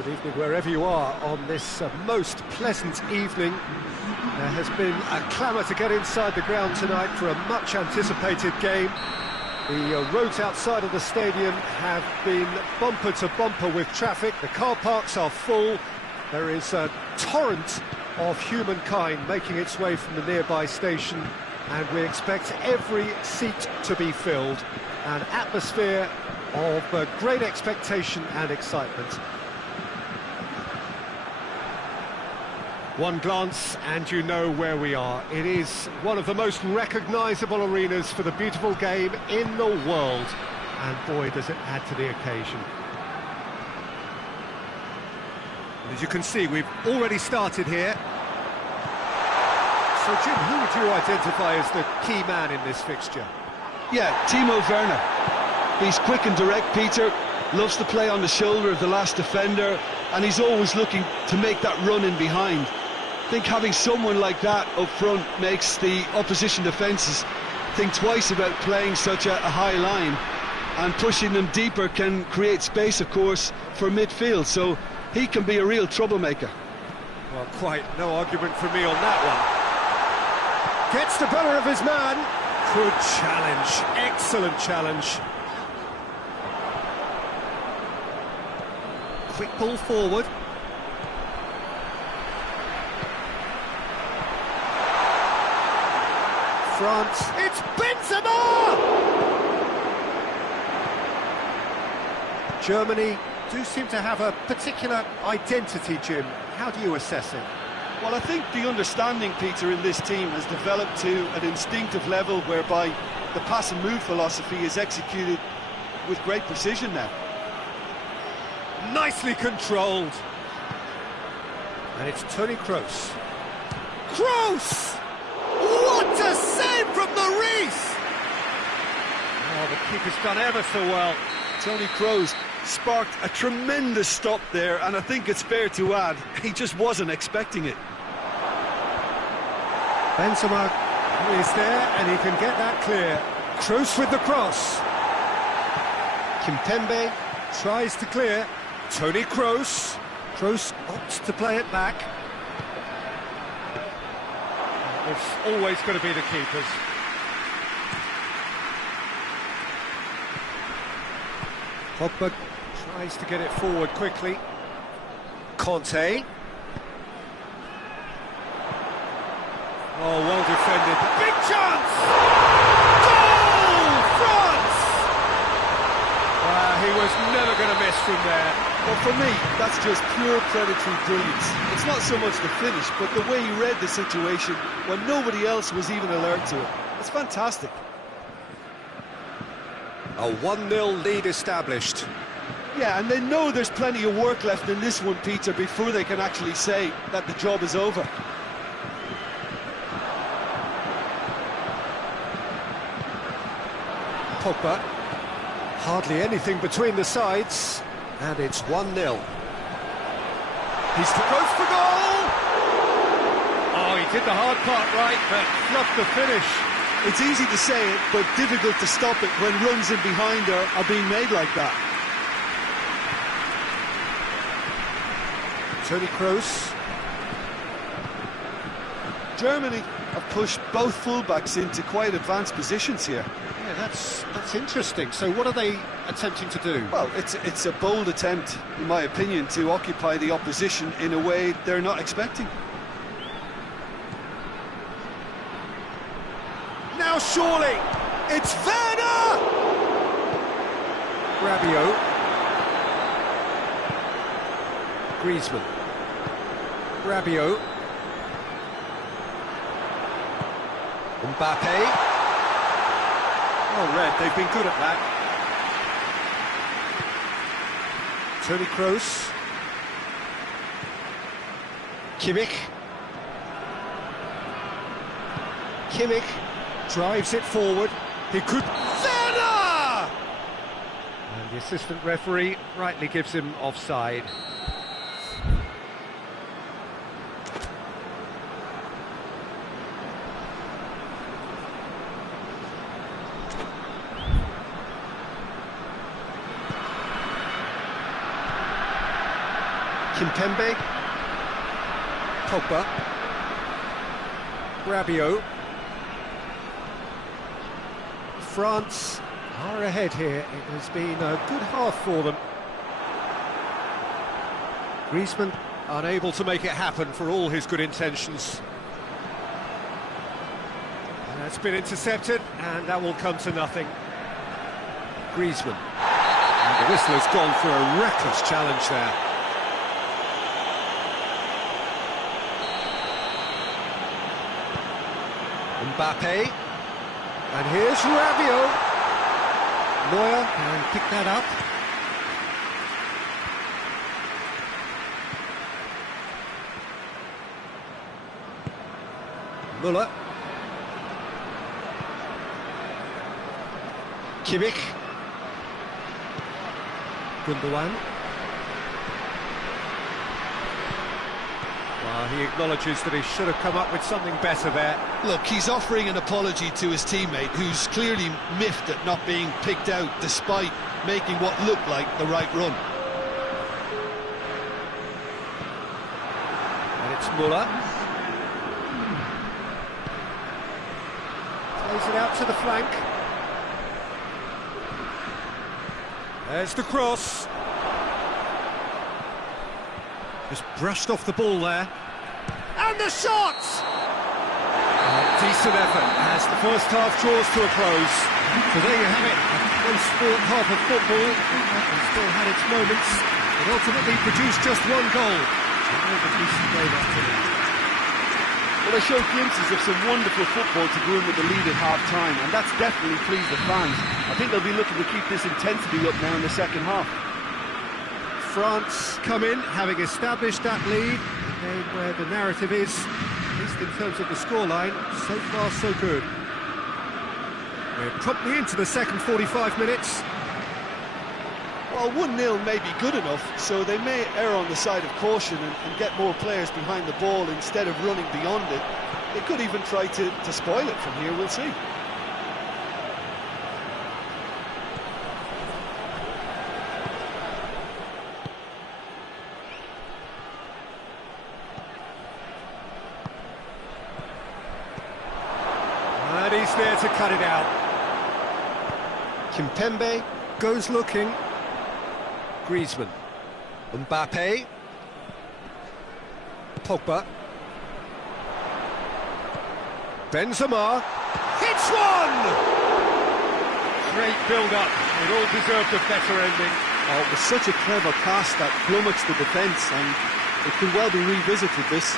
Good evening wherever you are on this most pleasant evening. There has been a clamour to get inside the ground tonight for a much anticipated game. The roads outside of the stadium have been bumper to bumper with traffic. The car parks are full. There is a torrent of humankind making its way from the nearby station, and we expect every seat to be filled. An atmosphere of great expectation and excitement. One glance and you know where we are. It is one of the most recognisable arenas for the beautiful game in the world, and boy does it add to the occasion. As you can see, we've already started here. So Jim, who would you identify as the key man in this fixture? Yeah, Timo Werner. He's quick and direct, Peter, loves to play on the shoulder of the last defender, and he's always looking to make that run in behind. I think having someone like that up front makes the opposition defences think twice about playing such a high line, and pushing them deeper can create space, of course, for midfield, so he can be a real troublemaker. Well, quite no argument from me on that one. Gets the better of his man. Good challenge, excellent challenge. Quick ball forward. France, it's Benzema! Germany do seem to have a particular identity, Jim. How do you assess it? Well, I think the understanding, Peter, in this team has developed to an instinctive level whereby the pass and move philosophy is executed with great precision now. Nicely controlled. And it's Toni Kroos. Kroos! What a save from Lloris! Oh, the keeper's done ever so well. Toni Kroos sparked a tremendous stop there, and I think it's fair to add, he just wasn't expecting it. Benzema is there, and he can get that clear. Kroos with the cross. Kimpembe tries to clear. Toni Kroos. Kroos opts to play it back. It's always going to be the keepers. Pogba tries to get it forward quickly. Conte. Oh, well defended. Big chance! Goal! France! He was never going to miss from there. Well, for me, that's just pure predatory brilliance. It's not so much the finish, but the way he read the situation when nobody else was even alert to it. It's fantastic. A 1-0 lead established. Yeah, and they know there's plenty of work left in this one, Peter, before they can actually say that the job is over. Pogba. Hardly anything between the sides. And it's 1-0. He's to go for goal! Oh, he did the hard part right, but fluffed the finish. It's easy to say it, but difficult to stop it when runs in behind are being made like that. Toni Kroos. Germany have pushed both fullbacks into quite advanced positions here. Yeah, that's interesting. So what are they attempting to do? Well, it's a bold attempt, in my opinion, to occupy the opposition in a way they're not expecting. Now surely, it's Werner! Rabiot. Griezmann. Rabiot. Mbappe. Oh, red, they've been good at that. Toni Kroos. Kimmich. Kimmich drives it forward. He could... Werner! And the assistant referee rightly gives him offside. Kimpembe. Pogba. Rabiot. France are ahead here. It has been a good half for them. Griezmann unable to make it happen for all his good intentions. And that's been intercepted, and that will come to nothing. Griezmann. And the whistle has gone for a reckless challenge there. Mbappe. And here's Rabiot. Neuer can pick that up. Müller. Kimmich. Gundogan. Well, he acknowledges that he should have come up with something better there. Look, he's offering an apology to his teammate, who's clearly miffed at not being picked out despite making what looked like the right run. And it's Müller. Plays it out to the flank. There's the cross. Just brushed off the ball there. And the shot! Decent effort as the first half draws to a close. So there you have it, a close-fought half of football. It still had its moments. It ultimately produced just one goal. So a decent game after that. Well, they showed glimpses of some wonderful football to go in with the lead at half-time, and that's definitely pleased the fans. I think they'll be looking to keep this intensity up now in the second half. France come in, having established that lead, and where the narrative is, at least in terms of the scoreline, so far so good. We're promptly into the second 45 minutes. Well, 1-0 may be good enough, so they may err on the side of caution and get more players behind the ball instead of running beyond it. They could even try to spoil it from here, we'll see. And he's there to cut it out. Kimpembe Goes looking. Griezmann. Mbappe. Pogba. Benzema. Hits one! Great build-up. It all deserved a better ending. Oh, it was such a clever pass that flummoxed the defence, and it could well be revisited, this.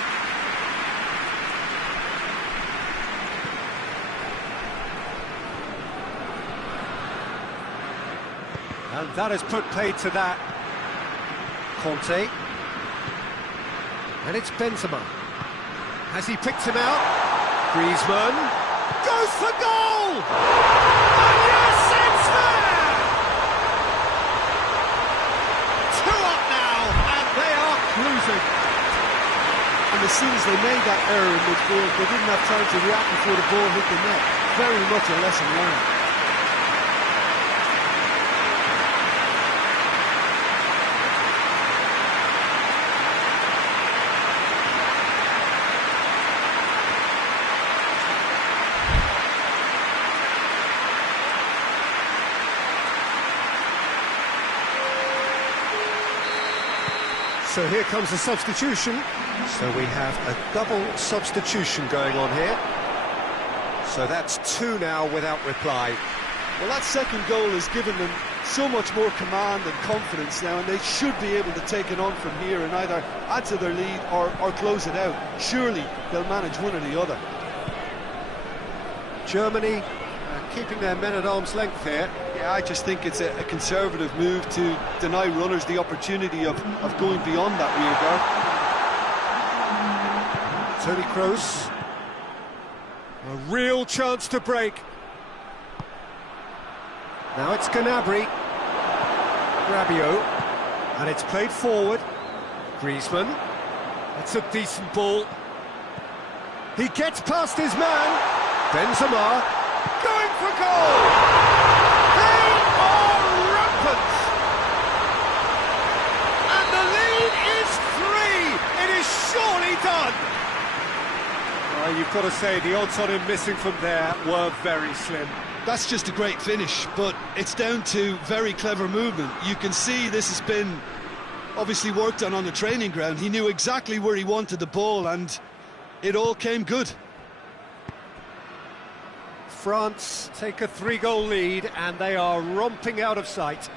And that has put paid to that. Conte. And it's Benzema. Has he picked him out? Griezmann. Goes for goal! And yes, it's there! 2 up now, and they are cruising. And as soon as they made that error in midfield, they didn't have time to react before the ball hit the net. Very much a lesson learned. So here comes the substitution. So we have a double substitution going on here. So that's 2 now without reply. Well, that second goal has given them so much more command and confidence now, and they should be able to take it on from here and either add to their lead or close it out. Surely they'll manage one or the other. Germany keeping their men at arm's length here. Yeah, I just think it's a conservative move to deny runners the opportunity of going beyond that rear guard. Toni Kroos. A real chance to break. Now it's Gnabry. Rabiot. And it's played forward. Griezmann. That's a decent ball. He gets past his man. Benzema. Going for goal! They are rampant! And the lead is I've got to say, the odds on him missing from there were very slim. That's just a great finish, but it's down to very clever movement. You can see this has been obviously worked on the training ground. He knew exactly where he wanted the ball, and it all came good. France take a 3-goal lead, and they are romping out of sight.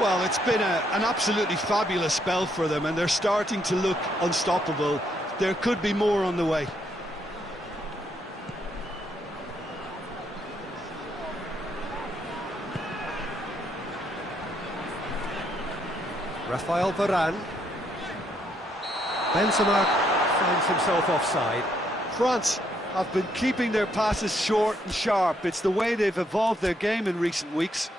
Well, it's been an absolutely fabulous spell for them, and they're starting to look unstoppable. There could be more on the way. Raphael Varane. Benzema finds himself offside. France have been keeping their passes short and sharp. It's the way they've evolved their game in recent weeks.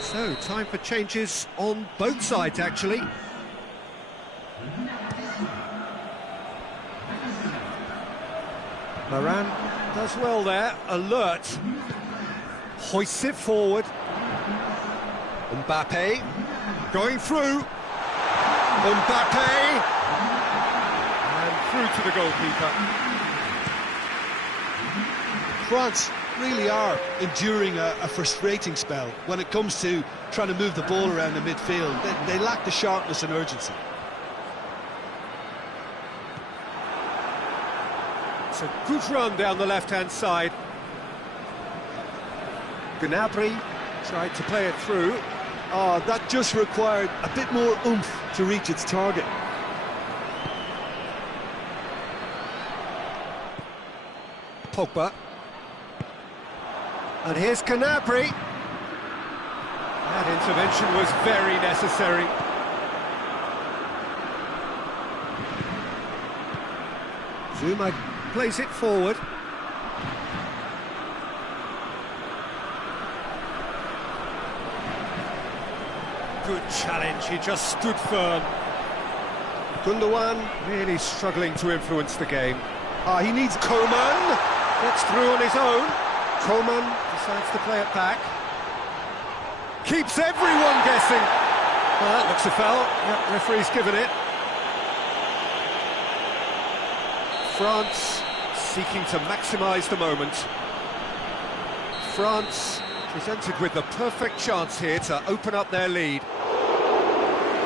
So, time for changes on both sides, actually. Varane does well there, alert. Hoists it forward. Mbappe going through. Mbappe! And through to the goalkeeper. France really are enduring a frustrating spell when it comes to trying to move the ball around the midfield. They lack the sharpness and urgency. It's a good run down the left-hand side. Gnabry tried to play it through. Oh, that just required a bit more oomph to reach its target. Pogba. And here's Gnabry. That intervention was very necessary. Zuma plays it forward. Good challenge, he just stood firm. Gundogan really struggling to influence the game. He needs Coman. Gets through on his own. Coman decides to play it back. Keeps everyone guessing. Well, that looks a foul. Yep, referee's given it. France seeking to maximise the moment. France presented with the perfect chance here to open up their lead.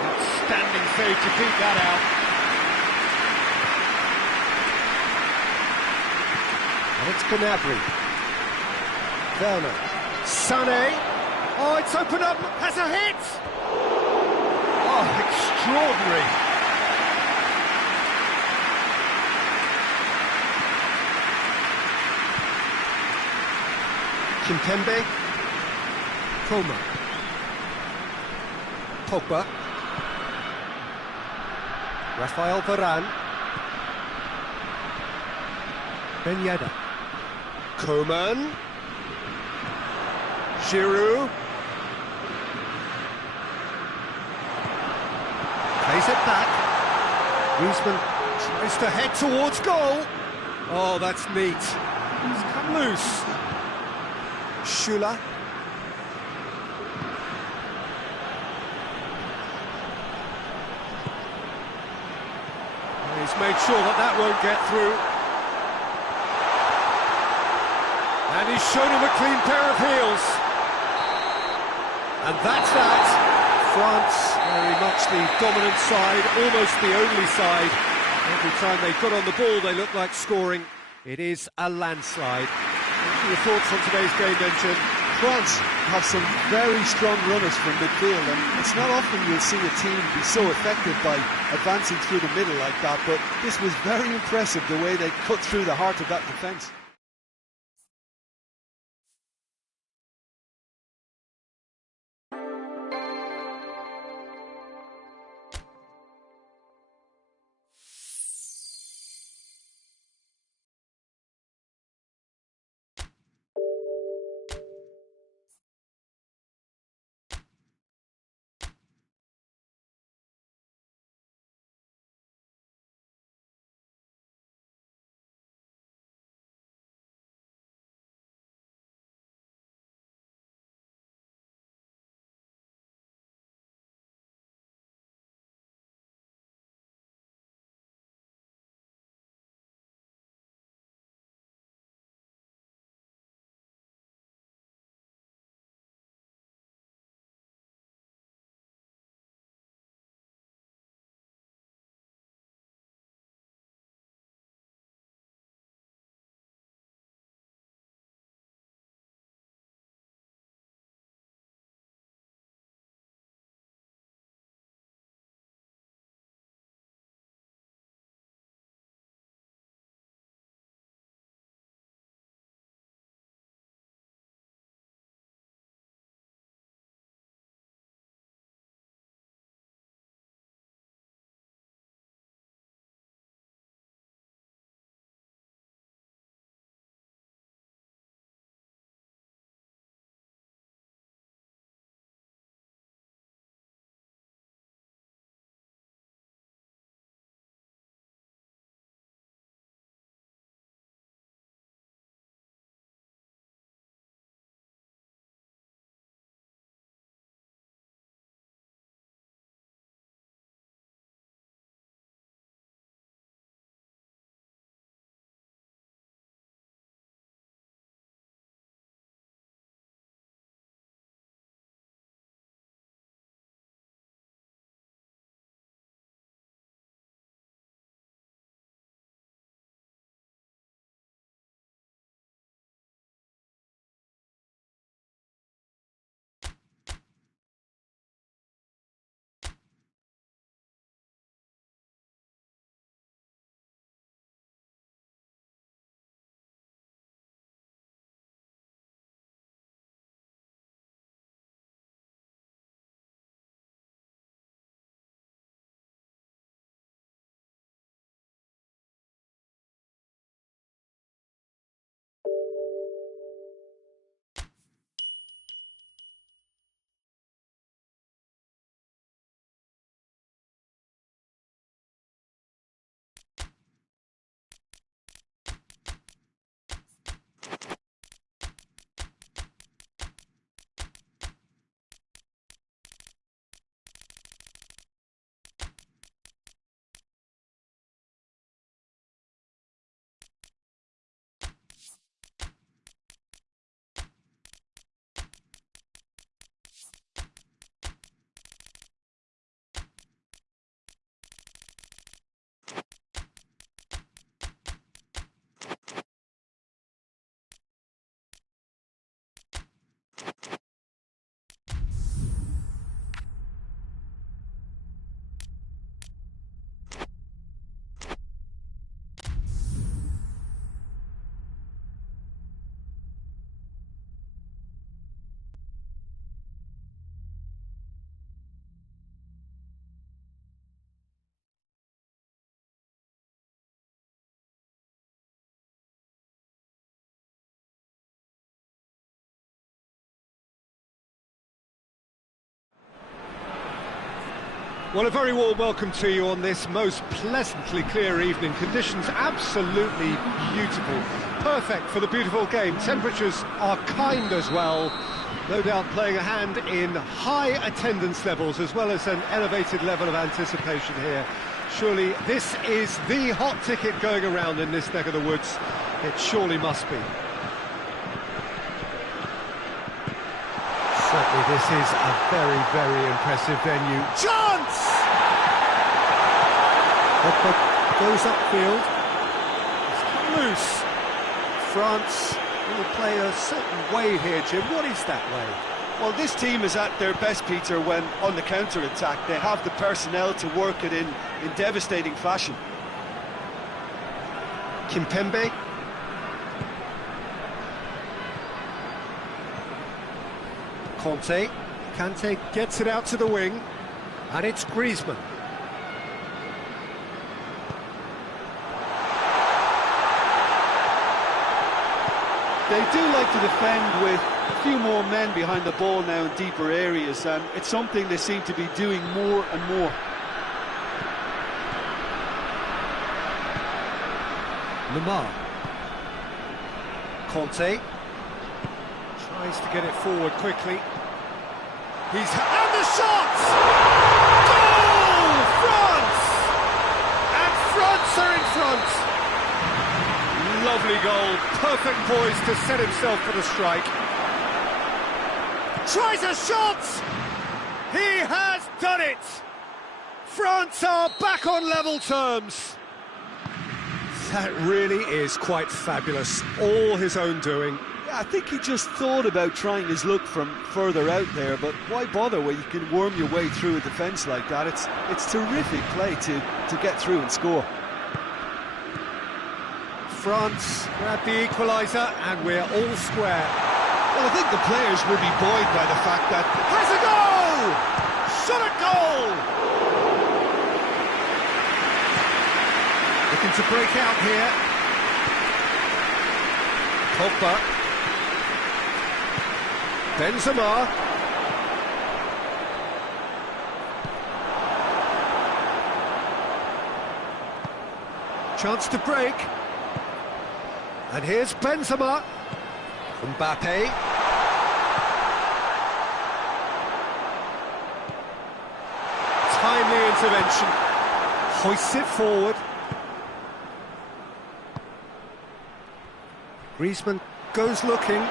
Outstanding save to keep that out. And it's Gnabry. Werner. Sané. Oh, it's opened up. Has a hit. Oh, extraordinary. Kimpembe. Coman. Pogba. Raphael Varane. Ben Yedder. Coman. Giroud. Plays it back. Griezmann tries to head towards goal. Oh, that's neat. It's come loose. Schüller. He's made sure that won't get through. And he's shown him a clean pair of heels. And that's that. France, very much the dominant side, almost the only side. Every time they got on the ball, they look like scoring. It is a landslide. What are your thoughts on today's game, Benjamin? France have some very strong runners from midfield, and it's not often you'll see a team be so effective by advancing through the middle like that, but this was very impressive, the way they cut through the heart of that defence. Well, a very warm welcome to you on this most pleasantly clear evening. Conditions absolutely beautiful. Perfect for the beautiful game. Temperatures are kind as well. No doubt playing a hand in high attendance levels as well as an elevated level of anticipation here. Surely this is the hot ticket going around in this neck of the woods. It surely must be. Certainly this is a very, very impressive venue. Chance! Pogba goes upfield. It's come loose. France will play a certain way here, Jim. What is that way? Well, this team is at their best, Peter, when on the counter-attack. They have the personnel to work it in devastating fashion. Kimpembe. Kante gets it out to the wing, and it's Griezmann. They do like to defend with a few more men behind the ball now in deeper areas, and it's something they seem to be doing more and more. Lamar. Kante tries to get it forward quickly. And the shot! Goal! France! And France are in front! Lovely goal, perfect poise to set himself for the strike. Tries a shot! He has done it! France are back on level terms. That really is quite fabulous, all his own doing. Yeah, I think he just thought about trying his luck from further out there, but why bother when you can worm your way through a defence like that? It's terrific play to get through and score. France grab the equaliser, and we're all square. Well, I think the players will be buoyed by the fact that... Has a goal! Shot a goal! Looking to break out here. Pogba. Benzema. Chance to break. And here's Benzema. Mbappe. Timely intervention. Hoists it forward. Griezmann goes looking.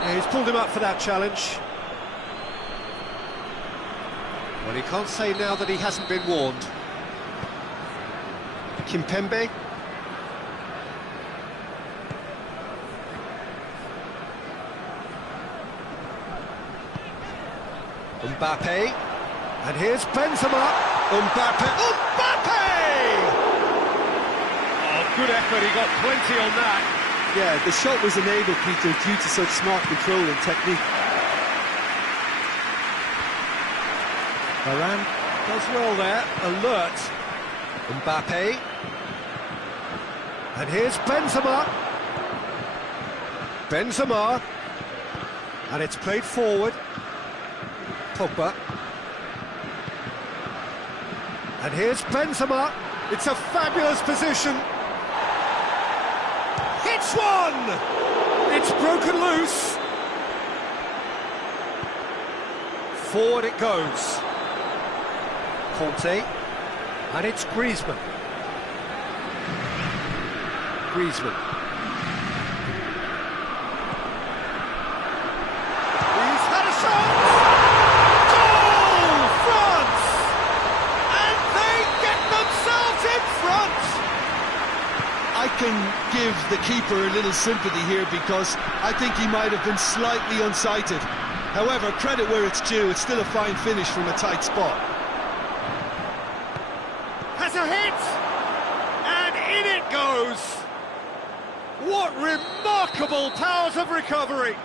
Yeah, he's pulled him up for that challenge. Well, he can't say now that he hasn't been warned. Kimpembe. Mbappe. And here's Benzema. Mbappe. Oh, good effort, he got plenty on that. Yeah, the shot was enabled, Peter, due to such smart control and technique. Varane does well there, alert. Mbappe. And here's Benzema. Benzema. And it's played forward. Pogba. And here's Benzema. It's a fabulous position. Hits one! It's broken loose. Forward it goes. Kante. And it's Griezmann. Griezmann. He's had a shot! Goal! France! And they get themselves in front! I can give the keeper a little sympathy here because I think he might have been slightly unsighted. However, credit where it's due, it's still a fine finish from a tight spot. Has a hit! And in it goes! What remarkable powers of recovery!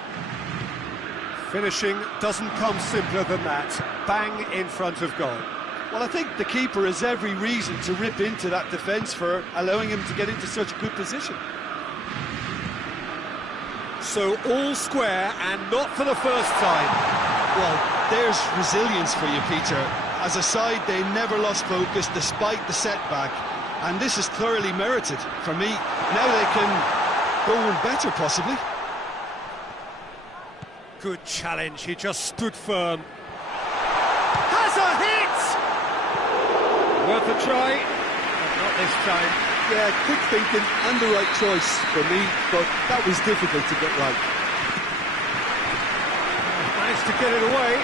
Finishing doesn't come simpler than that. Bang in front of goal. Well, I think the keeper has every reason to rip into that defence for allowing him to get into such a good position. So all square and not for the first time. Well, there's resilience for you, Peter. As a side, they never lost focus despite the setback, and this is thoroughly merited. For me, now they can go one better, possibly. Good challenge, he just stood firm. Has a hit! Worth a try, but not this time. Yeah, quick thinking and the right choice for me, but that was difficult to get right. Managed to get it away.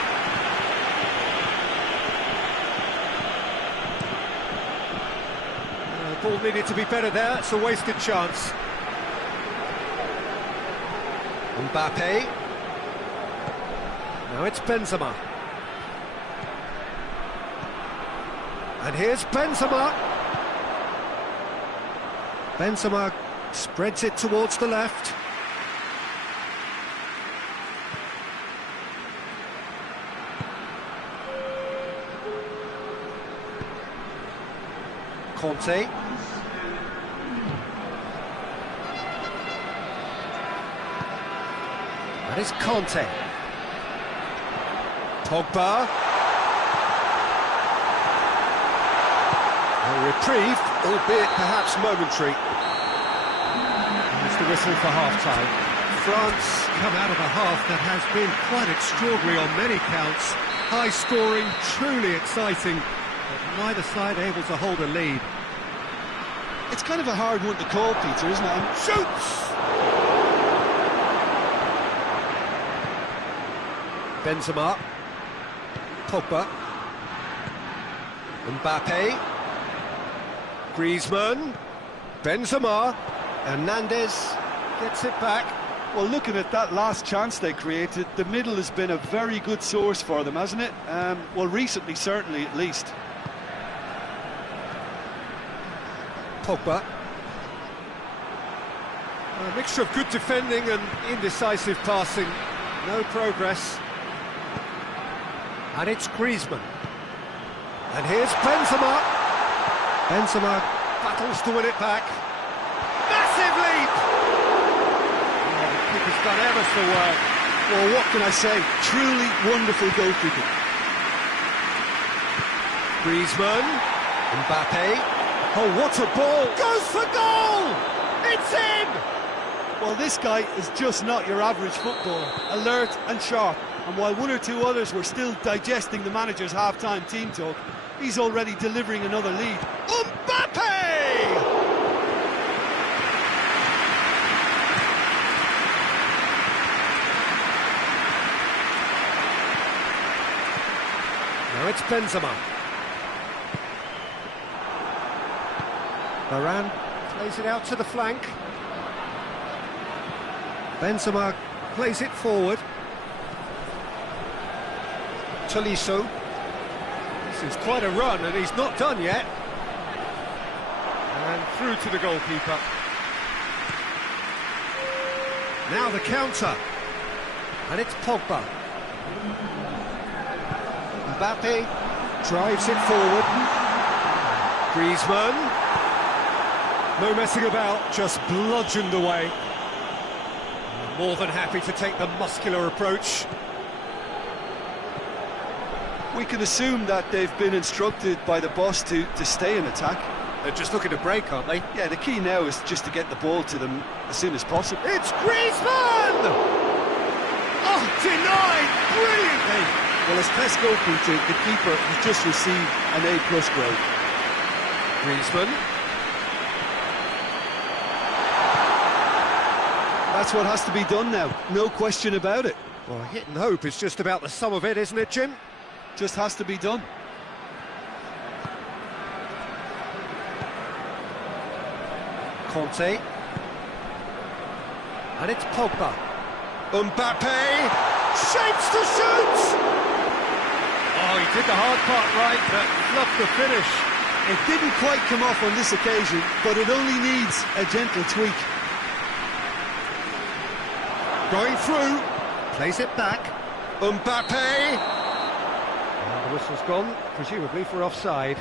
Ball needed to be better there, it's a wasted chance. Mbappe. Now it's Benzema. And here's Benzema. Benzema spreads it towards the left. Conte. That is Conte. Pogba. A reprieve, albeit perhaps momentary. It's the whistle for half-time. France come out of a half that has been quite extraordinary on many counts. High scoring, truly exciting, but neither side able to hold a lead. It's kind of a hard one to call, Peter, isn't it? Shoots! Benzema. Pogba. Mbappe. Griezmann. Benzema. Hernandez gets it back. Well, looking at that last chance they created, the middle has been a very good source for them, hasn't it? Well, recently, certainly, at least. Pogba. A mixture of good defending and indecisive passing. No progress. And it's Griezmann. And here's Benzema. Benzema battles to win it back. Massive leap! Oh, the keeper's done ever so well. Well, what can I say? Truly wonderful goalkeeping. Griezmann. Mbappe. Oh, what a ball! Goes for goal! It's in! Well, this guy is just not your average footballer. Alert and sharp. And while one or two others were still digesting the manager's half-time team talk, he's already delivering another lead. Mbappe! Now it's Benzema. Varane plays it out to the flank. Benzema plays it forward. Tolisso. This is quite a run and he's not done yet. And through to the goalkeeper. Now the counter. And it's Pogba. Mbappe drives it forward. Griezmann. No messing about, just bludgeoned away. More than happy to take the muscular approach. We can assume that they've been instructed by the boss to stay in attack. They're just looking to break, aren't they? Yeah, the key now is just to get the ball to them as soon as possible. It's Griezmann! Oh, denied brilliantly! Well, as Pest goalkeeper, the keeper has just received an A+ grade. Griezmann. That's what has to be done now, no question about it. Well, hit and hope is just about the sum of it, isn't it, Jim? Just has to be done. Conte. And it's Pogba. Mbappe! Shapes to shoot! Oh, he did the hard part right, but fluffed the finish. It didn't quite come off on this occasion, but it only needs a gentle tweak. Going through, plays it back. Mbappe! And the whistle's gone, presumably for offside.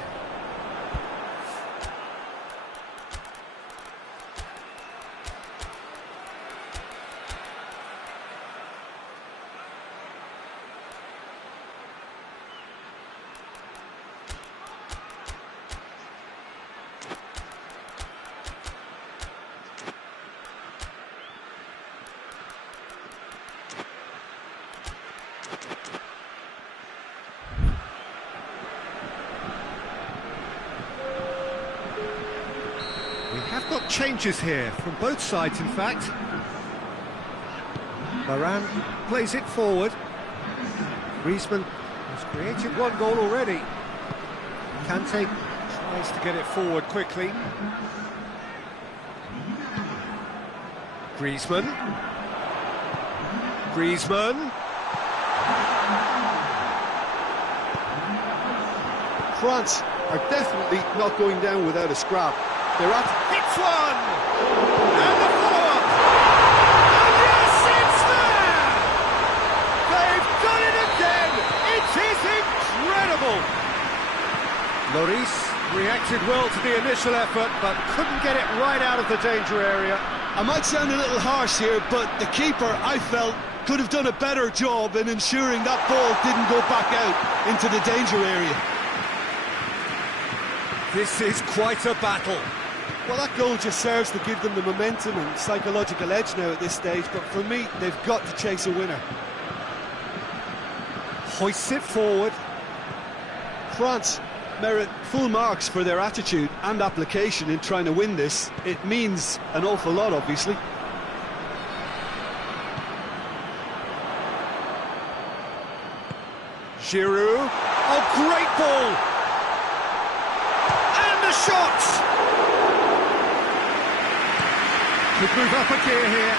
We have got changes here from both sides, in fact. Varane plays it forward. Griezmann has created one goal already. Kante tries to get it forward quickly. Griezmann. France are definitely not going down without a scrap. They're at... Hits one! And the follow-up! And yes, it's there! They've done it again! It is incredible! Lloris reacted well to the initial effort, but couldn't get it right out of the danger area. I might sound a little harsh here, but the keeper, I felt, could have done a better job in ensuring that ball didn't go back out into the danger area. This is quite a battle. Well, that goal just serves to give them the momentum and psychological edge now at this stage, but for me, they've got to chase a winner. Hoists it forward. France merit full marks for their attitude and application in trying to win this. It means an awful lot, obviously. Giroud. Oh, great ball! And the shot! Could move up a gear here.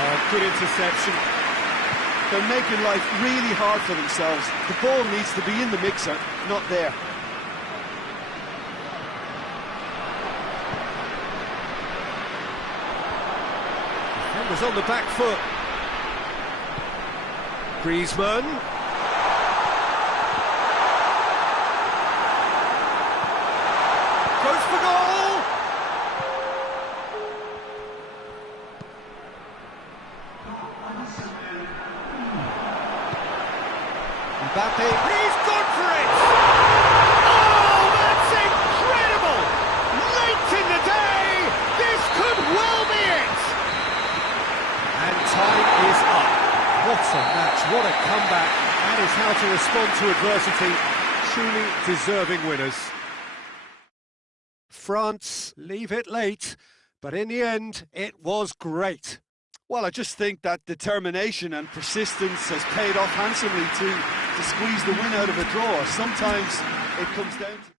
Oh, good interception. They're making life really hard for themselves. The ball needs to be in the mixer, not there. Defenders on the back foot. Griezmann. Goes for goal! Mbappe, he's gone for it! Oh, that's incredible! Late in the day, this could well be it! And time is up. What a match, what a comeback. That is how to respond to adversity. Truly deserving winners. France leave it late, but in the end, it was great. Well, I just think that determination and persistence has paid off handsomely to squeeze the win out of a draw. Sometimes it comes down to...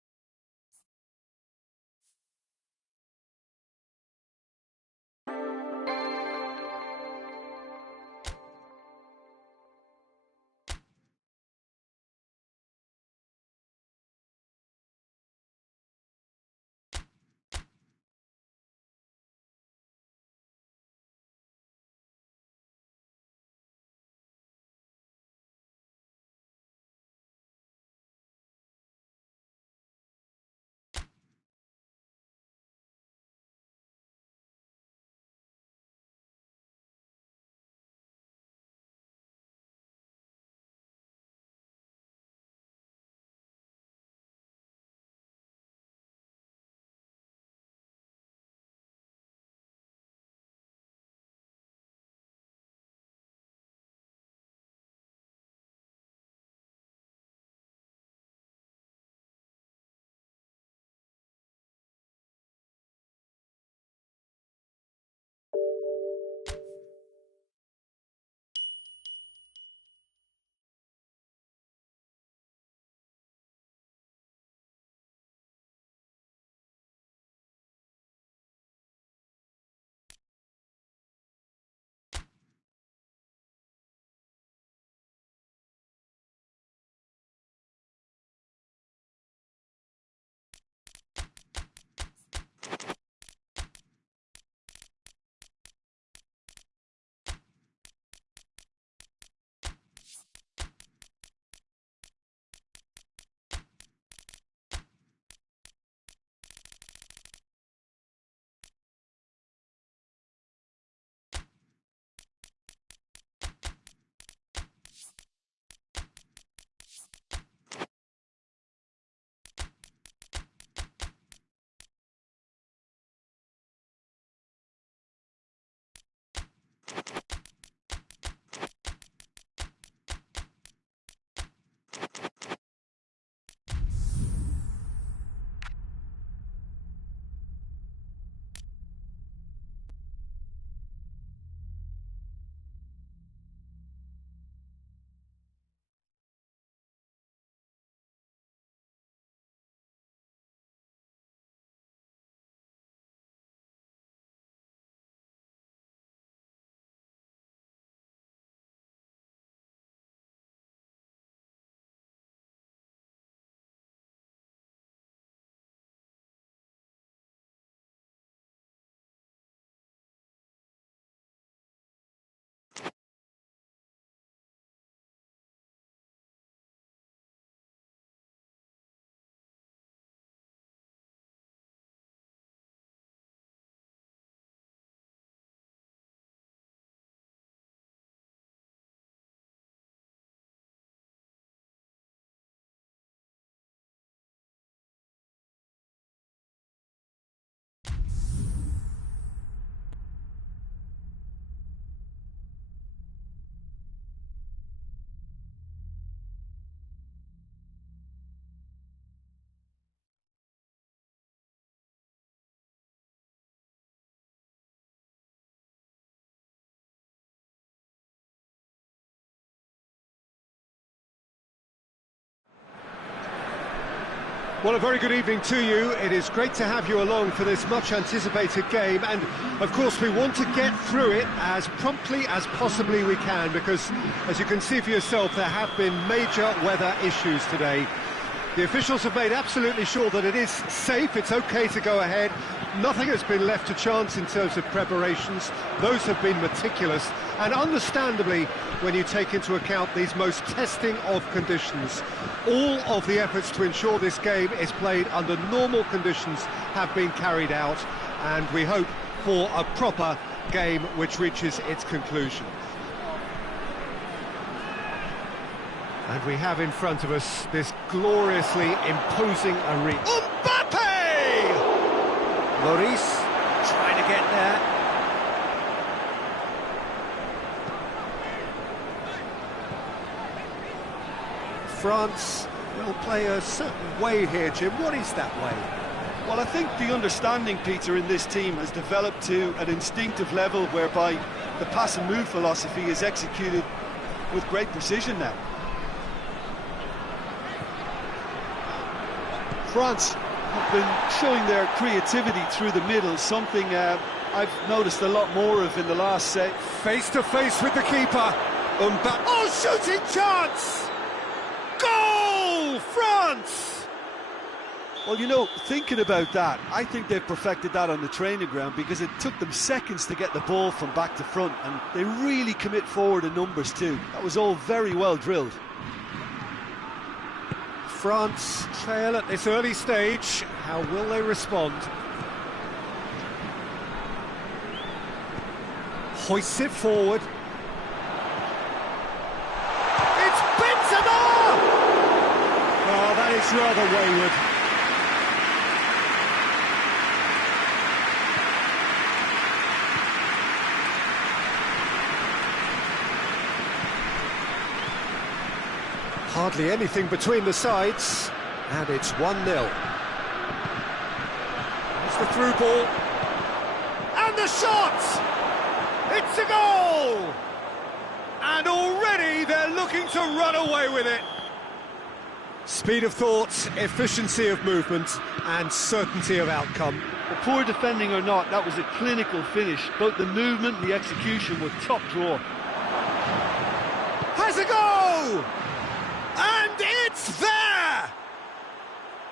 Well, a very good evening to you. It is great to have you along for this much-anticipated game, and of course we want to get through it as promptly as possibly we can, because, as you can see for yourself, there have been major weather issues today. The officials have made absolutely sure that it is safe, it's okay to go ahead. Nothing has been left to chance in terms of preparations. Those have been meticulous, and understandably, when you take into account these most testing of conditions, all of the efforts to ensure this game is played under normal conditions have been carried out, and we hope for a proper game which reaches its conclusion. And we have in front of us this gloriously imposing arena. Mbappe! Lloris trying to get there. France will play a certain way here, Jim. What is that way? Well, I think the understanding, Peter, in this team has developed to an instinctive level whereby the pass and move philosophy is executed with great precision now. France have been showing their creativity through the middle, something I've noticed a lot more of in the last set. Face to face with the keeper. Mbappe. Oh, shooting chance! Goal! France! Well, you know, thinking about that, I think they've perfected that on the training ground, because it took them seconds to get the ball from back to front, and they really commit forward in numbers too. That was all very well drilled. France trail at this early stage. How will they respond? Hoists it forward. It's Benzema! Oh, that is rather wayward. Hardly anything between the sides, and it's 1-0. It's the through ball, and the shot! It's a goal! And already they're looking to run away with it. Speed of thought, efficiency of movement, and certainty of outcome. Well, poor defending or not, that was a clinical finish. Both the movement and the execution were top drawer. Has a goal! And it's there!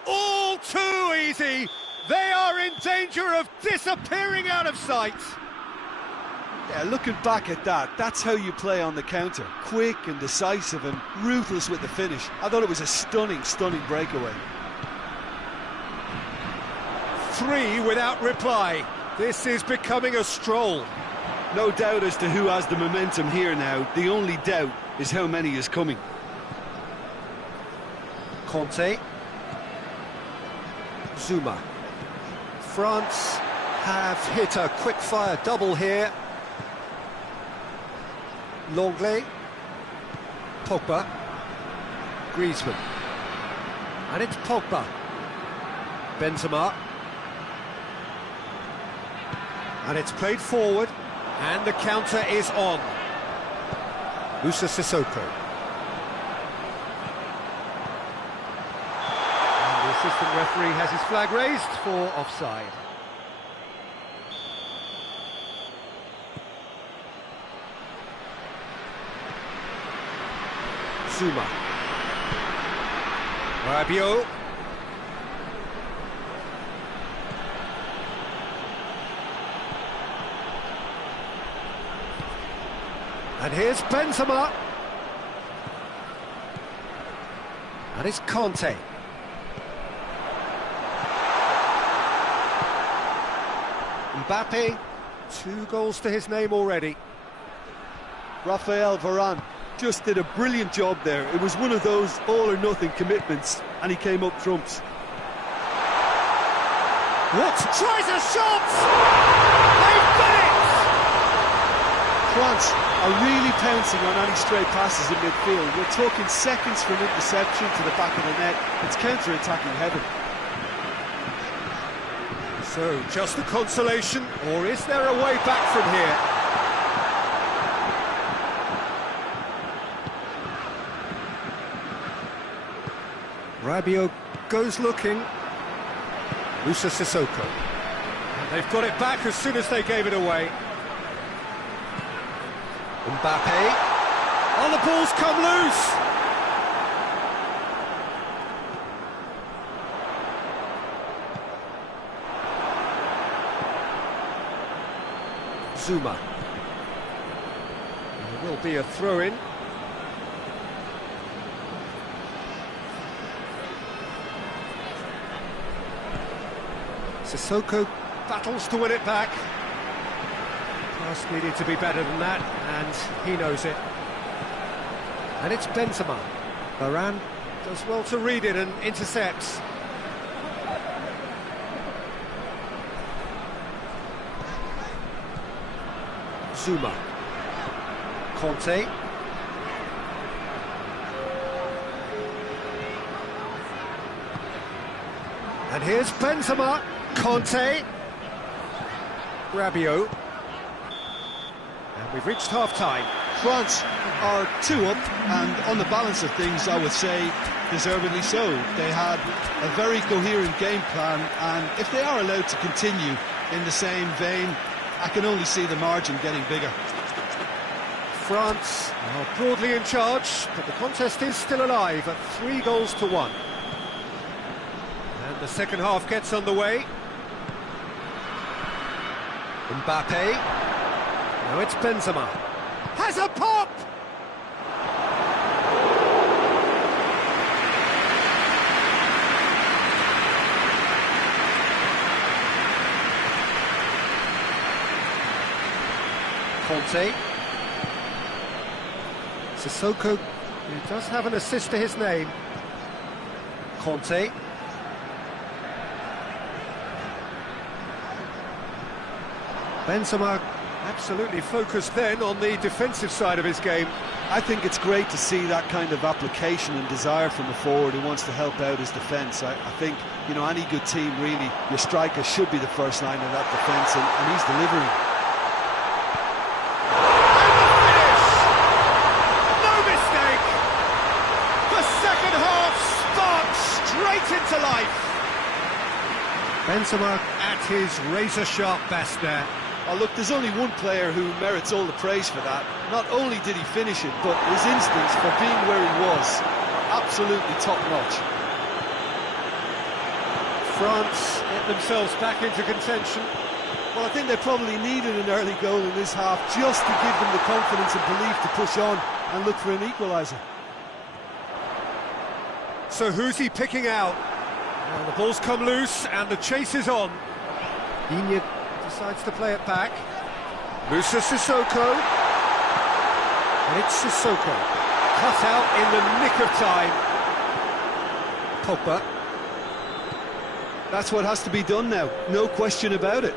All too easy. They are in danger of disappearing out of sight. Yeah, looking back at that, that's how you play on the counter. Quick and decisive and ruthless with the finish. I thought it was a stunning, stunning breakaway. 3 without reply. This is becoming a stroll. No doubt as to who has the momentum here now. The only doubt is how many is coming. Conte. Zuma. France have hit a quick-fire double here. Longley. Pogba. Griezmann. And it's Pogba. Benzema. And it's played forward. And the counter is on. Moussa Sissoko. The assistant referee has his flag raised for offside. Zuma. Rabiot. And here's Benzema. And it's Conte. Mbappe, 2 goals to his name already. Raphael Varane just did a brilliant job there. It was one of those all-or-nothing commitments, and he came up trumps. What? Tries a shot! They've done it! France are really pouncing on any stray passes in midfield. We're talking seconds from interception to the back of the net. It's counter-attacking heaven. So, just a consolation, or is there a way back from here? Rabiot goes looking. Moussa Sissoko. And they've got it back as soon as they gave it away. Mbappe. Oh, the ball's come loose! Zuma. And there will be a throw-in. Sissoko battles to win it back. Pass needed to be better than that, and he knows it. And it's Benzema. Varane does well to read it and intercepts. Zuma. Conte. And here's Benzema. Conte. Rabiot. And we've reached half-time. France are 2 up, and on the balance of things, I would say deservedly so. They had a very coherent game plan, and if they are allowed to continue in the same vein, I can only see the margin getting bigger. France are broadly in charge, but the contest is still alive at 3-1. And the second half gets underway. Mbappe. Now it's Benzema. Has a pop! Conte. Sissoko, he does have an assist to his name. Conte. Benzema absolutely focused then on the defensive side of his game. I think it's great to see that kind of application and desire from a forward who wants to help out his defence. I think, you know, any good team, really, your striker should be the first line of that defence, and he's delivering. Into life. Benzema at his razor-sharp best there. Oh, look, there's only one player who merits all the praise for that. Not only did he finish it, but his instincts for being where he was, absolutely top-notch. France get themselves back into contention. Well, I think they probably needed an early goal in this half just to give them the confidence and belief to push on and look for an equaliser. So who's he picking out? Well, the ball's come loose and the chase is on. Digne decides to play it back. Moussa Sissoko. And it's Sissoko. Cut out in the nick of time. Pogba. That's what has to be done now, no question about it.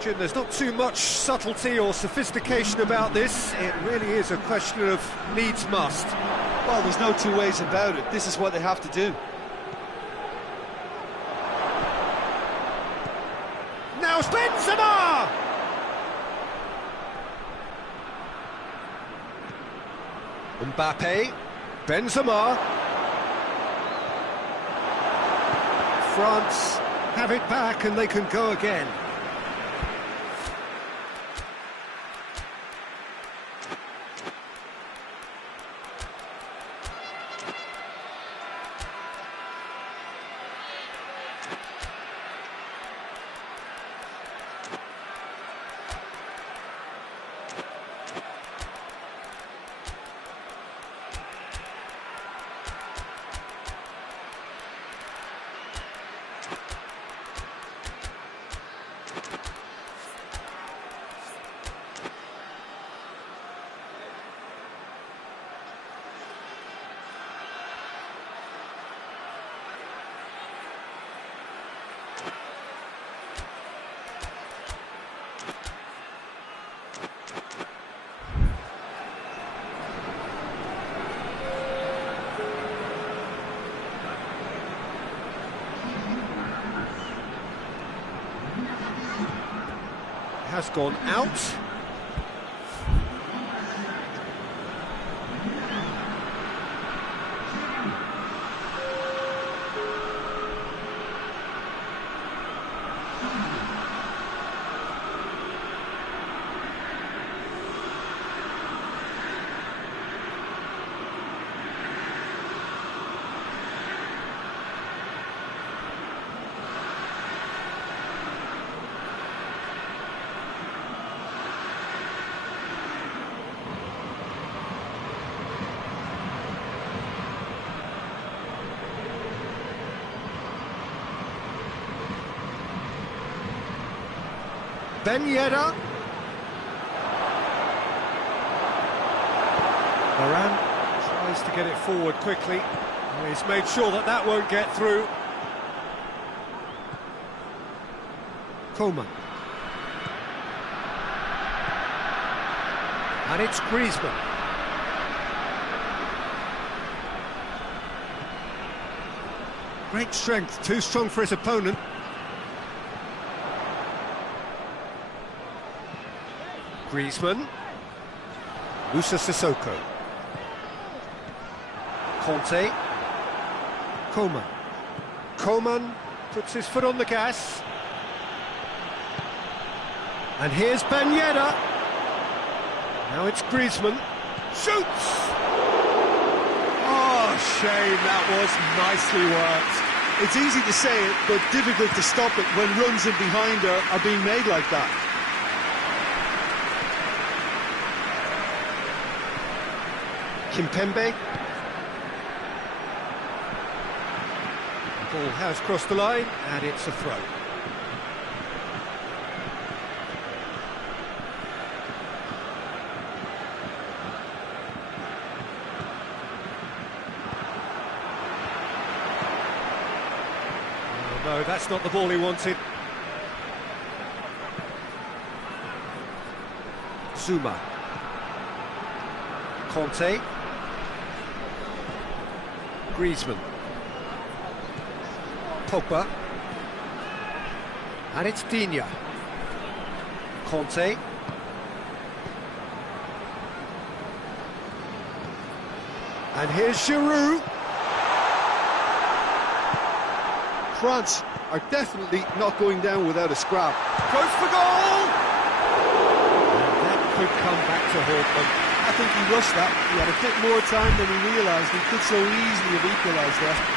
Jim, there's not too much subtlety or sophistication about this. It really is a question of needs must. Well, there's no two ways about it. This is what they have to do. Now Benzema! Mbappe. Benzema. France have it back and they can go again. Has gone out. Ben Yedder. Varane tries to get it forward quickly. He's made sure that that won't get through. Coman. And it's Griezmann. Great strength, too strong for his opponent. Griezmann. Moussa Sissoko. Conte. Coman. Coman puts his foot on the gas. And here's Ben Yedder. Now it's Griezmann. Shoots! Oh, shame, that was nicely worked. It's easy to say it, but difficult to stop it when runs in behind are being made like that. Kimpembe. The ball has crossed the line, and it's a throw. No, that's not the ball he wanted. Zuma. Conte. Griezmann. Pogba. And it's Digne. Conte. And here's Giroud. France are definitely not going down without a scrap. Goes for goal! And that could come back to haunt them. I think he rushed that. He had a bit more time than he realised. He could so easily have equalised that.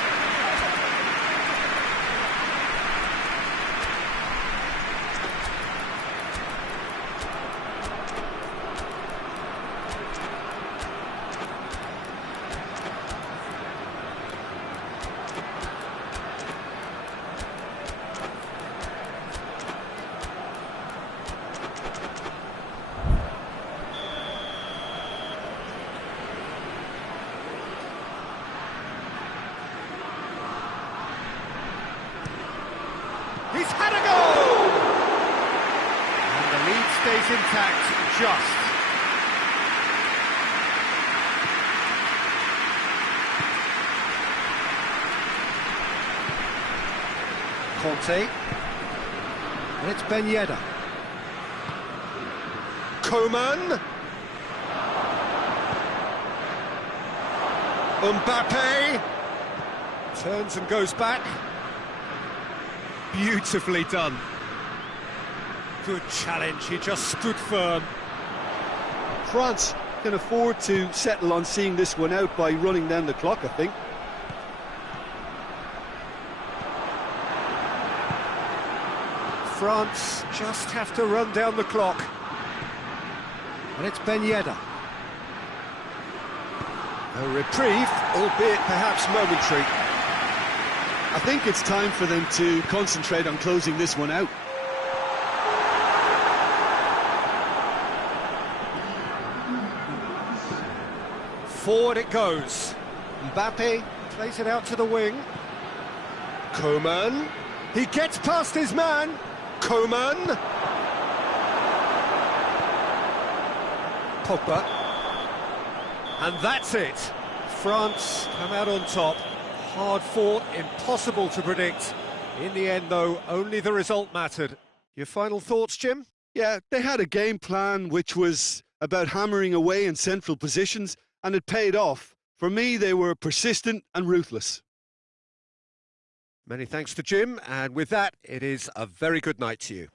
He's had a goal! And the lead stays intact, just. Conte. And it's Ben Yedder. Coman. Mbappe. Turns and goes back. Beautifully done. Good challenge, he just stood firm. France can afford to settle on seeing this one out by running down the clock, I think. France just have to run down the clock. And it's Ben Yedder. A reprieve, albeit perhaps momentary. I think it's time for them to concentrate on closing this one out. Forward it goes. Mbappe plays it out to the wing. Coman. He gets past his man. Coman. Pogba. And that's it. France come out on top. Hard fought, impossible to predict. In the end, though, only the result mattered. Your final thoughts, Jim? Yeah, they had a game plan which was about hammering away in central positions, and it paid off. For me, they were persistent and ruthless. Many thanks to Jim, and with that, it is a very good night to you.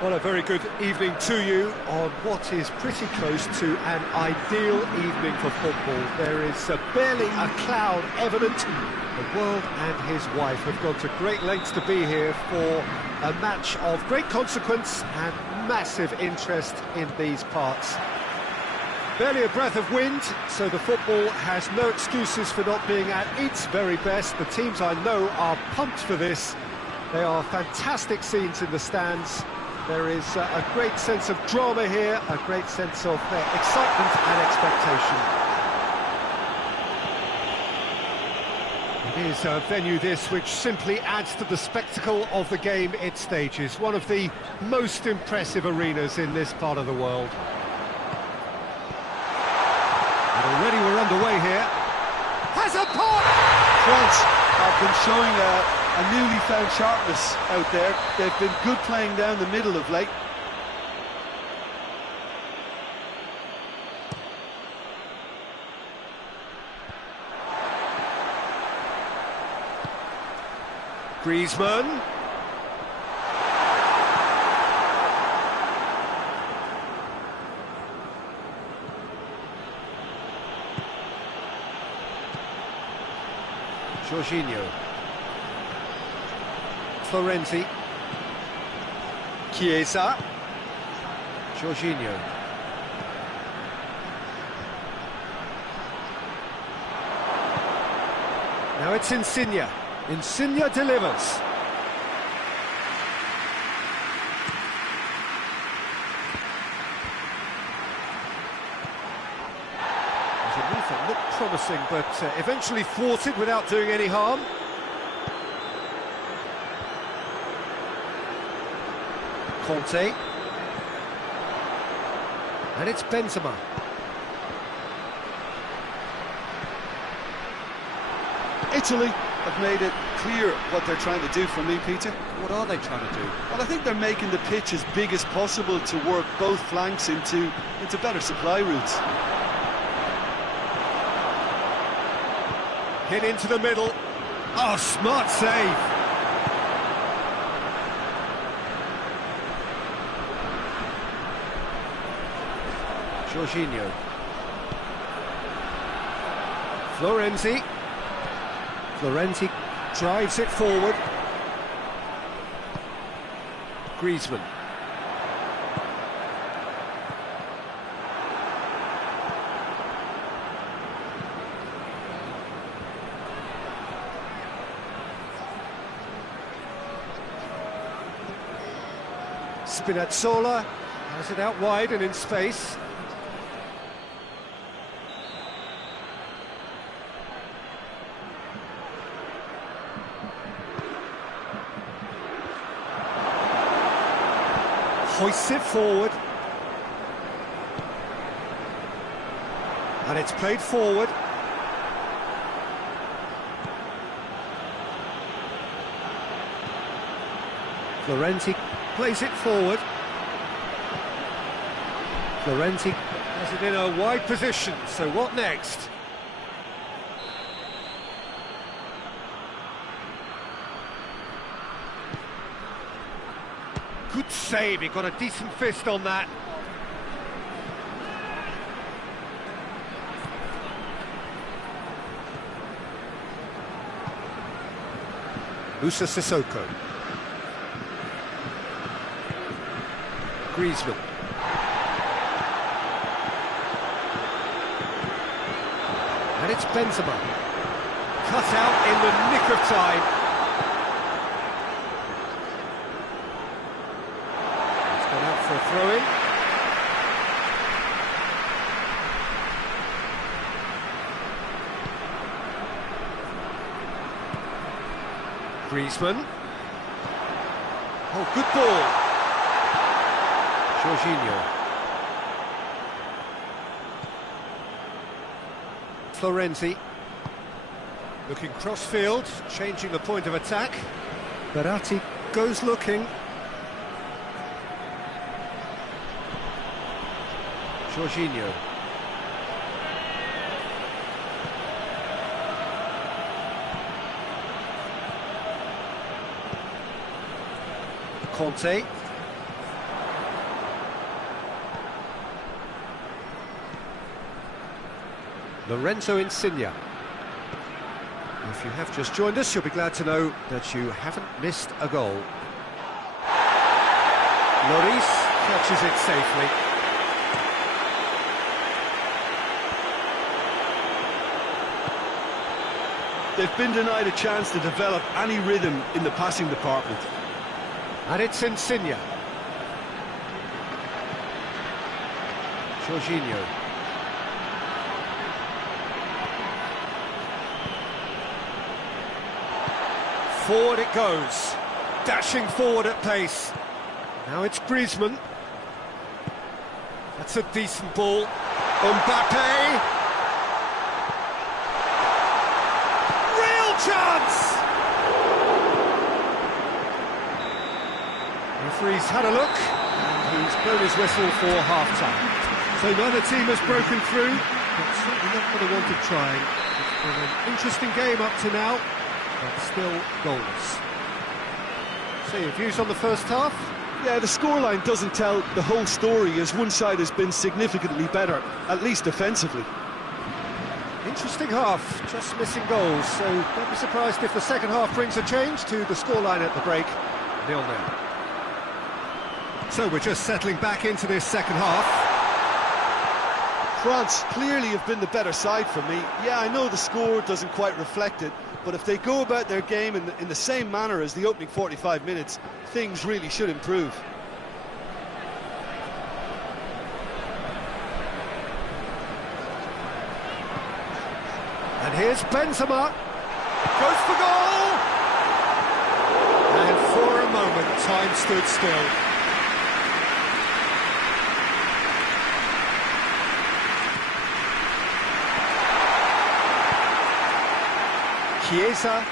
Well, a very good evening to you on what is pretty close to an ideal evening for football. There is barely a cloud evident. The world and his wife have gone to great lengths to be here for a match of great consequence and massive interest in these parts. Barely a breath of wind, so the football has no excuses for not being at its very best. The teams I know are pumped for this. They are fantastic scenes in the stands. There is a great sense of drama here, a great sense of excitement and expectation. It is a venue this which simply adds to the spectacle of the game it stages. One of the most impressive arenas in this part of the world. And already we're underway here. Has a pop! France have been showing a newly found sharpness out there. They've been good playing down the middle of late. Griezmann. Jorginho. Florenzi. Chiesa. Jorginho. Now it's Insigne. Insigne delivers. It looked promising, but eventually thwarted without doing any harm. Conte. And it's Benzema. Italy have made it clear what they're trying to do for me, Peter. What are they trying to do? Well, I think they're making the pitch as big as possible to work both flanks into better supply routes. Hit into the middle. Oh, smart save. Jorginho. Florenzi. Florenzi drives it forward. Griezmann. Spinazzola has it out wide and in space. Hoists it forward. And it's played forward. Florenzi plays it forward. Florenzi has it in a wide position, so what next? Good save, he got a decent fist on that. Moussa Sissoko. Griezmann. And it's Benzema. Cut out in the nick of time. It's gone out for a throw-in. Griezmann. Oh, good ball. Jorginho. Florenzi. Looking cross-field, changing the point of attack. Verratti goes looking. Jorginho. Conte. Lorenzo Insigne. If you have just joined us, you'll be glad to know that you haven't missed a goal. Lloris catches it safely. They've been denied a chance to develop any rhythm in the passing department. And it's Insigne. Jorginho. Forward it goes, dashing forward at pace. Now it's Griezmann. That's a decent ball. Mbappe. Real chance! Referee's had a look, and he's blown his whistle for half-time. So neither team has broken through, but certainly not for the want of trying. It's been an interesting game up to now, but still goalless. So your views on the first half? Yeah, the scoreline doesn't tell the whole story, as one side has been significantly better, at least defensively. Interesting half, just missing goals, so don't be surprised if the second half brings a change to the scoreline at the break, 0-0. So we're just settling back into this second half. France clearly have been the better side for me. Yeah, I know the score doesn't quite reflect it, but if they go about their game in the same manner as the opening 45 minutes, things really should improve. And here's Benzema, goes for goal! And for a moment, time stood still. Chiesa,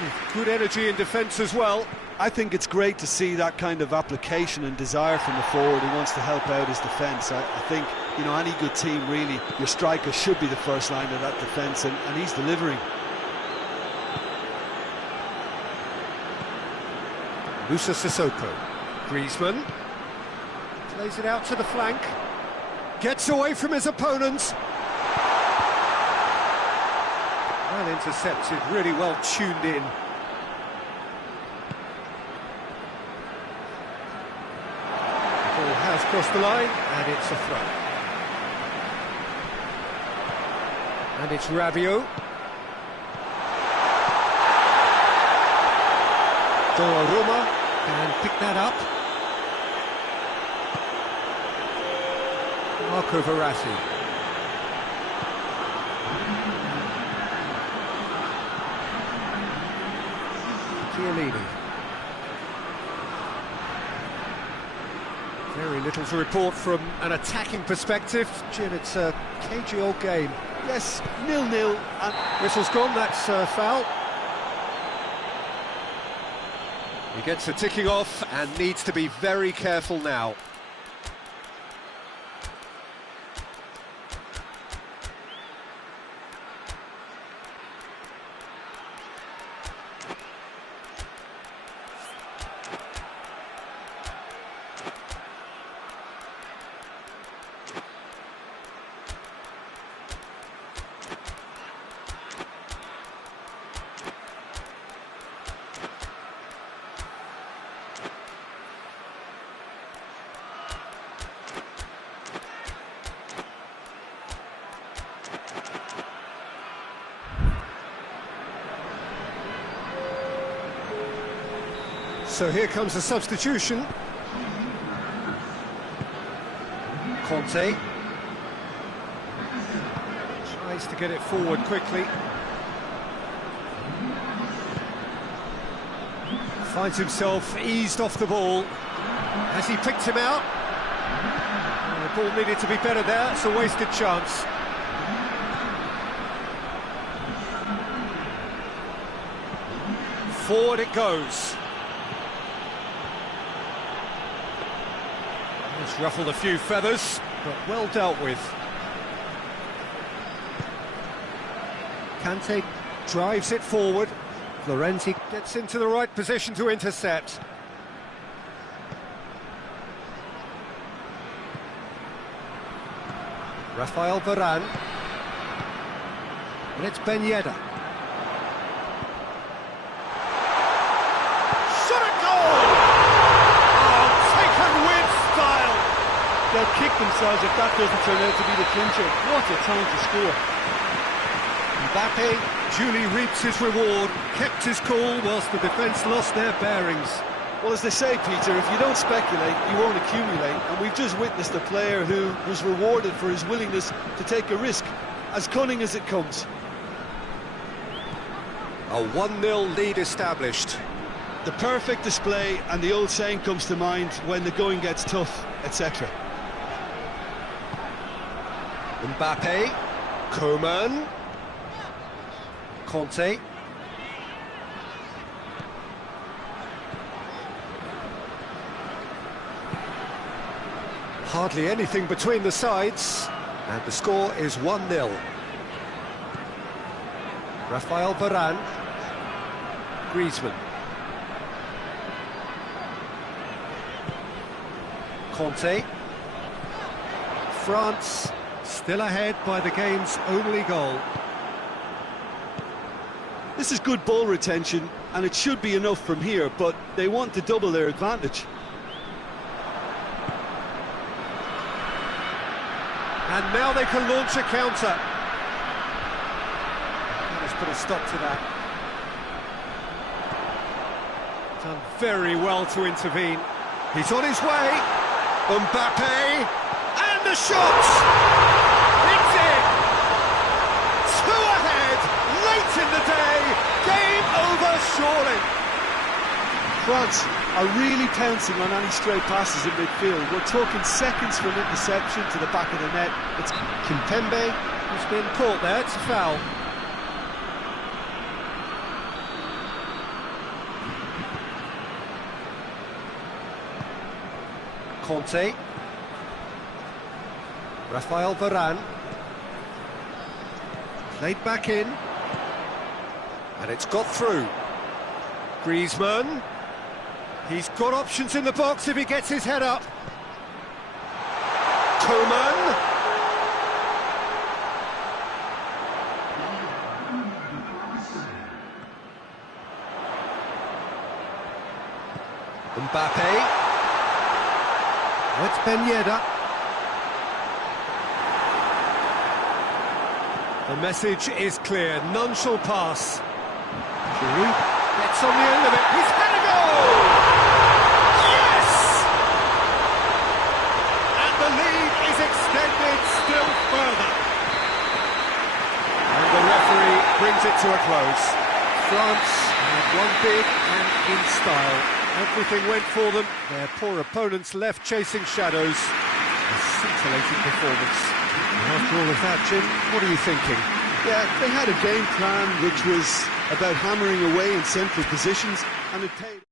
with good energy in defence as well. I think it's great to see that kind of application and desire from the forward who wants to help out his defence. I think, you know, any good team, really, your striker should be the first line of that defence, and he's delivering. Moussa Sissoko. Griezmann plays it out to the flank. Gets away from his opponents. Well intercepted, really well tuned in. The ball has crossed the line, and it's a throw. And it's Rabiot. Donnarumma can pick that up. Marco Verratti. Chiellini. Very little to report from an attacking perspective. Jim, it's a cagey old game. Yes, 0-0, and Whistle's gone, that's foul. He gets a ticking off and needs to be very careful now. So here comes the substitution. Conte tries to get it forward quickly. Finds himself eased off the ball. Has he picked him out? The ball needed to be better there, it's a wasted chance. Forward it goes. It's ruffled a few feathers, but well dealt with. Kante drives it forward. Florenzi gets into the right position to intercept. Rafael Varane. And it's Ben Yedder. Shot a goal! Oh, taken with style! They'll kick themselves if that doesn't turn out to be the clincher. What a time to score. Mbappe duly reaps his reward, kept his cool whilst the defence lost their bearings. Well, as they say, Peter, if you don't speculate, you won't accumulate. And we've just witnessed a player who was rewarded for his willingness to take a risk, as cunning as it comes. A 1-0 lead established. The perfect display, and the old saying comes to mind, when the going gets tough, etc. Mbappe, Coman, Conte. Hardly anything between the sides, and the score is 1-0. Raphael Varane, Griezmann, Conte. France still ahead by the game's only goal. This is good ball retention, and it should be enough from here, but they want to double their advantage. And now they can launch a counter. Let's put a stop to that. Done very well to intervene. He's on his way. Mbappe. And the shot! It's in! Two ahead, late in the day. Game over, surely. France are really pouncing on any stray passes in midfield. We're talking seconds from interception to the back of the net. It's Kimpembe who's been caught there. It's a foul. Conte. Raphael Varane. Played back in. And it's got through. Griezmann. He's got options in the box if he gets his head up. Coman. Mbappe. Oh, it's Ben Yedder. The message is clear, none shall pass. Giroud gets on the end of it, he's had a goal! Yes! And the lead is extended still further. And the referee brings it to a close. France had won big and in style. Everything went for them, their poor opponents left chasing shadows. A scintillating performance. After all of that, Jim, what are you thinking? Yeah, they had a game plan which was about hammering away in central positions, and it paid.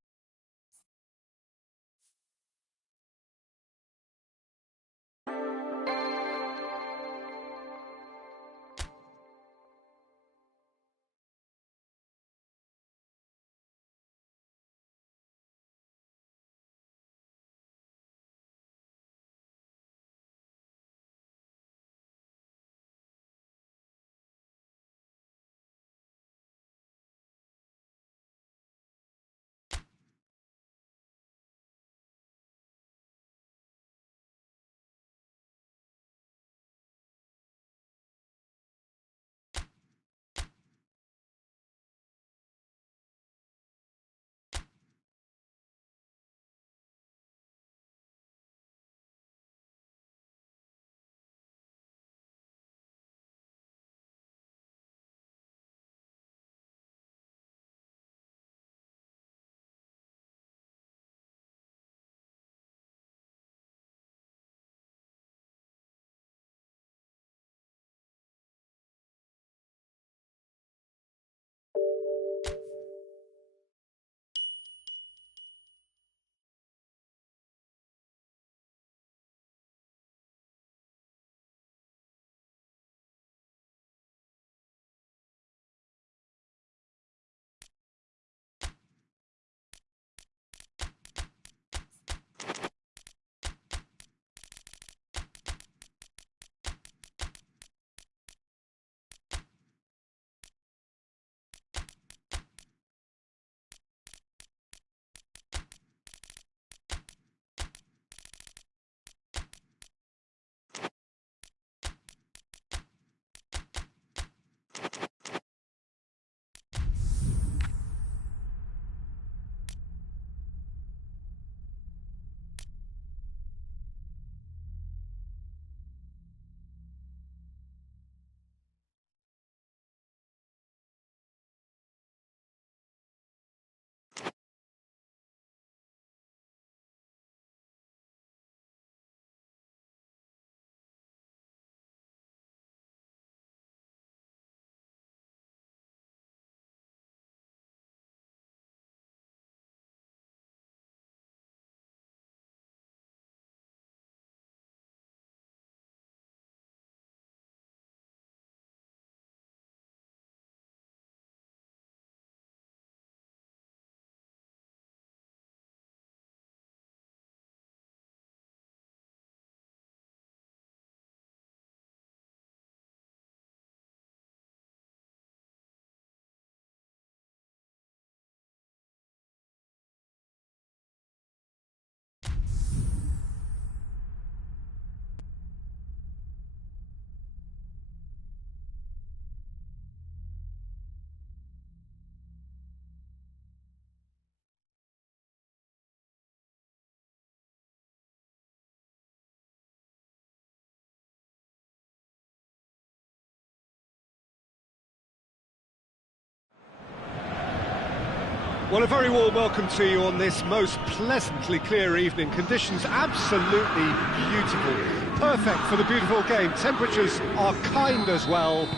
Well, a very warm welcome to you on this most pleasantly clear evening. Conditions absolutely beautiful. Perfect for the beautiful game. Temperatures are kind as well.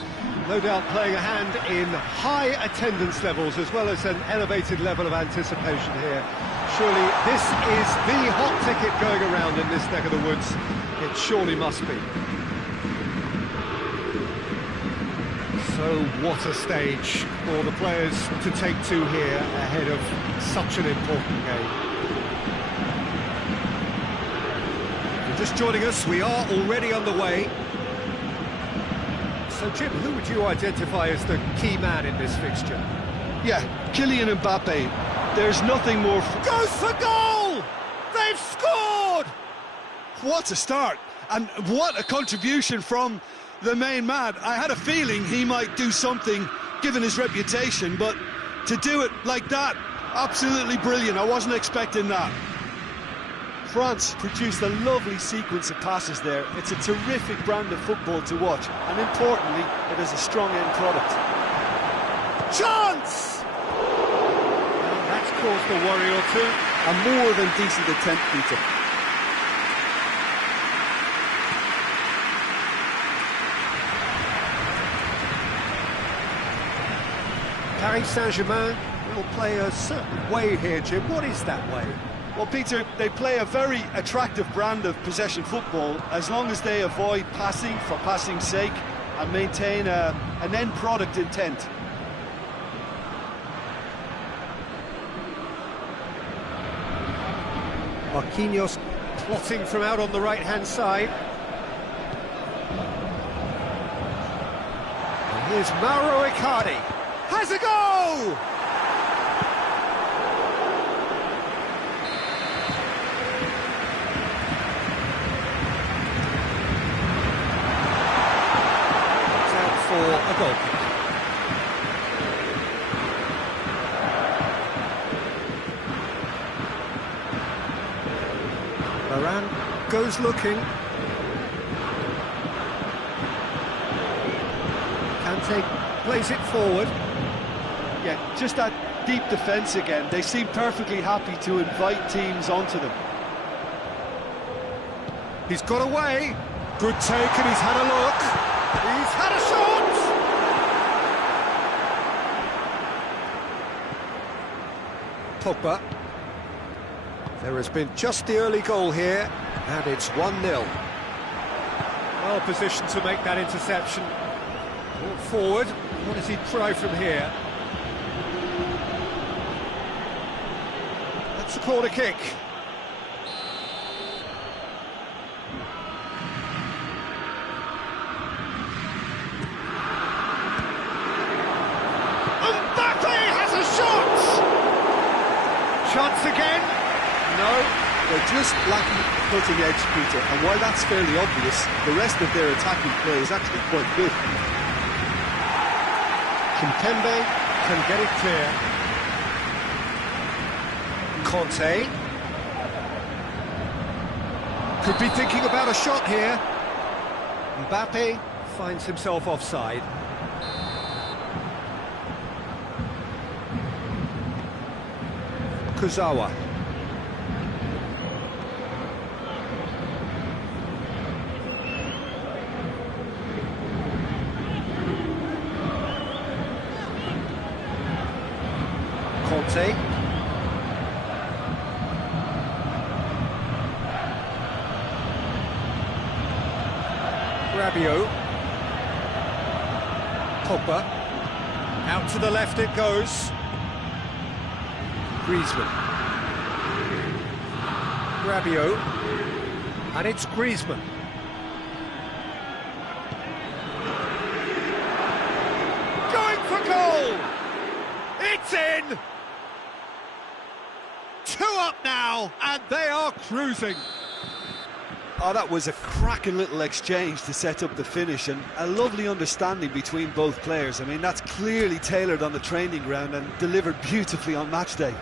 No doubt playing a hand in high attendance levels as well as an elevated level of anticipation here. Surely this is the hot ticket going around in this neck of the woods. It surely must be. So what a stage for the players to take to here ahead of such an important game. If you're just joining us, we are already underway. So Jim, who would you identify as the key man in this fixture? Yeah, Kylian Mbappe. There's nothing more... Goes for goal! They've scored! What a start! And what a contribution from the main man. I had a feeling he might do something, given his reputation, but to do it like that, absolutely brilliant. I wasn't expecting that. France produced a lovely sequence of passes there. It's a terrific brand of football to watch, and importantly, it is a strong end product. Chance! Well, that's caused a worry or two. A more than decent attempt, Peter. Paris Saint-Germain will play a certain way here, Jim. What is that way? Well, Peter, they play a very attractive brand of possession football as long as they avoid passing for passing's sake and maintain an end product intent. Marquinhos plotting from out on the right-hand side. And here's Mauro Icardi. Has a go! It's out for a goal kick. Varane goes looking. Kante plays it forward. Yeah, just that deep defence again. They seem perfectly happy to invite teams onto them. He's got away. Good take, and he's had a look. He's had a shot! Pogba. There has been just the early goal here, and it's 1-0. Well positioned to make that interception. Ball forward. What does he try from here? That's a corner kick. Mbappe has a shot! Chance again? No. They're just lacking cutting edge, Peter, and while that's fairly obvious, the rest of their attacking play is actually quite good. Kimpembe can get it clear. Conte could be thinking about a shot here. Mbappe finds himself offside. Kurzawa. Conte. Rabiot. Pogba. Out to the left it goes. Griezmann. Rabiot. And it's Griezmann. Going for goal! It's in! 2 up now, and they are cruising. Oh, that was a cracking little exchange to set up the finish, and a lovely understanding between both players. I mean, that's clearly tailored on the training ground and delivered beautifully on match day.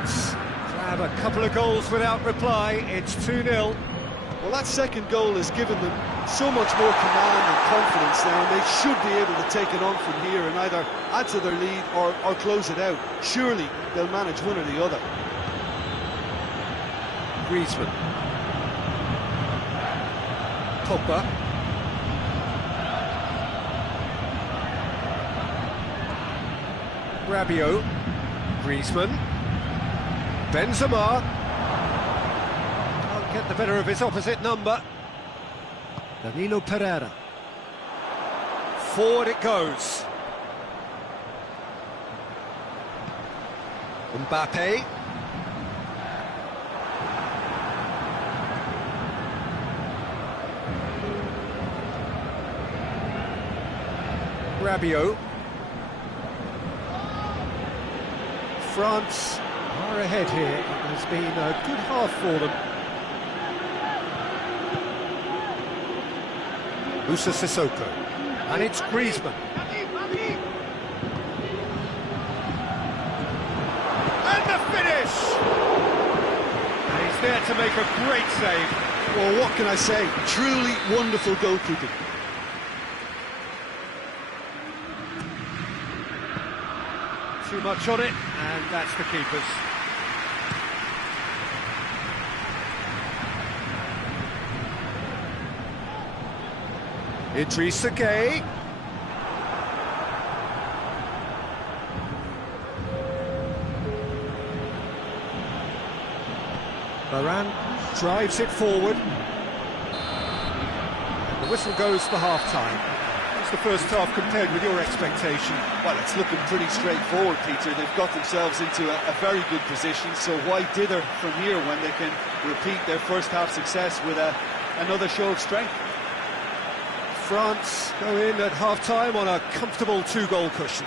France grab a couple of goals without reply. It's 2-0. Well, that second goal has given them so much more command and confidence now, and they should be able to take it on from here and either add to their lead or close it out. Surely they'll manage one or the other. Griezmann. Pogba. Rabiot. Griezmann. Benzema. Can't get the better of his opposite number. Danilo Pereira. Forward it goes. Mbappe. Rabiot. France are ahead here. It has been a good half for them. Moussa Sissoko. And it's Griezmann. And the finish! And he's there to make a great save. Well, what can I say? Truly wonderful goalkeeping. Too much on it, and that's the keeper's. Idrissa Gueye. Varane drives it forward. And the whistle goes for half-time. What's the first half compared with your expectation? Well, it's looking pretty straightforward, Peter. They've got themselves into a very good position, so why dither from here when they can repeat their first half success with another show of strength? France go in at half-time on a comfortable 2-goal cushion.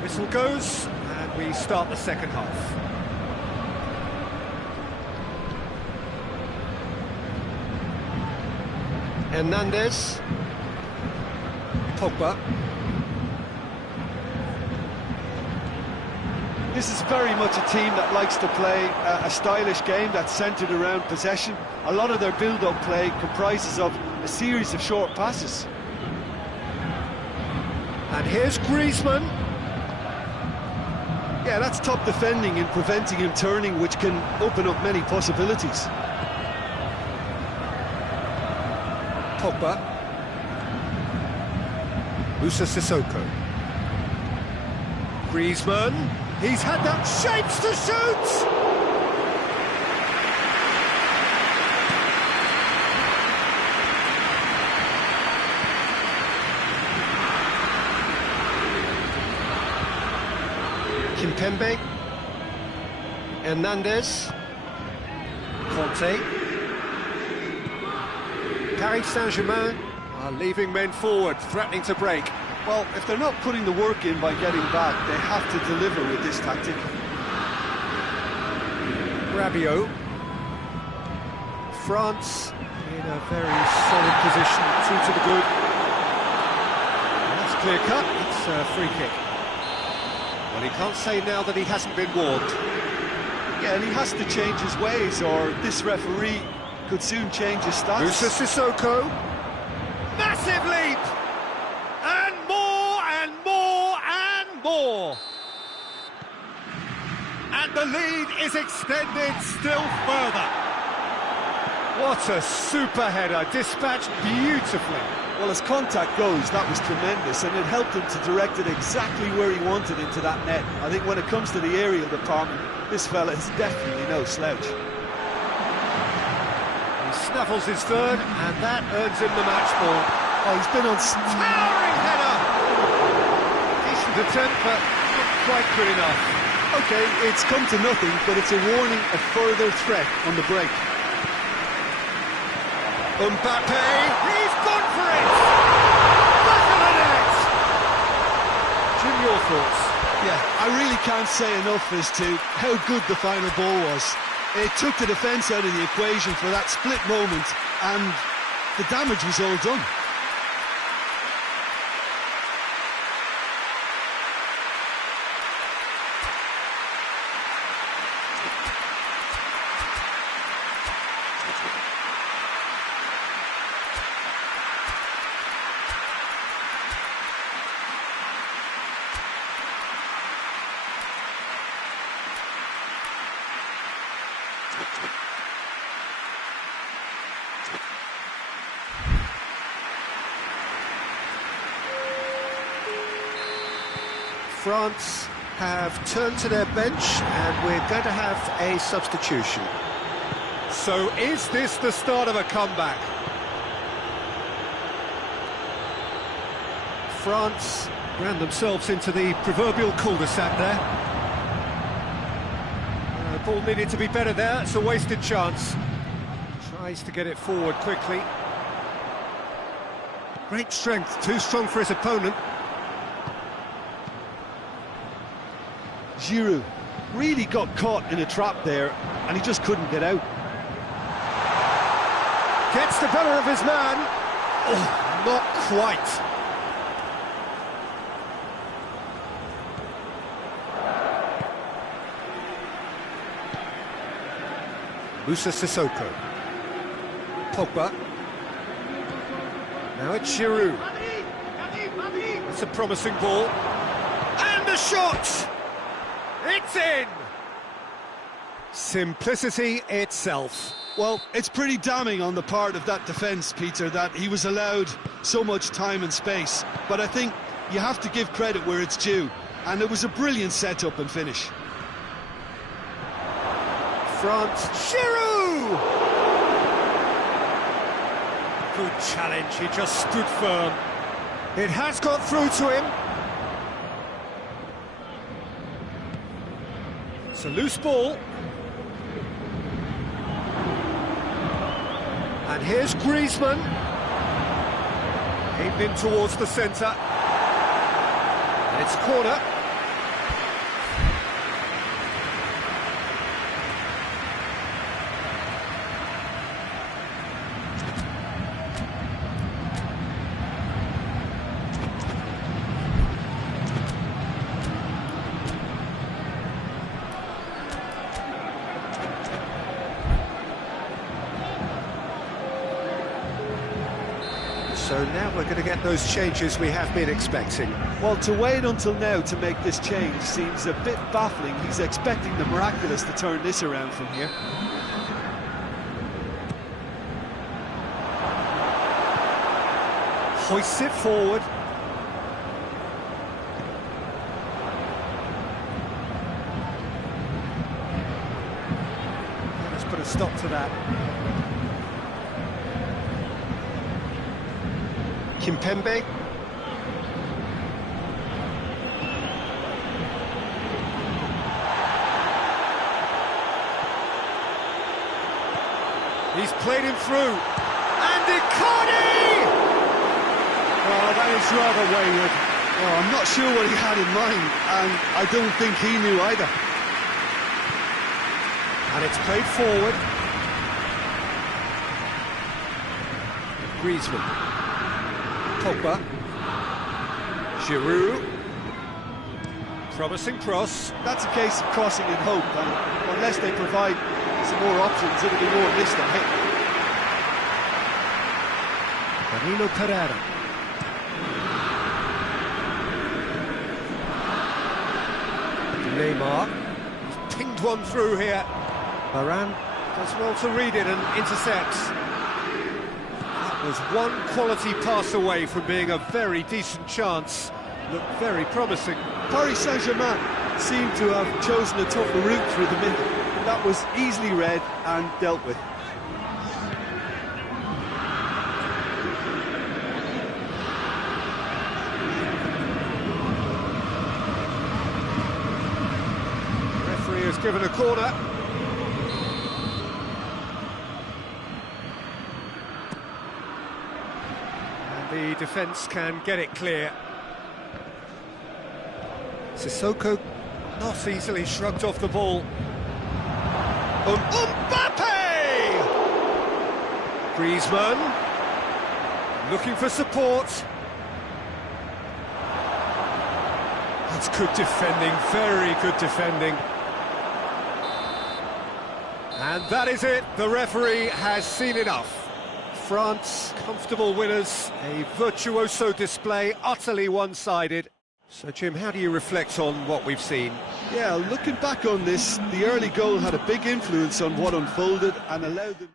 Whistle goes, and we start the second half. Hernandez. Pogba. This is very much a team that likes to play a stylish game that's centred around possession. A lot of their build-up play comprises of a series of short passes. And here's Griezmann. Yeah, that's top defending and preventing him turning, which can open up many possibilities. Pogba. Moussa Sissoko. Griezmann. He's had that shapes to shoot! Kimpembe. Hernandez. Conte. Paris Saint-Germain are leaving men forward, threatening to break. Well, if they're not putting the work in by getting back, they have to deliver with this tactic. Rabiot. France in a very solid position, 2 to the good. And that's clear cut, it's a free kick. Well, he can't say now that he hasn't been warned. Yeah, and he has to change his ways, or this referee could soon change his stance. Moussa Sissoko. Massive leap! And more, and more, and more! And the lead is extended still further. What a super header, dispatched beautifully. Well, as contact goes, that was tremendous, and it helped him to direct it exactly where he wanted into that net. I think when it comes to the aerial department, this fella is definitely no slouch. He snaffles his third, and that earns him the match ball. Oh, he's been on... Towering header! Decent attempt, but not quite good enough. OK, it's come to nothing, but it's a warning of further threat on the break. Mbappe, he's gone for it! Back of the net! Jim, your thoughts? Yeah, I really can't say enough as to how good the final ball was. It took the defence out of the equation for that split moment, and the damage was all done. France have turned to their bench, and we're going to have a substitution. So is this the start of a comeback? France ran themselves into the proverbial cul-de-sac there. The ball needed to be better there, it's a wasted chance. Tries to get it forward quickly. Great strength, too strong for his opponent. Giroud really got caught in a trap there, and he just couldn't get out. Gets the better of his man. Oh, not quite. Moussa Sissoko. Pogba. Now it's Giroud. It's a promising ball. And the shot! It's in! Simplicity itself. Well, it's pretty damning on the part of that defence, Peter, that he was allowed so much time and space. But I think you have to give credit where it's due, and it was a brilliant setup and finish. France, Giroud! Good challenge, he just stood firm. It has got through to him. It's a loose ball. And here's Griezmann. Aimed in towards the centre. And it's a corner. So now we're going to get those changes we have been expecting. Well, to wait until now to make this change seems a bit baffling. He's expecting the miraculous to turn this around from here. Hoists it forward. Let's put a stop to that. Kimpembe. He's played him through. And Icardi! Oh, that is rather wayward. Oh, I'm not sure what he had in mind, and I don't think he knew either. And it's played forward. Griezmann. Pogba. Giroud. Promising cross. That's a case of crossing in hope, and unless they provide some more options, it'll be more miss than hit. Danilo Pereira. Neymar. He's pinged one through here. Varane Does well to read it and intercepts. That was one quality pass away from being a very decent chance. Looked very promising. Paris Saint-Germain seemed to have chosen a tougher route through the middle. That was easily read and dealt with. Referee has given a corner. The defence can get it clear. Sissoko not easily shrugged off the ball. Mbappe! Griezmann looking for support. That's good defending, very good defending. And that is it, the referee has seen enough. France, comfortable winners, a virtuoso display, utterly one-sided. So, Jim, how do you reflect on what we've seen? Yeah, looking back on this, the early goal had a big influence on what unfolded and allowed them...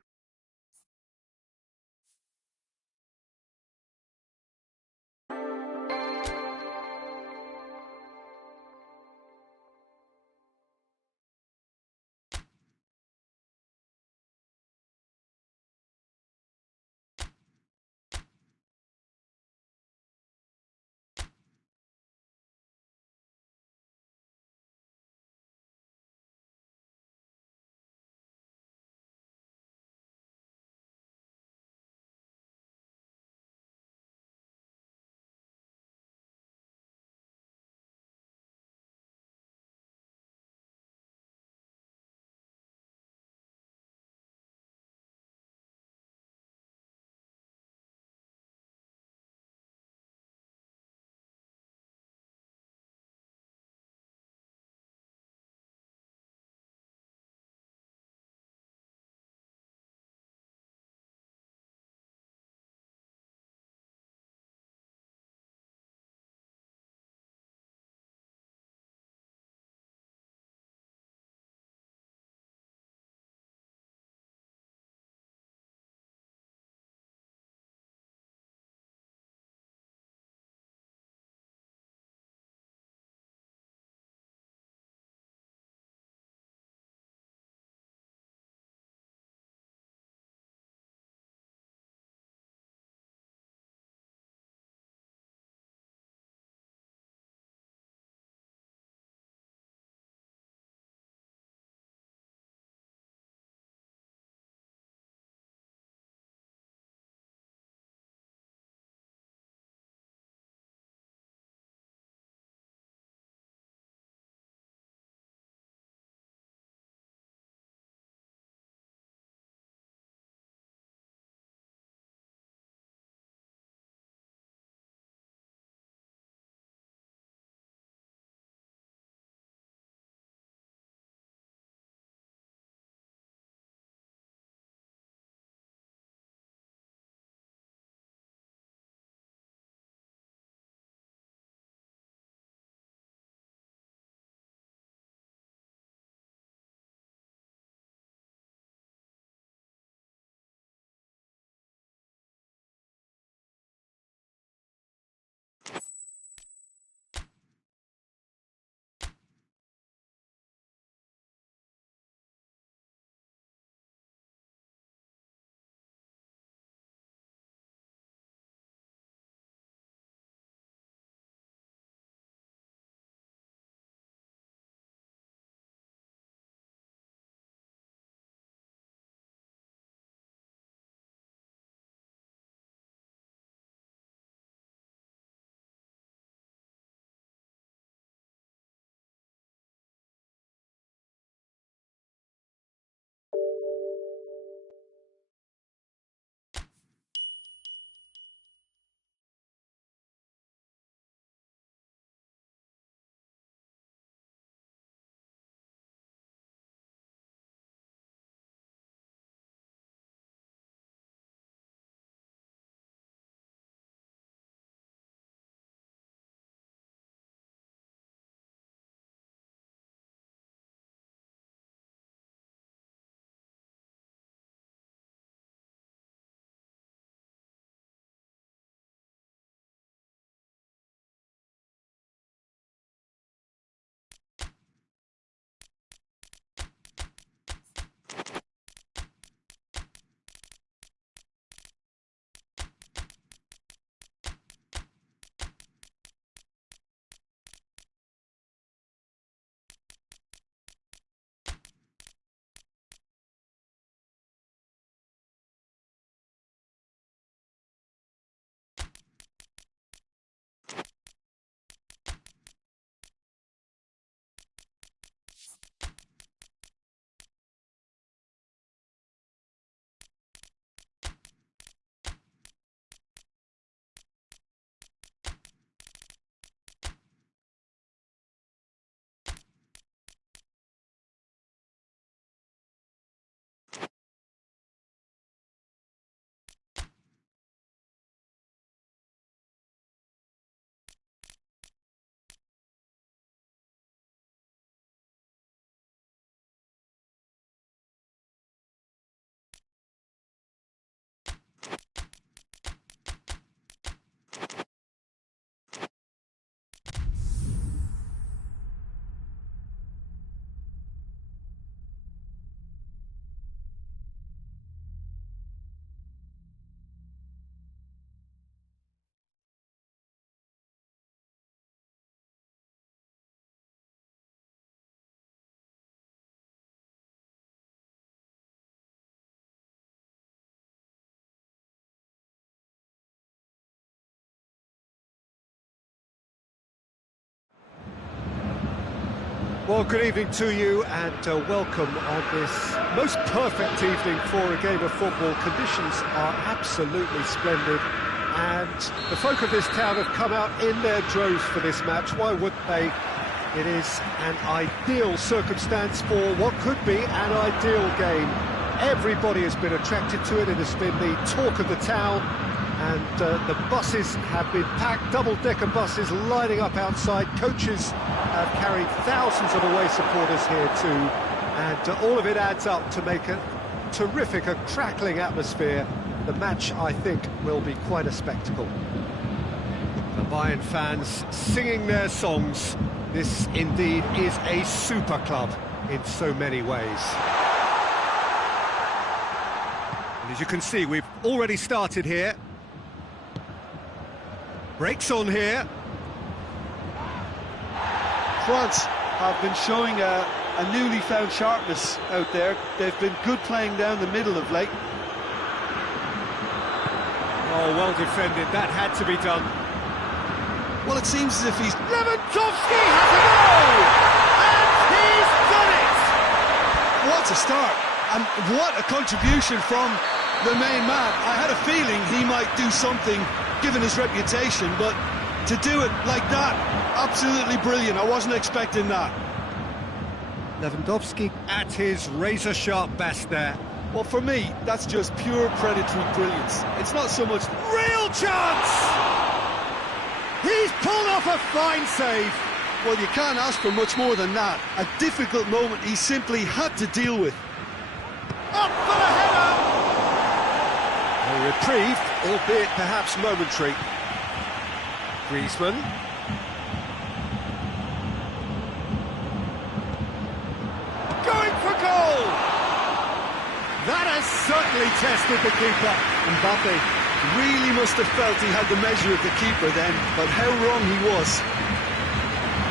Well, good evening to you and welcome on this most perfect evening for a game of football. Conditions are absolutely splendid and the folk of this town have come out in their droves for this match. Why wouldn't they? It is an ideal circumstance for what could be an ideal game. Everybody has been attracted to it. It has been the talk of the town. And the buses have been packed, double-decker buses lining up outside. Coaches have carried thousands of away supporters here too. And all of it adds up to make a terrific, a crackling atmosphere. The match, I think, will be quite a spectacle. The Bayern fans singing their songs. This indeed is a super club in so many ways. And as you can see, we've already started here. Breaks on here. France have been showing a newly found sharpness out there. They've been good playing down the middle of late. Oh, well defended. That had to be done. Well, it seems as if he's... Lewandowski has a goal! And he's done it! What a start! And what a contribution from the main man. I had a feeling he might do something given his reputation, but to do it like that, absolutely brilliant. I wasn't expecting that. Lewandowski at his razor-sharp best there. Well, for me, that's just pure predatory brilliance. It's not so much... Real chance! He's pulled off a fine save. Well, you can't ask for much more than that. A difficult moment he simply had to deal with. Up for the header! A reprieve, albeit perhaps momentary. Griezmann. Going for goal! That has certainly tested the keeper. Mbappe really must have felt he had the measure of the keeper then, but how wrong he was.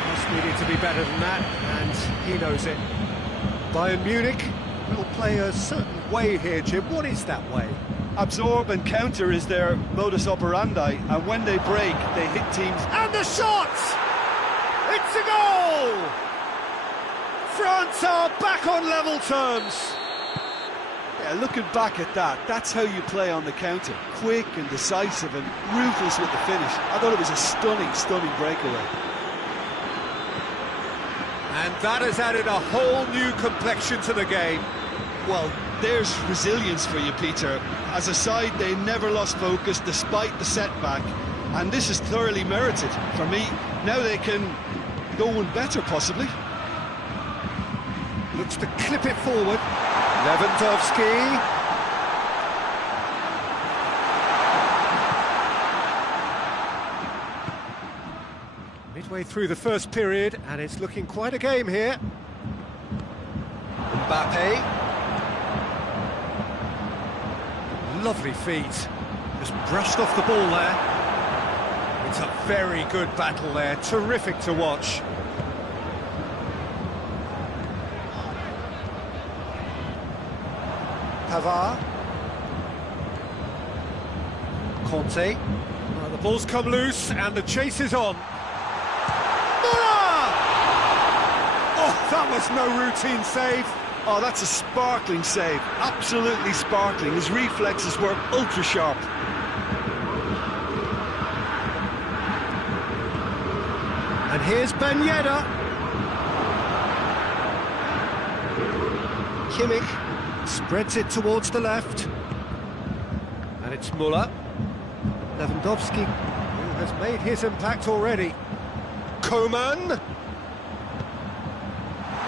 Must needed to be better than that, and he knows it. Bayern Munich will play a certain way here, Jim. What is that way? Absorb and counter is their modus operandi, and when they break, they hit teams. And the shot! It's a goal! France are back on level terms. Yeah, looking back at that, that's how you play on the counter. Quick and decisive and ruthless with the finish. I thought it was a stunning breakaway. And that has added a whole new complexion to the game. Well, there's resilience for you, Peter. As a side, they never lost focus despite the setback. And this is thoroughly merited for me. Now they can go one better, possibly. Looks to clip it forward. Lewandowski. Midway through the first period, and it's looking quite a game here. Mbappe. Lovely feet. Just brushed off the ball there. It's a very good battle there. Terrific to watch. Pavard. Conte. The ball's come loose and the chase is on. Muller! Oh, that was no routine save. Oh, that's a sparkling save. Absolutely sparkling. His reflexes were ultra sharp. And here's Ben Yedder. Kimmich spreads it towards the left. And it's Muller. Lewandowski, who has made his impact already. Coman.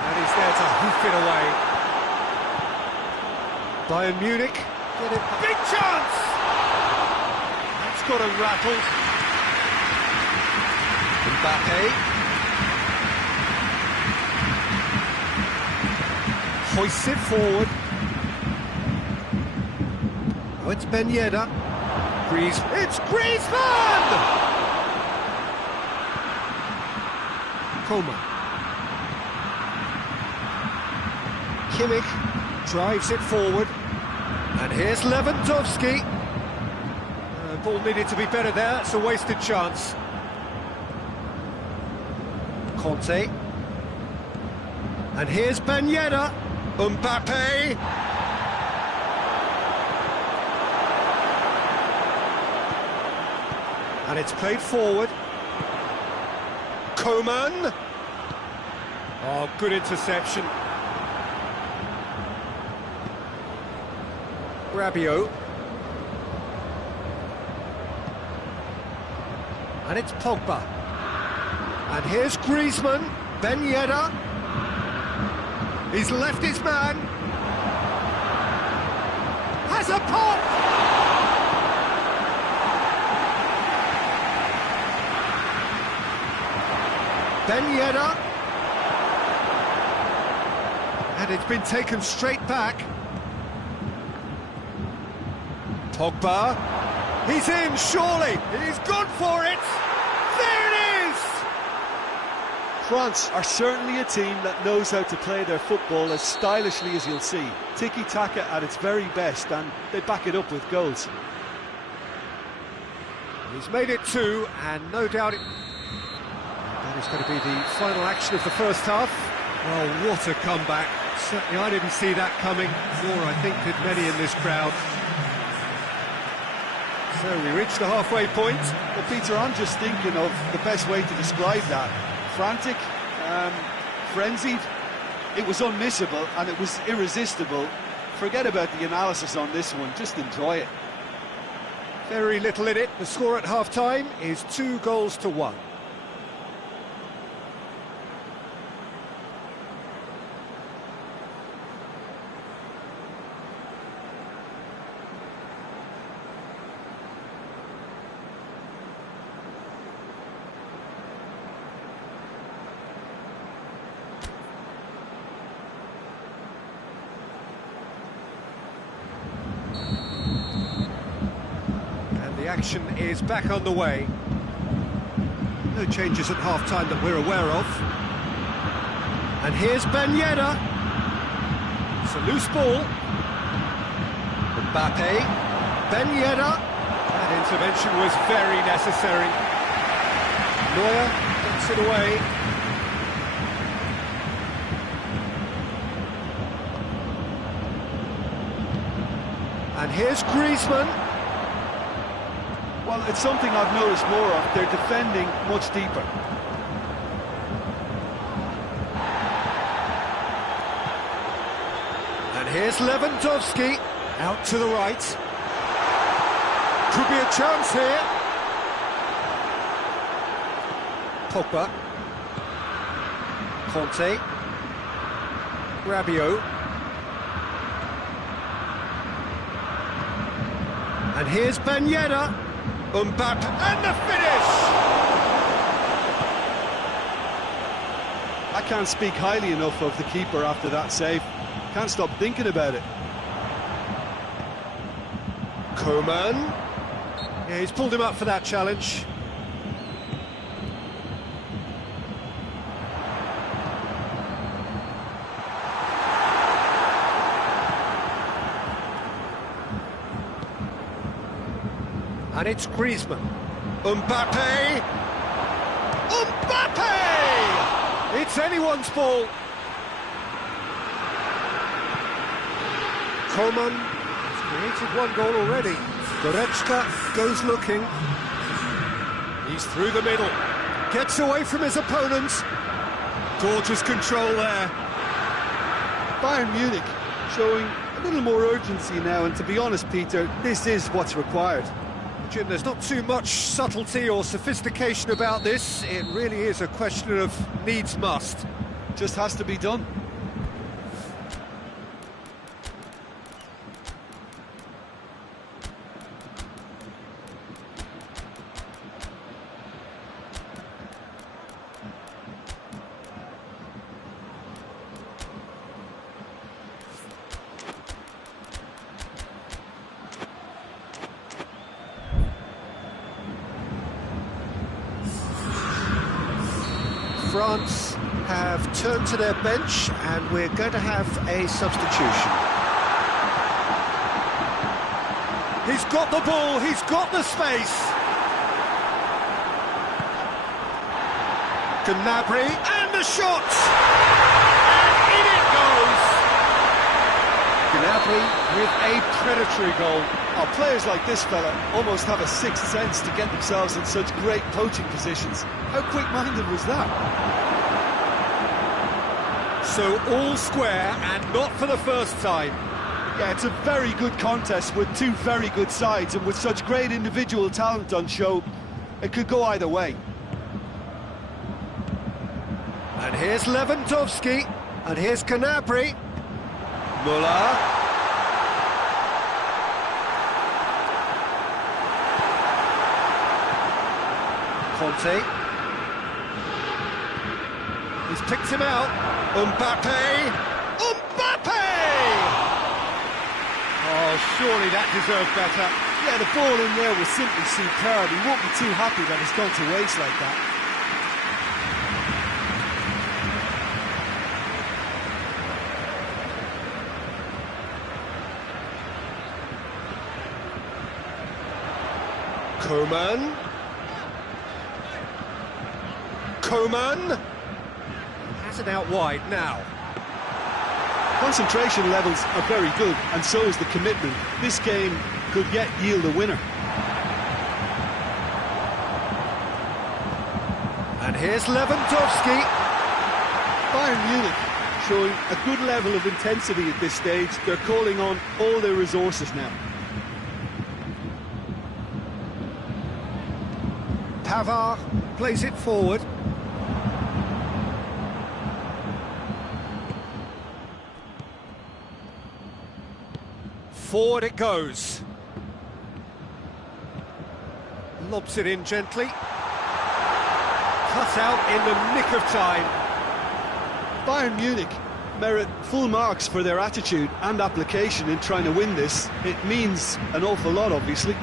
And he's there to hoof it away. Bayern Munich get it. Big chance! That's got him rattled. Mbappe. Hoists it forward. Oh, it's Ben Yedder. It's Griezmann! Coman. Kimmich drives it forward. And here's Lewandowski. Ball needed to be better there. It's a wasted chance. Conte. And here's Ben Yedder. Mbappe. And it's played forward. Coman. Oh, good interception. Rabiot. And it's Pogba. And here's Griezmann. Ben Yedder. He's left his man. Has a pop! Ben Yedder. And it's been taken straight back. Pogba. He's in, surely. He's gone for it. There it is! France are certainly a team that knows how to play their football as stylishly as you'll see. Tiki-taka at its very best, and they back it up with goals. He's made it 2, and no doubt that is going to be the final action of the first half. Well, what a comeback. Certainly I didn't see that coming, nor I think did many in this crowd. So we reached the halfway point. Well, Peter, I'm just thinking of the best way to describe that. Frantic, frenzied. It was unmissable and it was irresistible. Forget about the analysis on this one, just enjoy it. Very little in it. The score at half-time is 2-1. The action is back on the way. No changes at half-time that we're aware of. And here's Ben Yedder. It's a loose ball. Mbappe. Ben Yedder. That intervention was very necessary. Neuer gets it away. And here's Griezmann. Well, it's something I've noticed more of. They're defending much deeper. And here's Lewandowski, out to the right. Could be a chance here. Pogba. Conte. Rabiot. And here's Ben Yedder. Mbappe, and the finish! I can't speak highly enough of the keeper after that save. Can't stop thinking about it. Coman. Yeah, he's pulled him up for that challenge. And it's Griezmann. Mbappe! Mbappe! It's anyone's ball. Coman has created one goal already. Goretzka goes looking. He's through the middle. Gets away from his opponents. Gorgeous control there. Bayern Munich showing a little more urgency now, and to be honest, Peter, this is what's required. Jim, there's not too much subtlety or sophistication about this. It really is a question of needs must. Just has to be done. France have turned to their bench and we're going to have a substitution. He's got the ball, he's got the space. Gnabry, and the shot! And quickly with a predatory goal. Oh, players like this fella almost have a sixth sense to get themselves in such great poaching positions. How quick-minded was that? So all square, and not for the first time. Yeah, it's a very good contest with two very good sides, and with such great individual talent on show, it could go either way. And here's Lewandowski, and here's Gnabry. Müller. Conte. He's picked him out. Mbappe! Oh, surely that deserved better. Yeah, the ball in there was simply superb. He won't be too happy that it's gone to waste like that. Coman has it out wide now. Concentration levels are very good, and so is the commitment. This game could yet yield a winner. And here's Lewandowski. Bayern Munich showing a good level of intensity at this stage. They're calling on all their resources now. Pavard plays it forward. Forward it goes. Lobs it in gently. Cut out in the nick of time. Bayern Munich merit full marks for their attitude and application in trying to win this. It means an awful lot, obviously.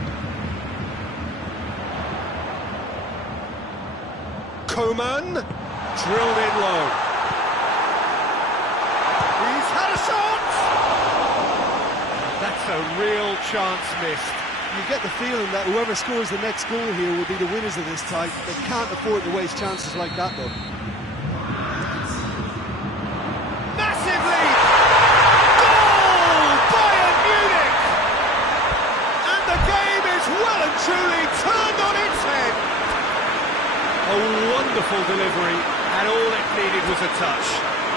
Coman, drilled in low. He's had a shot! That's a real chance missed. You get the feeling that whoever scores the next goal here will be the winners of this tie. They can't afford to waste chances like that, though. Massive lead! Goal! Bayern Munich! And the game is well and truly turned on its head. A wonderful delivery, and all it needed was a touch.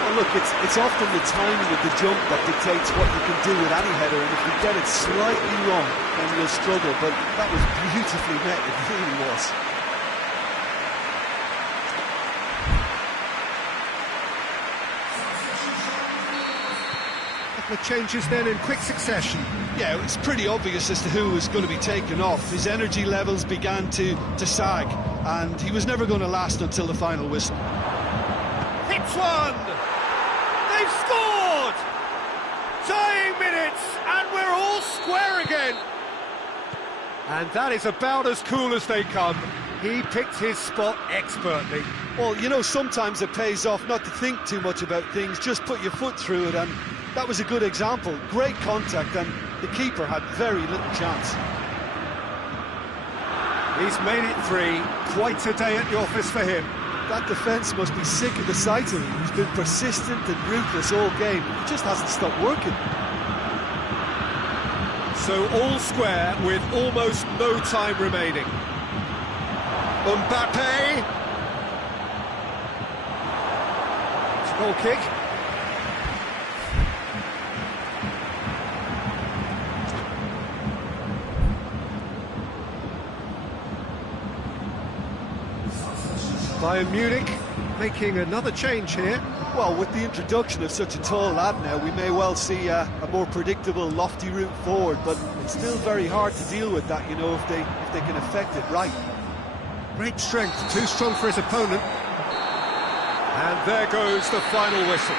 Well, look, it's often the timing of the jump that dictates what you can do with any header, and if you get it slightly wrong, then you'll struggle, but that was beautifully met, it really was. The changes then in quick succession. Yeah, it's pretty obvious as to who was going to be taken off. His energy levels began to sag, and he was never going to last until the final whistle. Hits one! They've scored! Tying minutes, and we're all square again. And that is about as cool as they come. He picked his spot expertly. Well, you know, sometimes it pays off not to think too much about things, just put your foot through it, and that was a good example. Great contact, and the keeper had very little chance. He's made it three. Quite a day at the office for him. That defence must be sick of the sight of him. He's been persistent and ruthless all game. He just hasn't stopped working. So all square with almost no time remaining. Mbappe. It's a goal kick. Bayern Munich making another change here. Well, with the introduction of such a tall lad now, we may well see a more predictable, lofty route forward, but it's still very hard to deal with that, you know, if they can affect it right. Great strength, too strong for his opponent. And there goes the final whistle.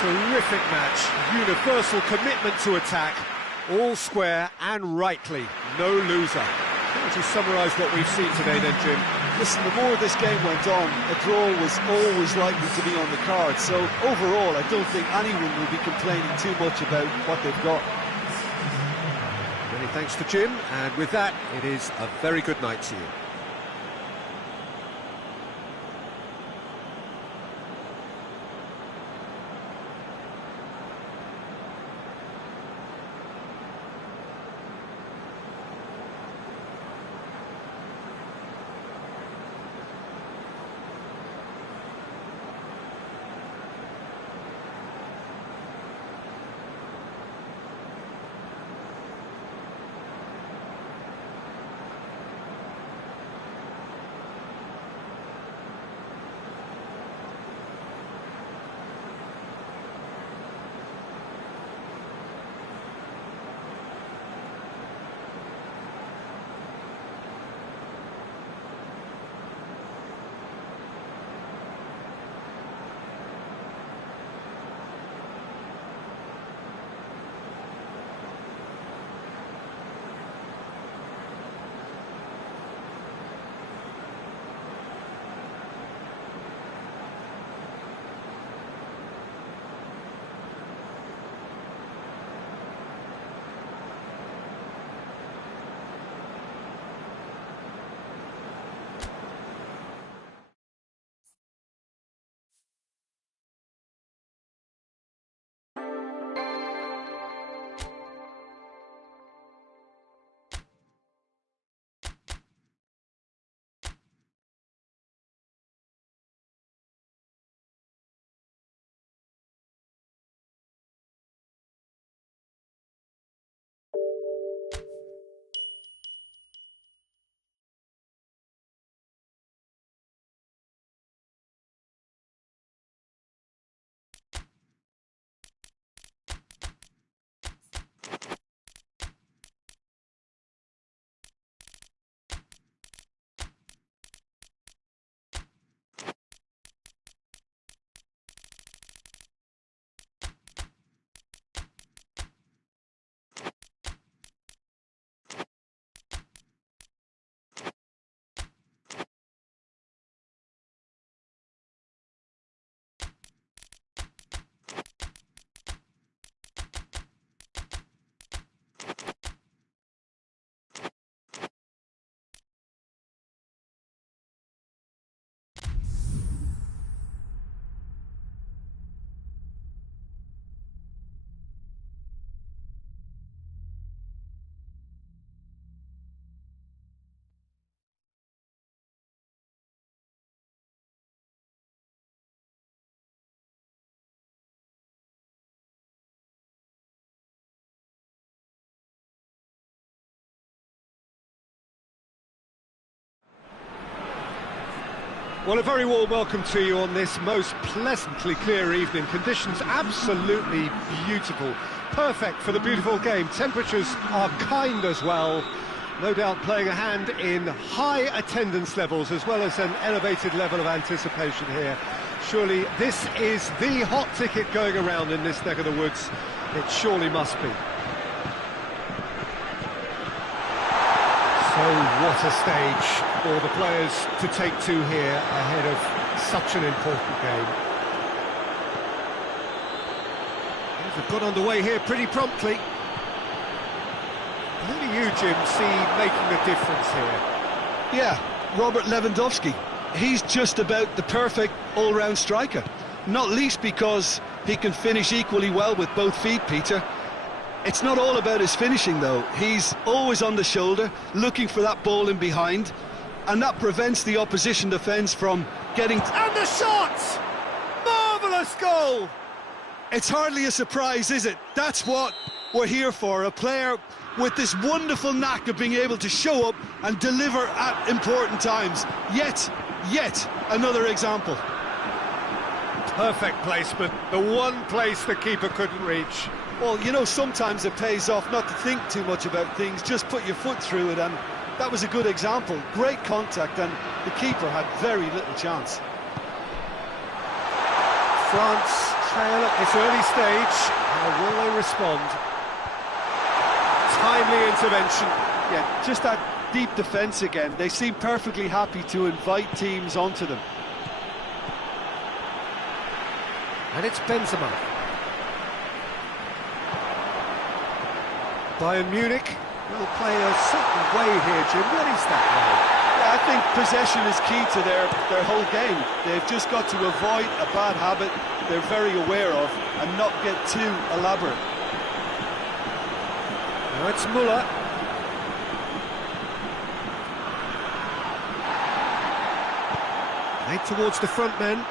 Terrific match, universal commitment to attack, all square and rightly, no loser. How would you summarise what we've seen today then, Jim? Listen, the more this game went on, a draw was always likely to be on the card. So overall, I don't think anyone will be complaining too much about what they've got. Many thanks to Jim, and with that, it is a very good night to you. Well, a very warm welcome to you on this most pleasantly clear evening. Conditions absolutely beautiful. Perfect for the beautiful game. Temperatures are kind as well. No doubt playing a hand in high attendance levels as well as an elevated level of anticipation here. Surely this is the hot ticket going around in this neck of the woods. It surely must be. So what a stage for the players to take to here ahead of such an important game. They've got underway here pretty promptly. Who do you, Jim, see making the difference here? Yeah, Robert Lewandowski. He's just about the perfect all-round striker. Not least because he can finish equally well with both feet, Peter. It's not all about his finishing, though. He's always on the shoulder, looking for that ball in behind, and that prevents the opposition defence from getting... And the shot! Marvellous goal! It's hardly a surprise, is it? That's what we're here for, a player with this wonderful knack of being able to show up and deliver at important times. Yet another example. Perfect placement, the one place the keeper couldn't reach. Well, you know, sometimes it pays off not to think too much about things, just put your foot through it, and that was a good example. Great contact, and the keeper had very little chance. France trail at this early stage. How will they respond? Timely intervention. Yeah, just that deep defence again. They seem perfectly happy to invite teams onto them. And it's Benzema. Bayern Munich will play a certain way here, Jim. What is that way? Yeah, I think possession is key to their whole game. They've just got to avoid a bad habit they're very aware of and not get too elaborate. Now it's Müller. Played towards the front men.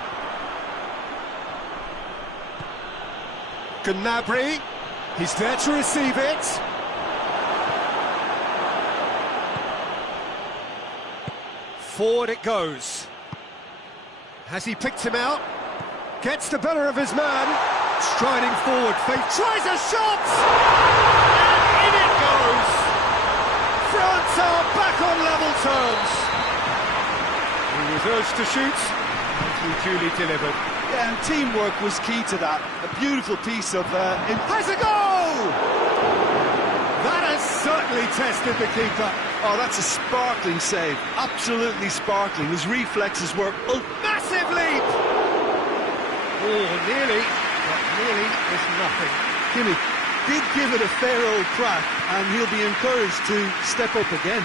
Gnabry. He's there to receive it. Forward it goes. Has he picked him out? Gets the better of his man. Striding forward, Faith tries a shot! And in it goes! France are back on level terms. He was urged to shoot, and he duly delivered. Yeah, and teamwork was key to that. A beautiful piece of... Has a goal! That has certainly tested the keeper. Oh, that's a sparkling save. Absolutely sparkling. His reflexes were... Massive leap! Oh, nearly, but nearly is nothing. Jimmy did give it a fair old crack, and he'll be encouraged to step up again.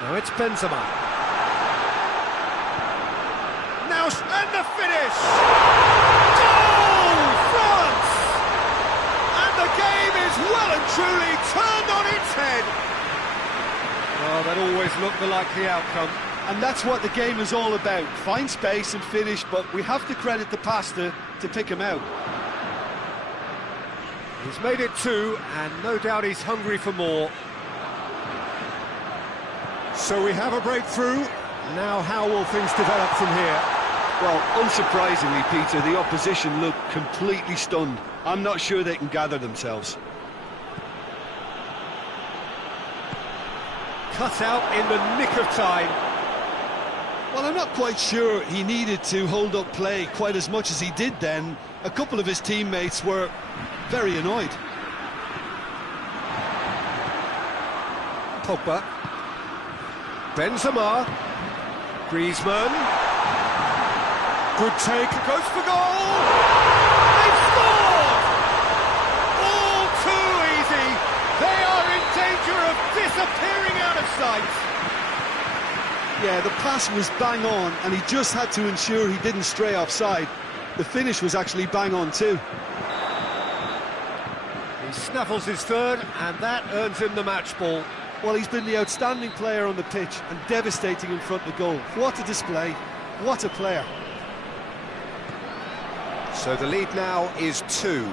Now it's Benzema. Now, and the finish! Goal! France! And the game is well and truly turned on its head. Well, that always looked the likely outcome. And that's what the game is all about. Find space and finish, but we have to credit the passer to pick him out. He's made it two, and no doubt he's hungry for more. So we have a breakthrough. Now how will things develop from here? Well, unsurprisingly, Peter, the opposition look completely stunned. I'm not sure they can gather themselves. Cut out in the nick of time. Well, I'm not quite sure he needed to hold up play quite as much as he did then. A couple of his teammates were very annoyed. Pogba. Benzema. Griezmann. Good take, goes for goal! They've scored! All too easy! They are in danger of disappearing out of sight! Yeah, the pass was bang on, and he just had to ensure he didn't stray offside. The finish was actually bang on too. He snaffles his third, and that earns him the match ball. Well, he's been the outstanding player on the pitch and devastating in front of goal. What a display, what a player. So the lead now is 2.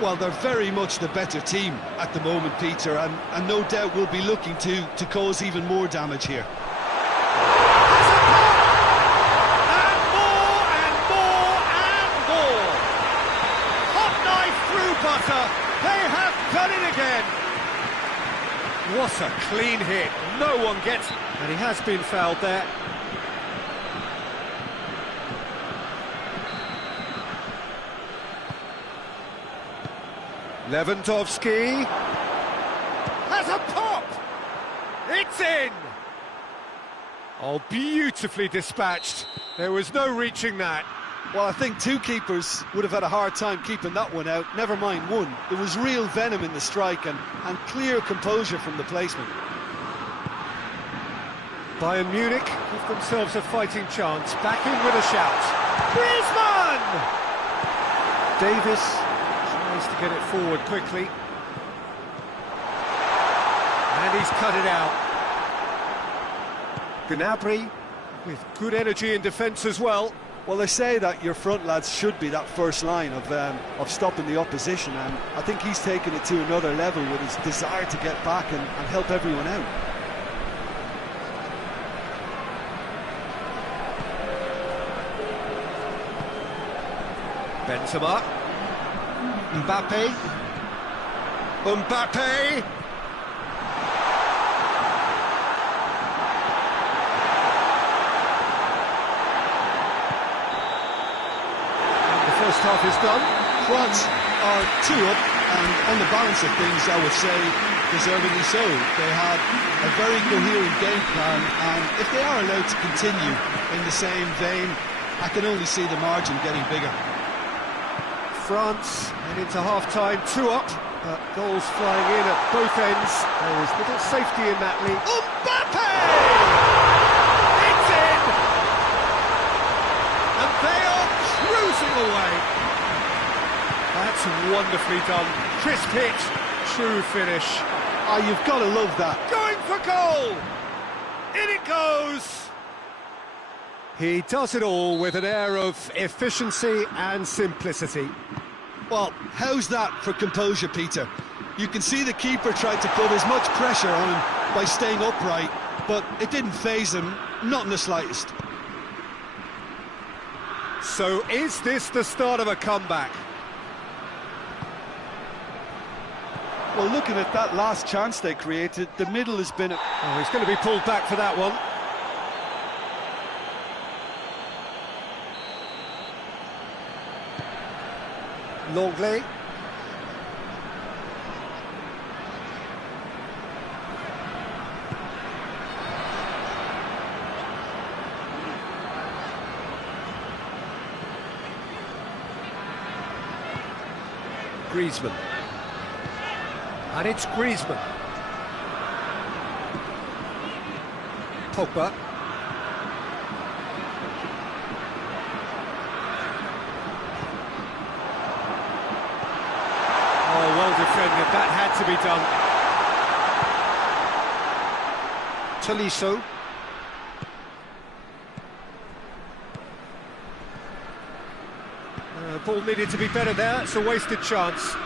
Well, they're very much the better team at the moment, Peter, and no doubt will be looking to cause even more damage here. And more and more and more. Hot knife through butter. They have done it again. What a clean hit. No one gets... And he has been fouled there. Lewandowski has a pop! It's in! Oh, beautifully dispatched. There was no reaching that. Well, I think two keepers would have had a hard time keeping that one out, never mind one. There was real venom in the strike and clear composure from the placement. Bayern Munich give themselves a fighting chance, back in with a shout. Griezmann! Davis tries to get it forward quickly. And he's cut it out. Gnabry with good energy in defence as well. Well, they say that your front lads should be that first line of stopping the opposition, and I think he's taken it to another level with his desire to get back and help everyone out. Benzema. Mbappe. First half is done. France are 2 up, and on the balance of things, I would say deservedly so. They had a very coherent game plan, and if they are allowed to continue in the same vein, I can only see the margin getting bigger. France and into half-time, 2 up. Goals flying in at both ends. There is little safety in that league. Mbappe! It's in! And they are cruising away. That's wonderfully done. Crisp hit, true finish. Ah, you've got to love that. Going for goal! In it goes! He does it all with an air of efficiency and simplicity. Well, how's that for composure, Peter? You can see the keeper tried to put as much pressure on him by staying upright, but it didn't faze him, not in the slightest. So is this the start of a comeback? Well, looking at that last chance they created, the middle has been... Oh, he's going to be pulled back for that one. Longley. Griezmann. And it's Griezmann. Pogba. Oh, well defended. That had to be done. Tolisso. Ball needed to be better there. It's a wasted chance.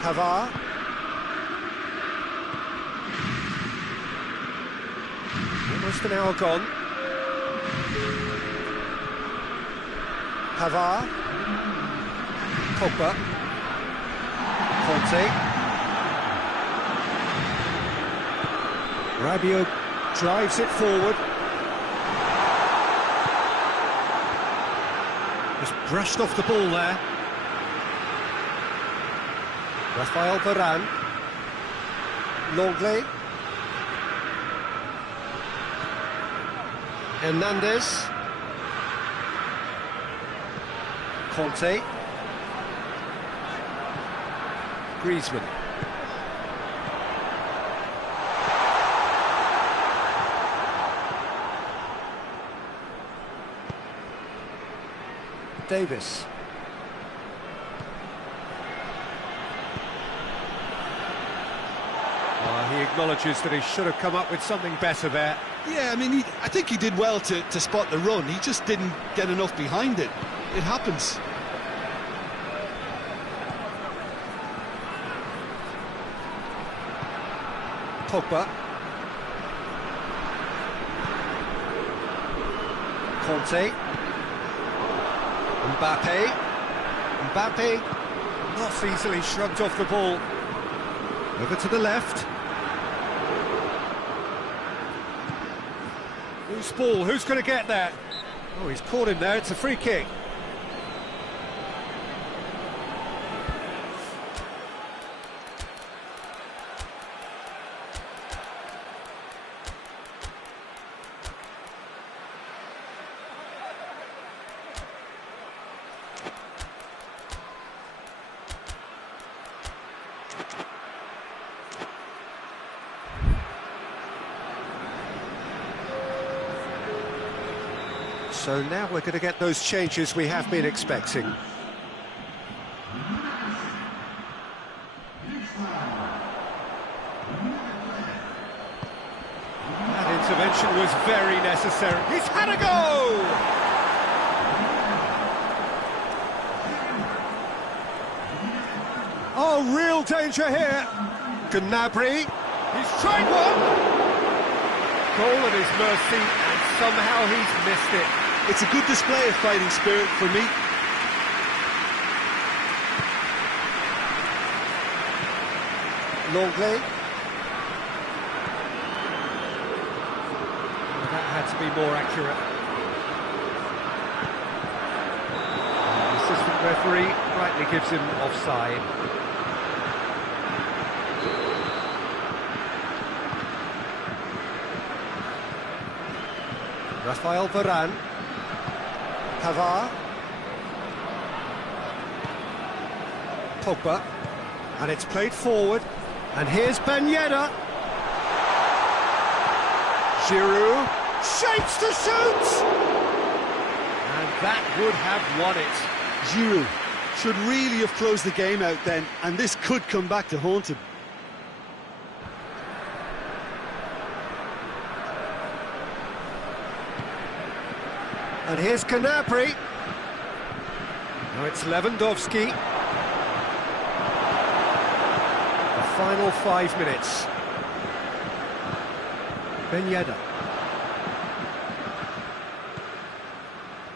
Pavard. Almost an hour gone. Pavard. Pogba. Conte. Rabiot drives it forward. Just brushed off the ball there. Rafael Varane. Longley. Hernandez. Conte. Griezmann. Davis. He acknowledges that he should have come up with something better there. Yeah, I mean, I think he did well to spot the run. He just didn't get enough behind it. It happens. Pogba. Conte. Mbappe. Mbappe not easily shrugged off the ball. Over to the left. Loose ball, who's going to get there? Oh, he's caught him there, it's a free kick. So now we're going to get those changes we have been expecting. That intervention was very necessary. He's had a go! Oh, real danger here. Gnabry. He's tried one. Goal at his mercy, and somehow he's missed it. It's a good display of fighting spirit for me. Longley. That had to be more accurate. The assistant referee rightly gives him offside. Rafael Varane. Pavard. Pogba. And it's played forward. And here's Ben Yedder. Giroud. Shapes to shoot! And that would have won it. Giroud should really have closed the game out then, and this could come back to haunt him. And here's Gnabry. Now it's Lewandowski. The final 5 minutes. Ben Yedder.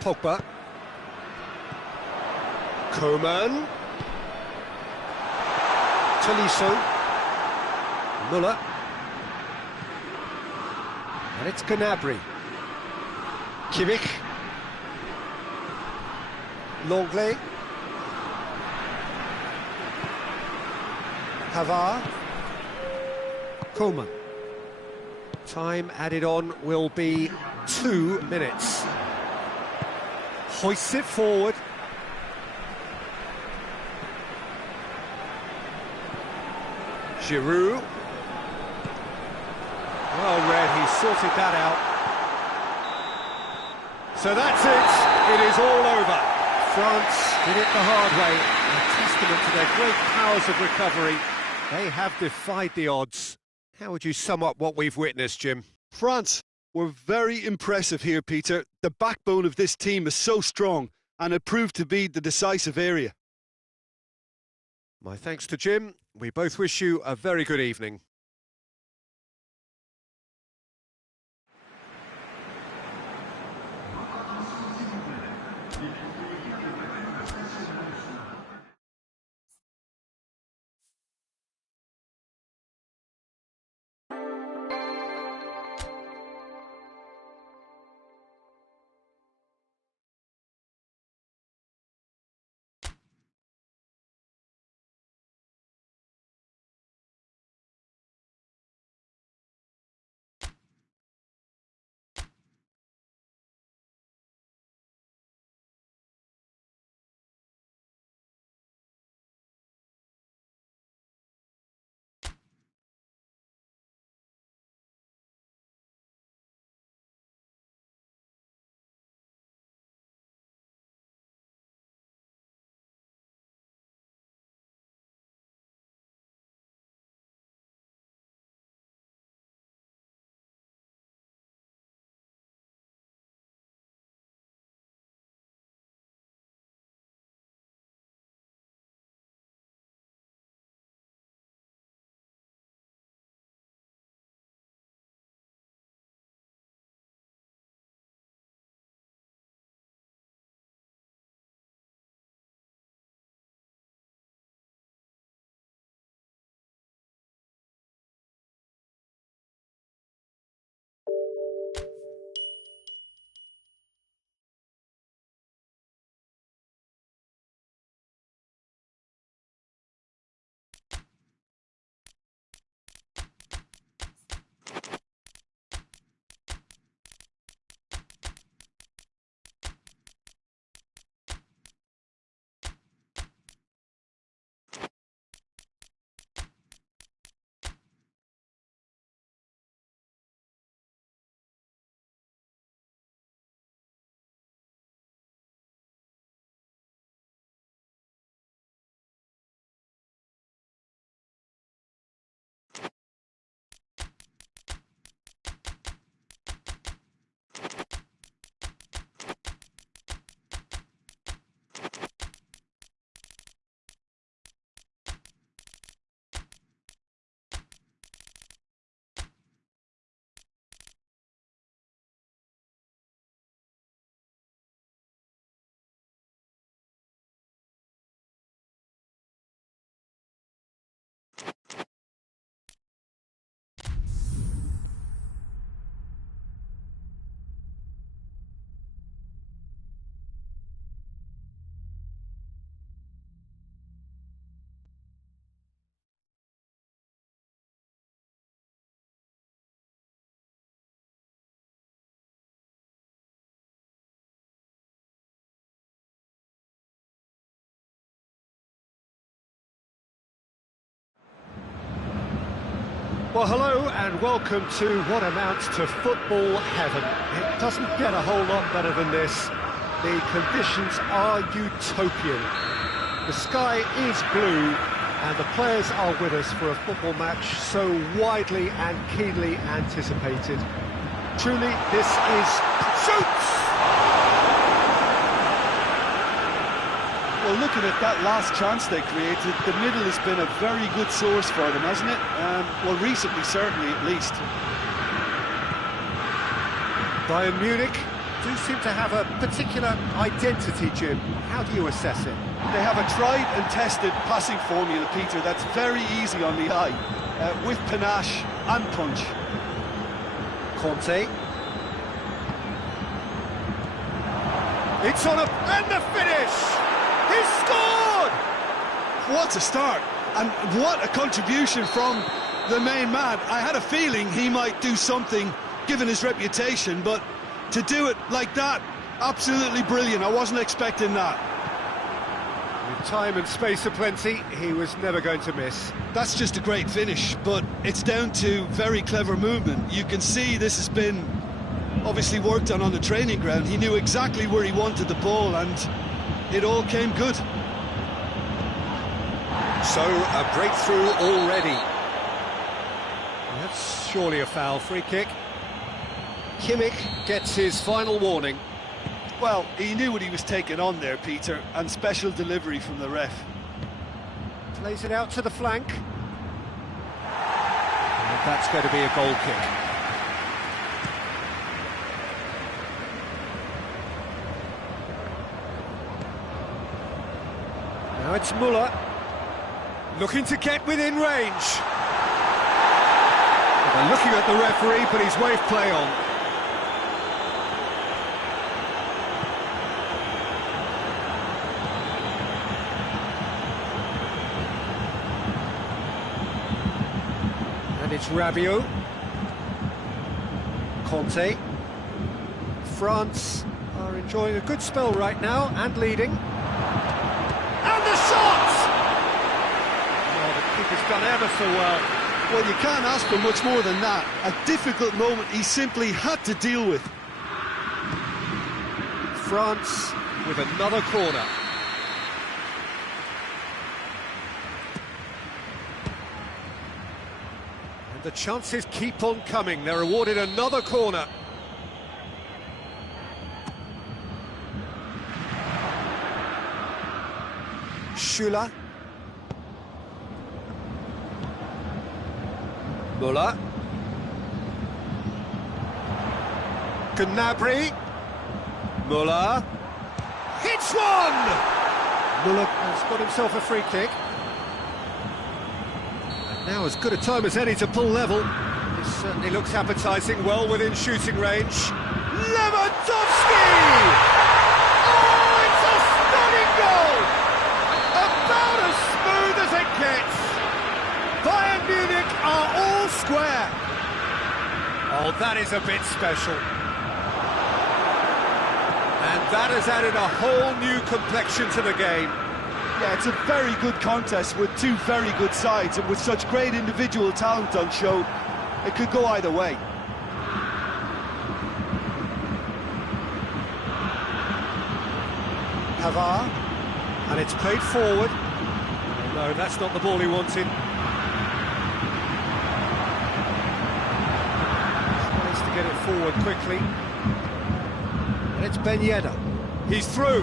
Pogba. Coman. Tolisso. Muller. And it's Gnabry. Kimmich. Longley. Pavard. Coman. Time added on will be 2 minutes. Hoists it forward. Giroud. Well read, he sorted that out. So that's it. It is all over. France did it the hard way, a testament to their great powers of recovery. They have defied the odds. How would you sum up what we've witnessed, Jim? France were very impressive here, Peter. The backbone of this team is so strong, and it proved to be the decisive area. My thanks to Jim. We both wish you a very good evening. Well, hello and welcome to what amounts to football heaven. It doesn't get a whole lot better than this. The conditions are utopian. The sky is blue and the players are with us for a football match so widely and keenly anticipated. Truly, this is... Shoots! Well, looking at that last chance they created, the middle has been a very good source for them, hasn't it? Well, recently, certainly, at least. Bayern Munich do seem to have a particular identity, Jim. How do you assess it? They have a tried and tested passing formula, Peter, that's very easy on the eye, with panache and punch. Conte. It's on and the finish! He's scored! What a start, and what a contribution from the main man. I had a feeling he might do something, given his reputation, but to do it like that, absolutely brilliant. I wasn't expecting that. With time and space aplenty, he was never going to miss. That's just a great finish, but it's down to very clever movement. You can see this has been obviously worked on the training ground. He knew exactly where he wanted the ball, and it all came good. So, a breakthrough already. That's surely a foul. Free kick. Kimmich gets his final warning. Well, he knew what he was taking on there, Peter, and special delivery from the ref. Plays it out to the flank. And that's going to be a goal kick. Now it's Müller, looking to get within range. Well, they're looking at the referee, but he's waved play on. And it's Rabiot. Conte. France are enjoying a good spell right now and leading. And the shot! Well, the keeper's done ever so well. Well, you can't ask for much more than that. A difficult moment he simply had to deal with. France with another corner. And the chances keep on coming. They're awarded another corner. Schüller. Müller. Gnabry. Müller. Hits one! Müller has got himself a free kick. And now as good a time as any to pull level. This certainly looks appetising, well within shooting range. Lewandowski! Oh, it's a stunning goal! About as smooth as it gets. Bayern Munich are all square. Oh, that is a bit special. And that has added a whole new complexion to the game. Yeah, it's a very good contest with two very good sides, and with such great individual talent on show, it could go either way. Pavard. And it's played forward. No, that's not the ball he wanted. Tries to get it forward quickly. And it's Ben Yedder. He's through.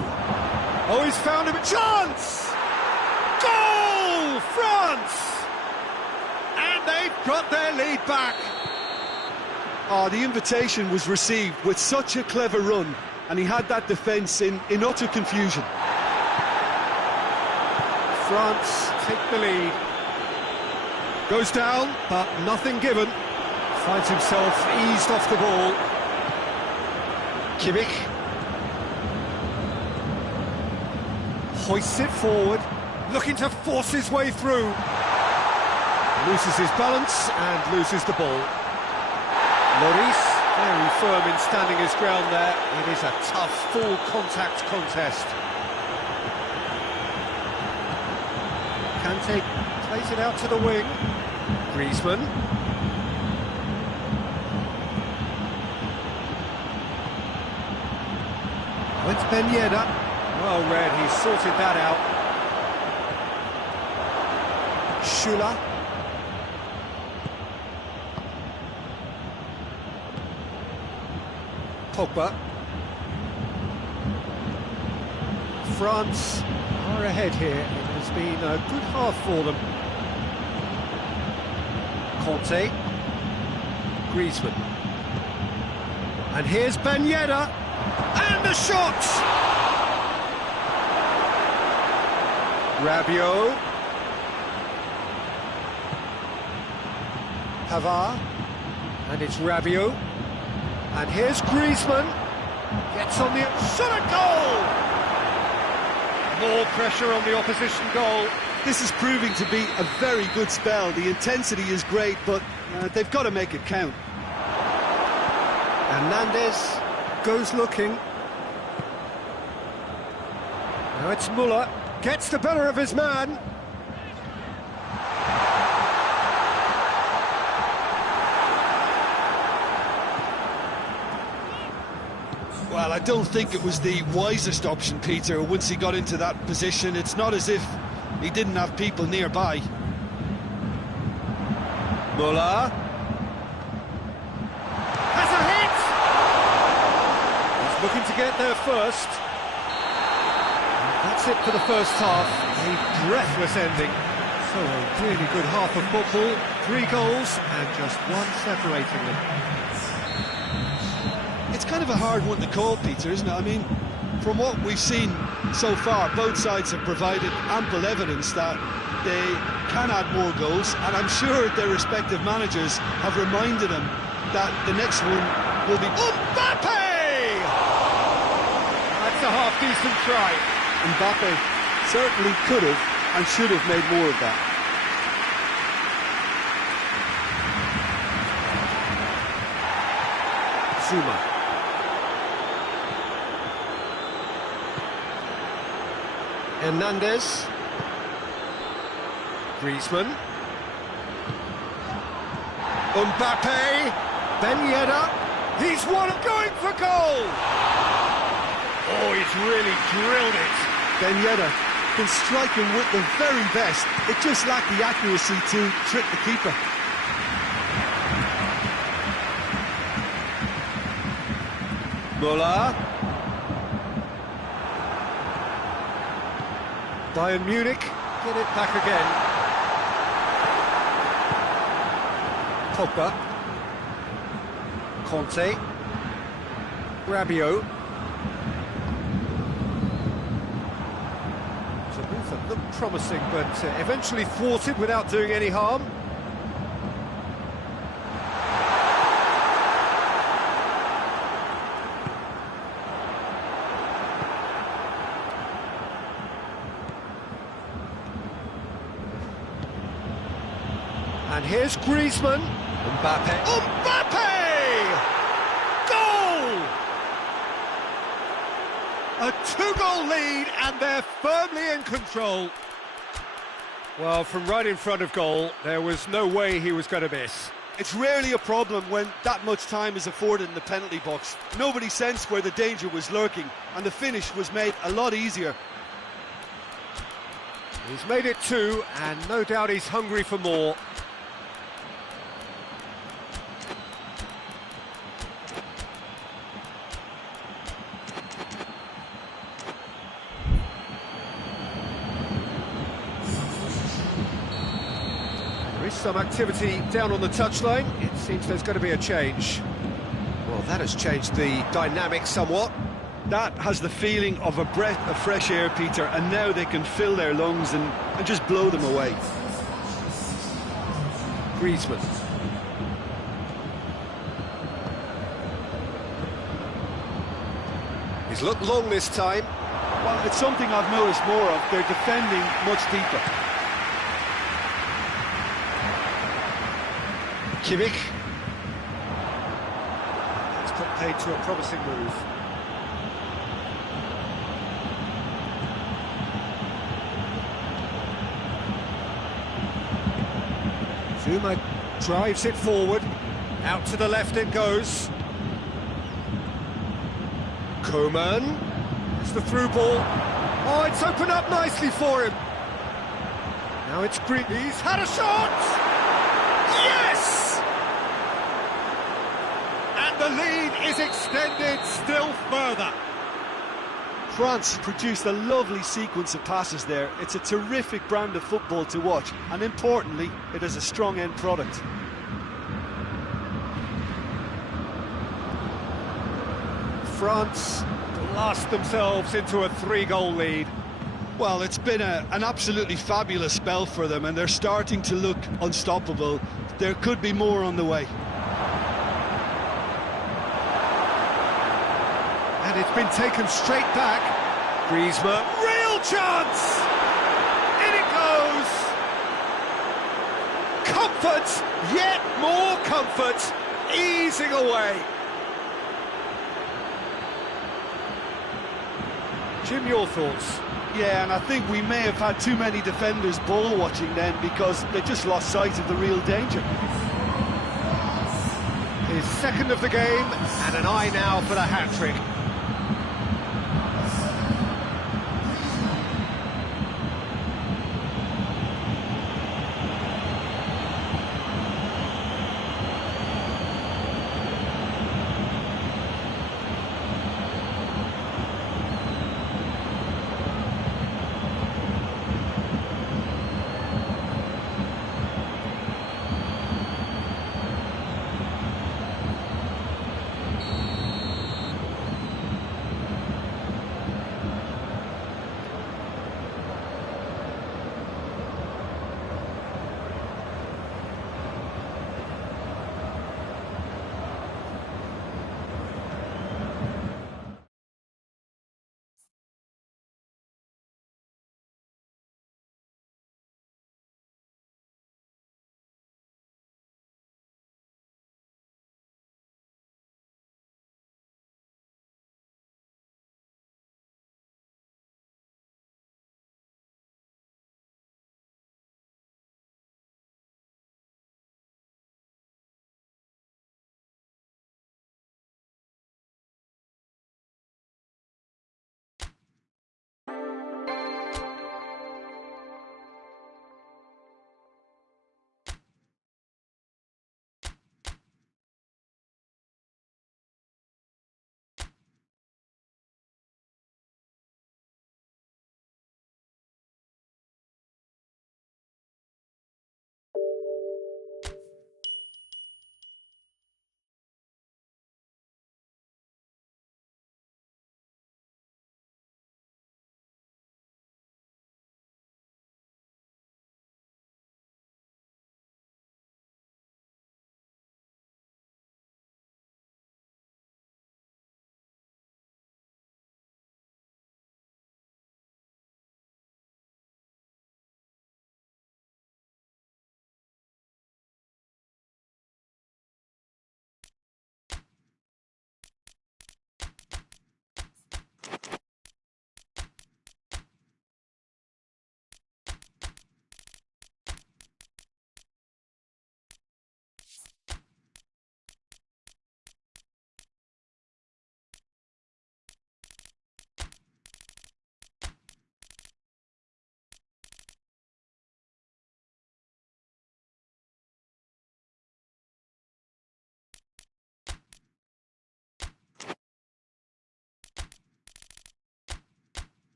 Oh, he's found him a chance! Goal! France! And they've got their lead back. Oh, the invitation was received with such a clever run, and he had that defence in utter confusion. France take the lead. Goes down, but nothing given. Finds himself eased off the ball. Kimmich. Hoists it forward, looking to force his way through. Loses his balance and loses the ball. Lloris, very firm in standing his ground there. It is a tough, full contact contest. Kante plays it out to the wing. Griezmann. Ben Yedder. Well read, he sorted that out. Schüller. Pogba. France are ahead here. It has been a good half for them. Conte. Griezmann. And here's Ben Yedder. And the shot! Rabiot. Pavard. And it's Rabiot. And here's Griezmann. Gets on the shot at goal! More pressure on the opposition goal. This is proving to be a very good spell. The intensity is great, but they've got to make it count. Hernandez goes looking. Now it's Müller. Gets the better of his man. Well, I don't think it was the wisest option, Peter, once he got into that position. It's not as if he didn't have people nearby. Müller. Has a hit! He's looking to get there first. And that's it for the first half. A breathless ending. So a really good half of football. 3 goals and just one separating them. It's kind of a hard one to call, Peter, isn't it? I mean, from what we've seen so far, both sides have provided ample evidence that they can add more goals, and I'm sure their respective managers have reminded them that the next one will be Mbappe! That's a half-decent try. Mbappe certainly could have and should have made more of that. Zuma. Hernandez. Griezmann. Mbappe. Ben Yedder. He's one going for goal. Oh, he's really drilled it. Ben Yedder can strike him with the very best. It just lacked the accuracy to trick the keeper. Müller. Bayern Munich get it back again. Pogba. Conte. Rabiot. It's a move that looked promising, but eventually thwarted without doing any harm. And here's Griezmann. Mbappe. Mbappe! Goal! A 2-goal lead, and they're firmly in control. Well, from right in front of goal, there was no way he was going to miss. It's rarely a problem when that much time is afforded in the penalty box. Nobody sensed where the danger was lurking, and the finish was made a lot easier. He's made it 2, and no doubt he's hungry for more. There is some activity down on the touchline. It seems there's going to be a change. Well, that has changed the dynamic somewhat. That has the feeling of a breath of fresh air, Peter, and now they can fill their lungs and just blow them away. Griezmann. He's looked long this time. Well, it's something I've noticed more of. They're defending much deeper. Kimmich. That's put paid to a promising move. Zuma drives it forward. Out to the left it goes. Coman. It's the through ball. Oh, it's opened up nicely for him. Now it's Green. He's had a shot! Yes! And the lead is extended still further. France produced a lovely sequence of passes there. It's a terrific brand of football to watch, and importantly, it is a strong end product. France blast themselves into a 3-goal lead. Well, it's been an absolutely fabulous spell for them, and they're starting to look unstoppable. There could be more on the way. And it's been taken straight back. Griezmann, real chance! In it goes! Comfort, yet more comfort, easing away. Jim, your thoughts? Yeah, and I think we may have had too many defenders ball watching then, because they just lost sight of the real danger. His second of the game, and an eye now for the hat-trick.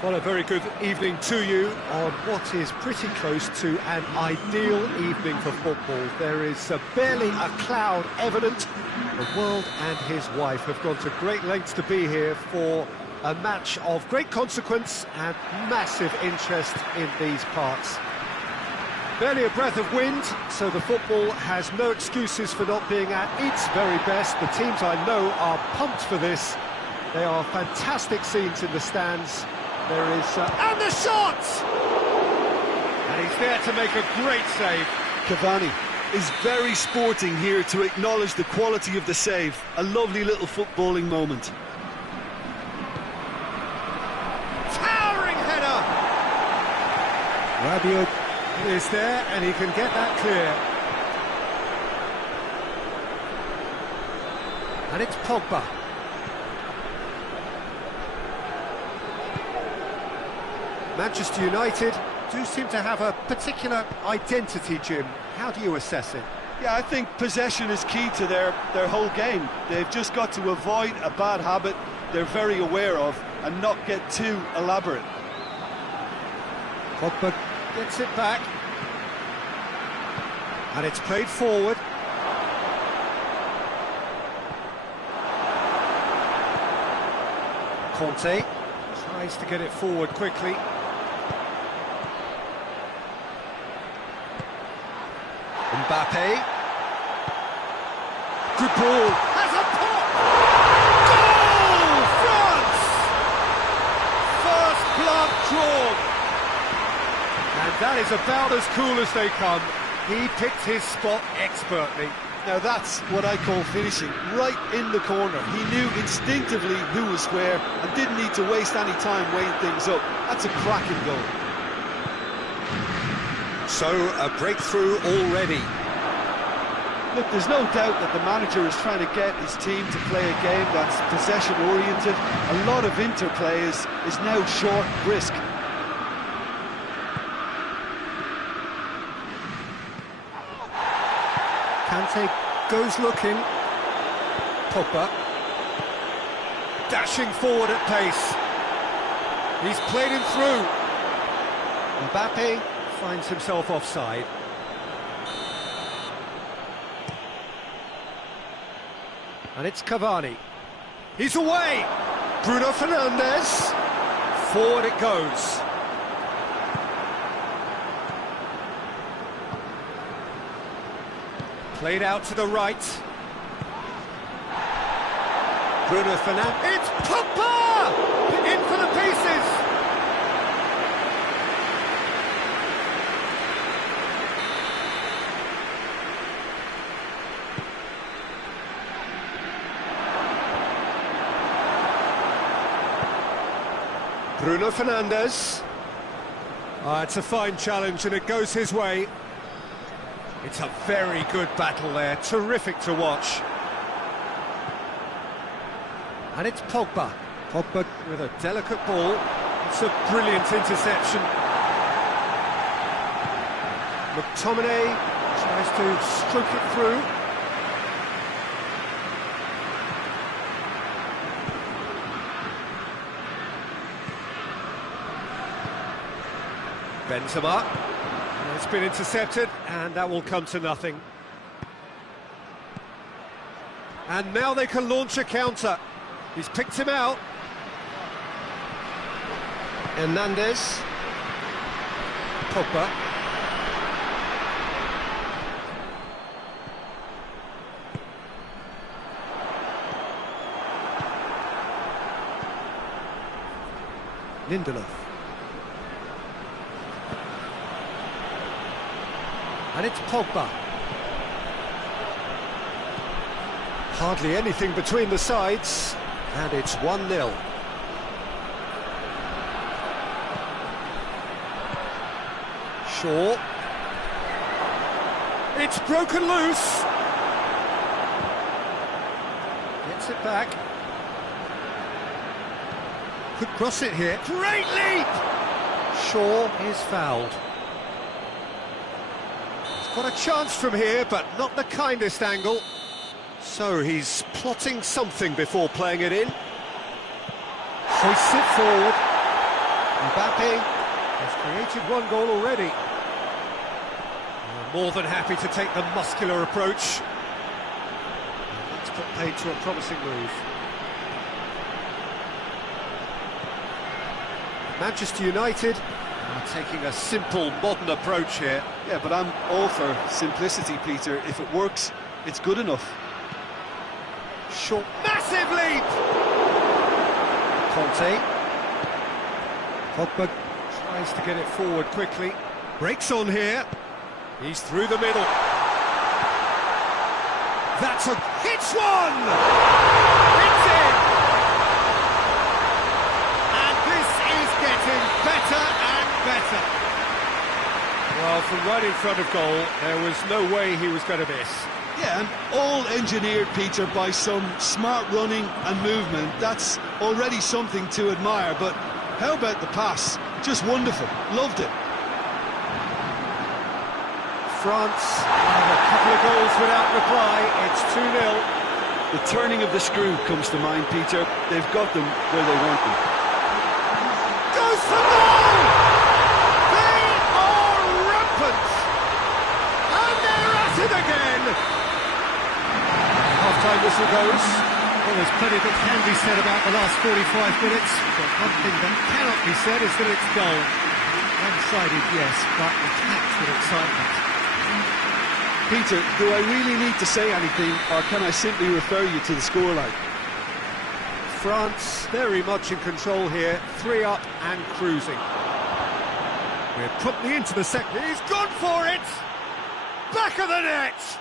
Well, a very good evening to you on what is pretty close to an ideal evening for football. There is barely a cloud evident. The world and his wife have gone to great lengths to be here for a match of great consequence and massive interest in these parts. Barely a breath of wind, so the football has no excuses for not being at its very best. The teams I know are pumped for this. They are fantastic scenes in the stands. There is... and the shot! And he's there to make a great save. Cavani is very sporting here to acknowledge the quality of the save. A lovely little footballing moment. Towering header! Rabiot is there, and he can get that clear. And it's Pogba. Manchester United do seem to have a particular identity, Jim. How do you assess it? Yeah, I think possession is key to their whole game. They've just got to avoid a bad habit they're very aware of and not get too elaborate. Pogba gets it back. And it's played forward. Conte tries to get it forward quickly. Mbappe. Good ball. Has a pop! Goal! France! First blood drawn. And that is about as cool as they come. He picked his spot expertly. Now that's what I call finishing, right in the corner. He knew instinctively who was where and didn't need to waste any time weighing things up. That's a cracking goal. So, a breakthrough already. Look, there's no doubt that the manager is trying to get his team to play a game that's possession-oriented. A lot of interplay is now short, brisk. Kante goes looking. Pogba. Dashing forward at pace. He's played him through. Mbappe finds himself offside. And it's Cavani. He's away! Bruno Fernandes. Forward it goes. Played out to the right. Bruno Fernandes. It's Pogba! In for the pieces! Bruno Fernandes. It's a fine challenge and it goes his way. It's a very good battle there, terrific to watch. And it's Pogba. Pogba with a delicate ball. It's a brilliant interception. McTominay tries to stroke it through. Benzema. It's been intercepted, and that will come to nothing. And now they can launch a counter. He's picked him out. Hernandez. Pogba. Lindelof. And it's Pogba. Hardly anything between the sides, and it's 1-0. Shaw. It's broken loose. Gets it back. Could cross it here. Great leap! Shaw is fouled. Got a chance from here, but not the kindest angle. So he's plotting something before playing it in. Hoists it forward. Mbappe has created one goal already. More than happy to take the muscular approach. That's put paid to a promising move. Manchester United Taking a simple, modern approach here. Yeah, but I'm all for simplicity, Peter. If it works, it's good enough. Short, massive leap! Conte. Pogba tries to get it forward quickly. Breaks on here. He's through the middle. That's a... hits one! It's in! And this is getting better and better. Well, from right in front of goal, there was no way he was going to miss. Yeah, and all engineered, Peter, by some smart running and movement. That's already something to admire, but how about the pass? Just wonderful. Loved it. France have a couple of goals without reply. It's 2-0. The turning of the screw comes to mind, Peter. They've got them where they want them. Goes for goal! They are rampant! And they're at it again! Half-time whistle goes. Well, there's plenty that can be said about the last 45 minutes, but one thing that cannot be said is that it's dull. One-sided, yes, but packed with excitement. Peter, do I really need to say anything, or can I simply refer you to the scoreline? France very much in control here, 3 up and cruising. We're promptly into the second. He's gone for it! Back of the net!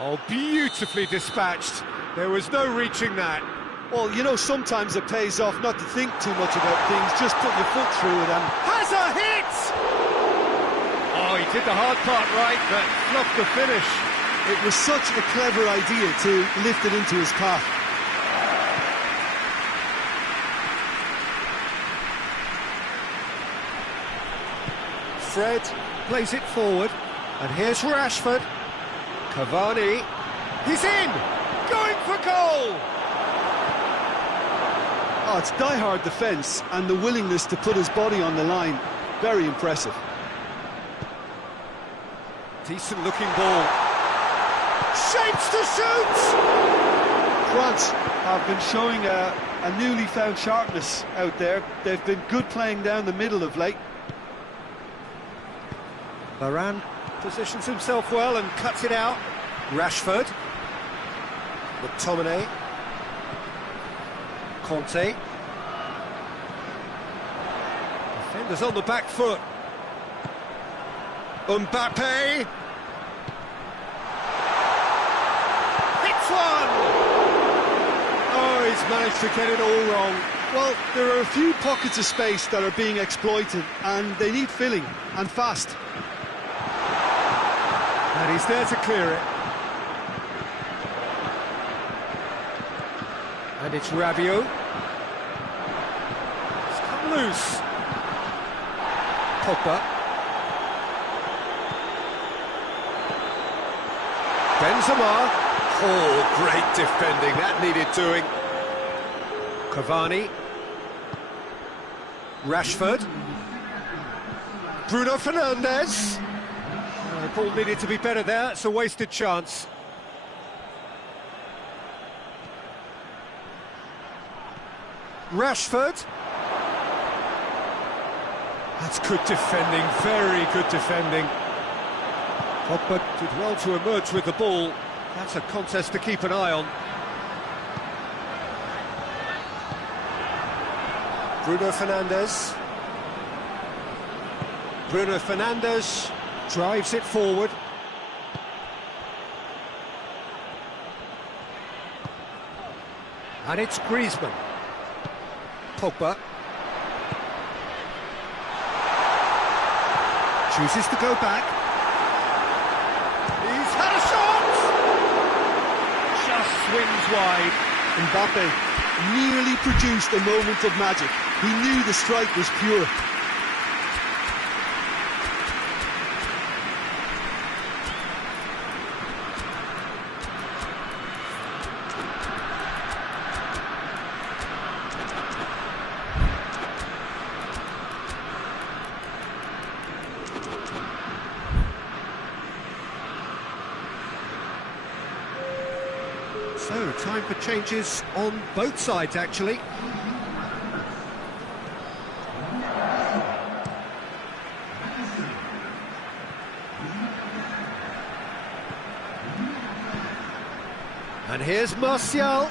Oh, beautifully dispatched. There was no reaching that. Well, you know, sometimes it pays off not to think too much about things, just put your foot through it and... Has a hit! Oh, he did the hard part right, but fluffed the finish. It was such a clever idea to lift it into his path. Fred plays it forward, and here's Rashford. Cavani, he's in! Going for goal! Oh, it's die-hard defence and the willingness to put his body on the line. Very impressive. Decent looking ball. Shapes to shoot! France have been showing a newly found sharpness out there. They've been good playing down the middle of late. Varane positions himself well and cuts it out. Rashford. McTominay. Conte. Defenders on the back foot. Mbappe. Hits one! Oh, he's managed to get it all wrong. Well, there are a few pockets of space that are being exploited, and they need filling, and fast. And he's there to clear it. And it's Rabiot. It's come loose. Pogba. Benzema. Oh, great defending. That needed doing. Cavani. Rashford. Bruno Fernandes. The ball needed to be better there. It's a wasted chance. Rashford. That's good defending, very good defending. Pogba did well to emerge with the ball. That's a contest to keep an eye on. Bruno Fernandes. Bruno Fernandes drives it forward. And it's Griezmann. Pogba. Chooses to go back. He's had a shot! Just swings wide. Mbappe nearly produced a moment of magic. He knew the strike was pure. So, time for changes on both sides, actually. And here's Martial.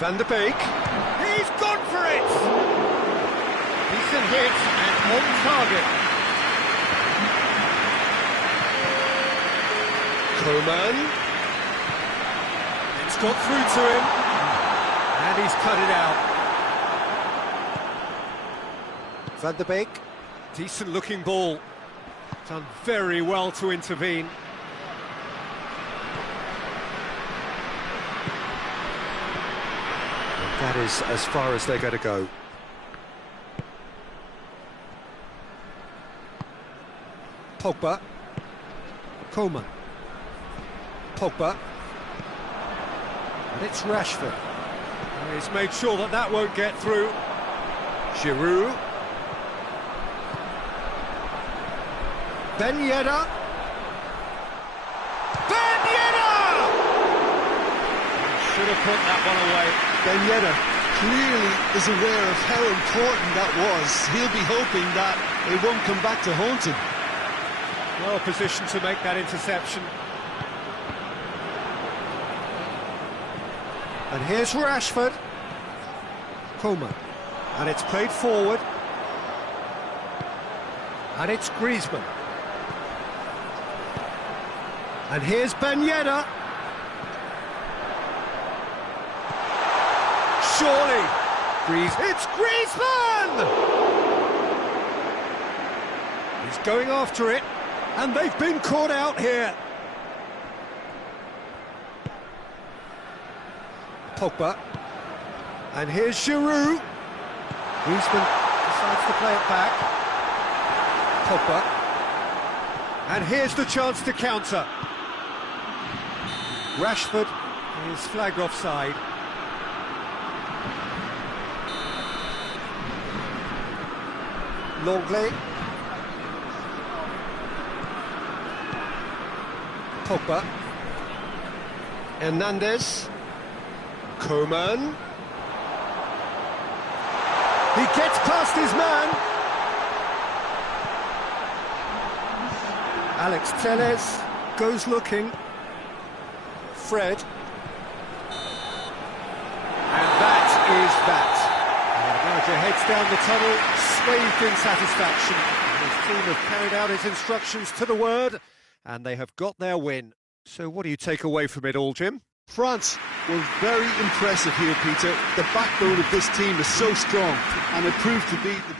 Van der Beek. He's gone for it! Decent hit and on target. Coman. It's got through to him. And he's cut it out. Van der Beek. Decent looking ball. Done very well to intervene. That is as far as they're going to go. Pogba. Coman. Pogba. And it's Rashford. And he's made sure that that won't get through. Giroud. Ben Yedder. Ben Yedder! Should have put that one away. Ben Yedder clearly is aware of how important that was. He'll be hoping that it won't come back to haunt him. Well positioned to make that interception. And here's Rashford. Coman. And it's played forward. And it's Griezmann. And here's Ben Yedder. Surely. It's Griezmann! He's going after it. And they've been caught out here. Pogba. And here's Giroud. Griezmann decides to play it back. Pogba. And here's the chance to counter. Rashford is flagged offside. Longley. Pogba. Hernandez. Coman. He gets past his man. Alex Telles goes looking. Fred. And that is that. And Manager heads down the tunnel, swathed in satisfaction. His team have carried out his instructions to the word, and they have got their win. So what do you take away from it all, Jim? France were very impressive here, Peter. The backbone of this team is so strong, and it proved to be the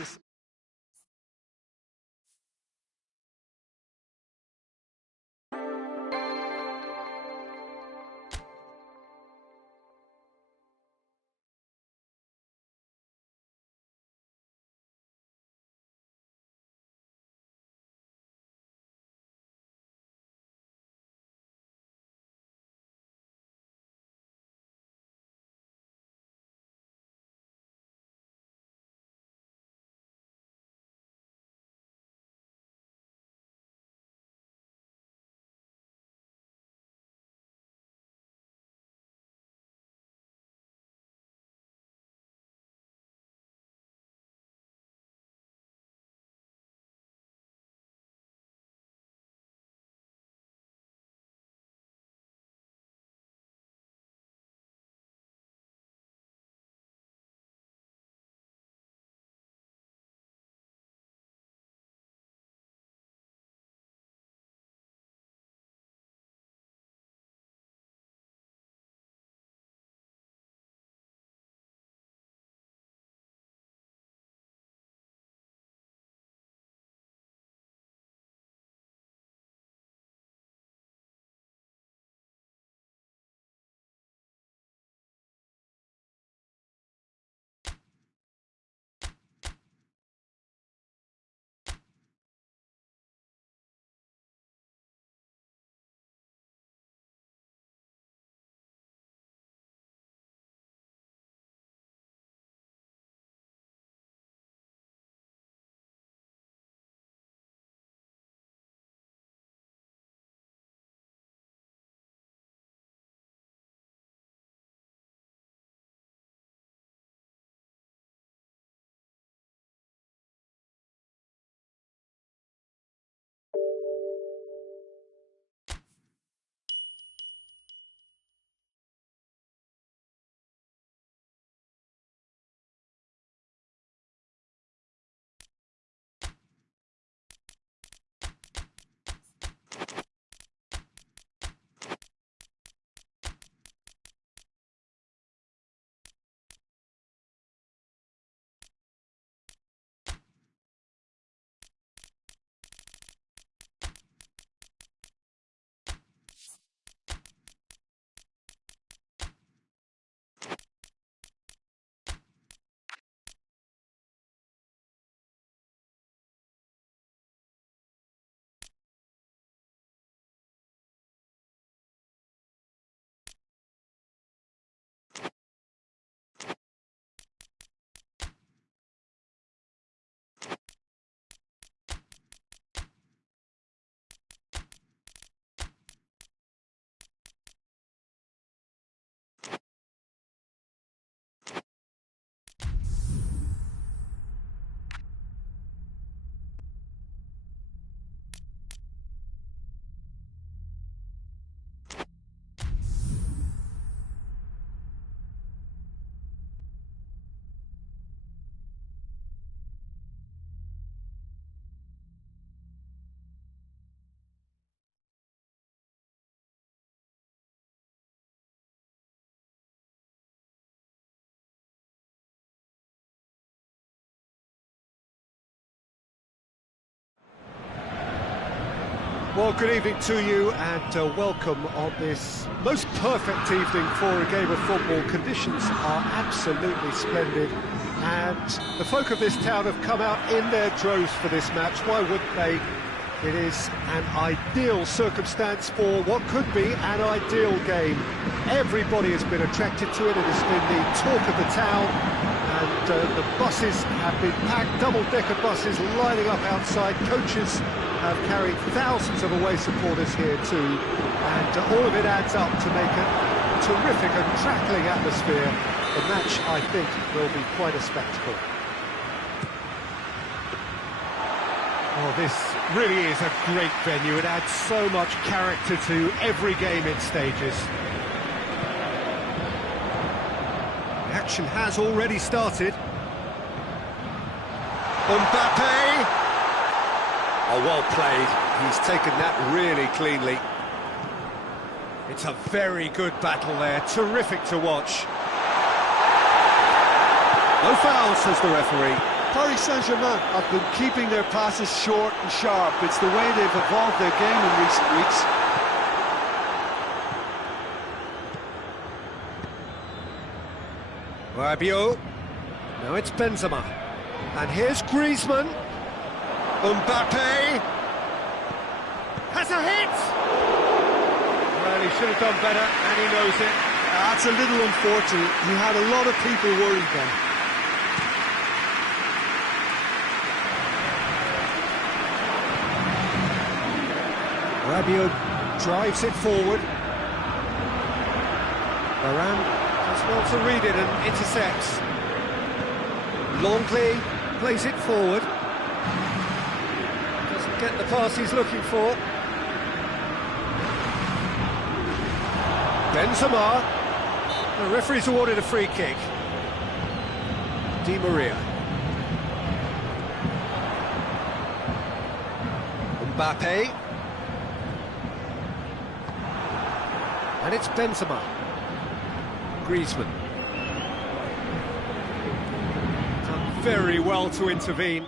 Well, good evening to you and welcome on this most perfect evening for a game of football. Conditions are absolutely splendid and the folk of this town have come out in their droves for this match. Why wouldn't they? It is an ideal circumstance for what could be an ideal game. Everybody has been attracted to it. It has been the talk of the town, and the buses have been packed, double-decker buses lining up outside. Coaches have carried thousands of away supporters here too, and all of it adds up to make a terrific and crackling atmosphere. The match, I think, will be quite a spectacle. Oh, this really is a great venue. It adds so much character to every game it stages. The action has already started. Mbappe! Oh, well played. He's taken that really cleanly. It's a very good battle there. Terrific to watch. No foul, says the referee. Paris Saint-Germain have been keeping their passes short and sharp. It's the way they've evolved their game in recent weeks. Rabiot. Now it's Benzema. And here's Griezmann. Mbappe. Has a hit! Well, he should have done better, and he knows it. That's a little unfortunate. He had a lot of people worried then. Rabiot drives it forward. Varane does well to read it and intercepts. Longley plays it forward. Doesn't get the pass he's looking for. Benzema. The referee's awarded a free kick. Di Maria. Mbappe. And it's Benzema. Griezmann. Done very well to intervene.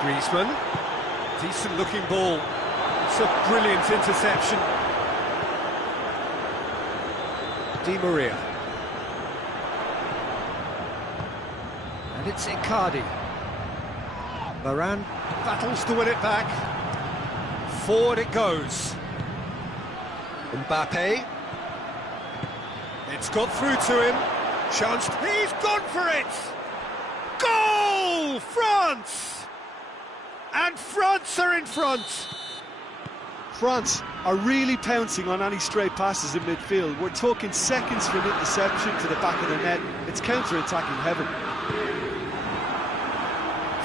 Griezmann. Decent looking ball. It's a brilliant interception. Di Maria. And it's Icardi. Varane battles to win it back. Forward it goes. Mbappe. It's got through to him. Chance. He's gone for it! Goal! France! And France are in front. France are really pouncing on any stray passes in midfield. We're talking seconds from interception to the back of the net. It's counter-attacking heaven.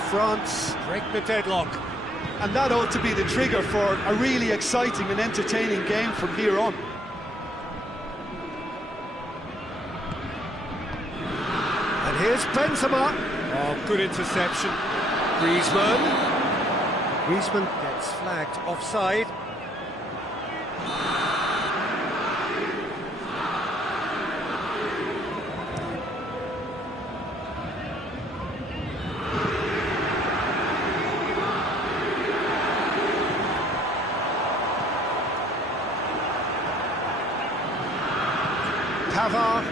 France break the deadlock. And that ought to be the trigger for a really exciting and entertaining game from here on. And here's Benzema. Oh, good interception. Griezmann. Griezmann gets flagged offside. Pavard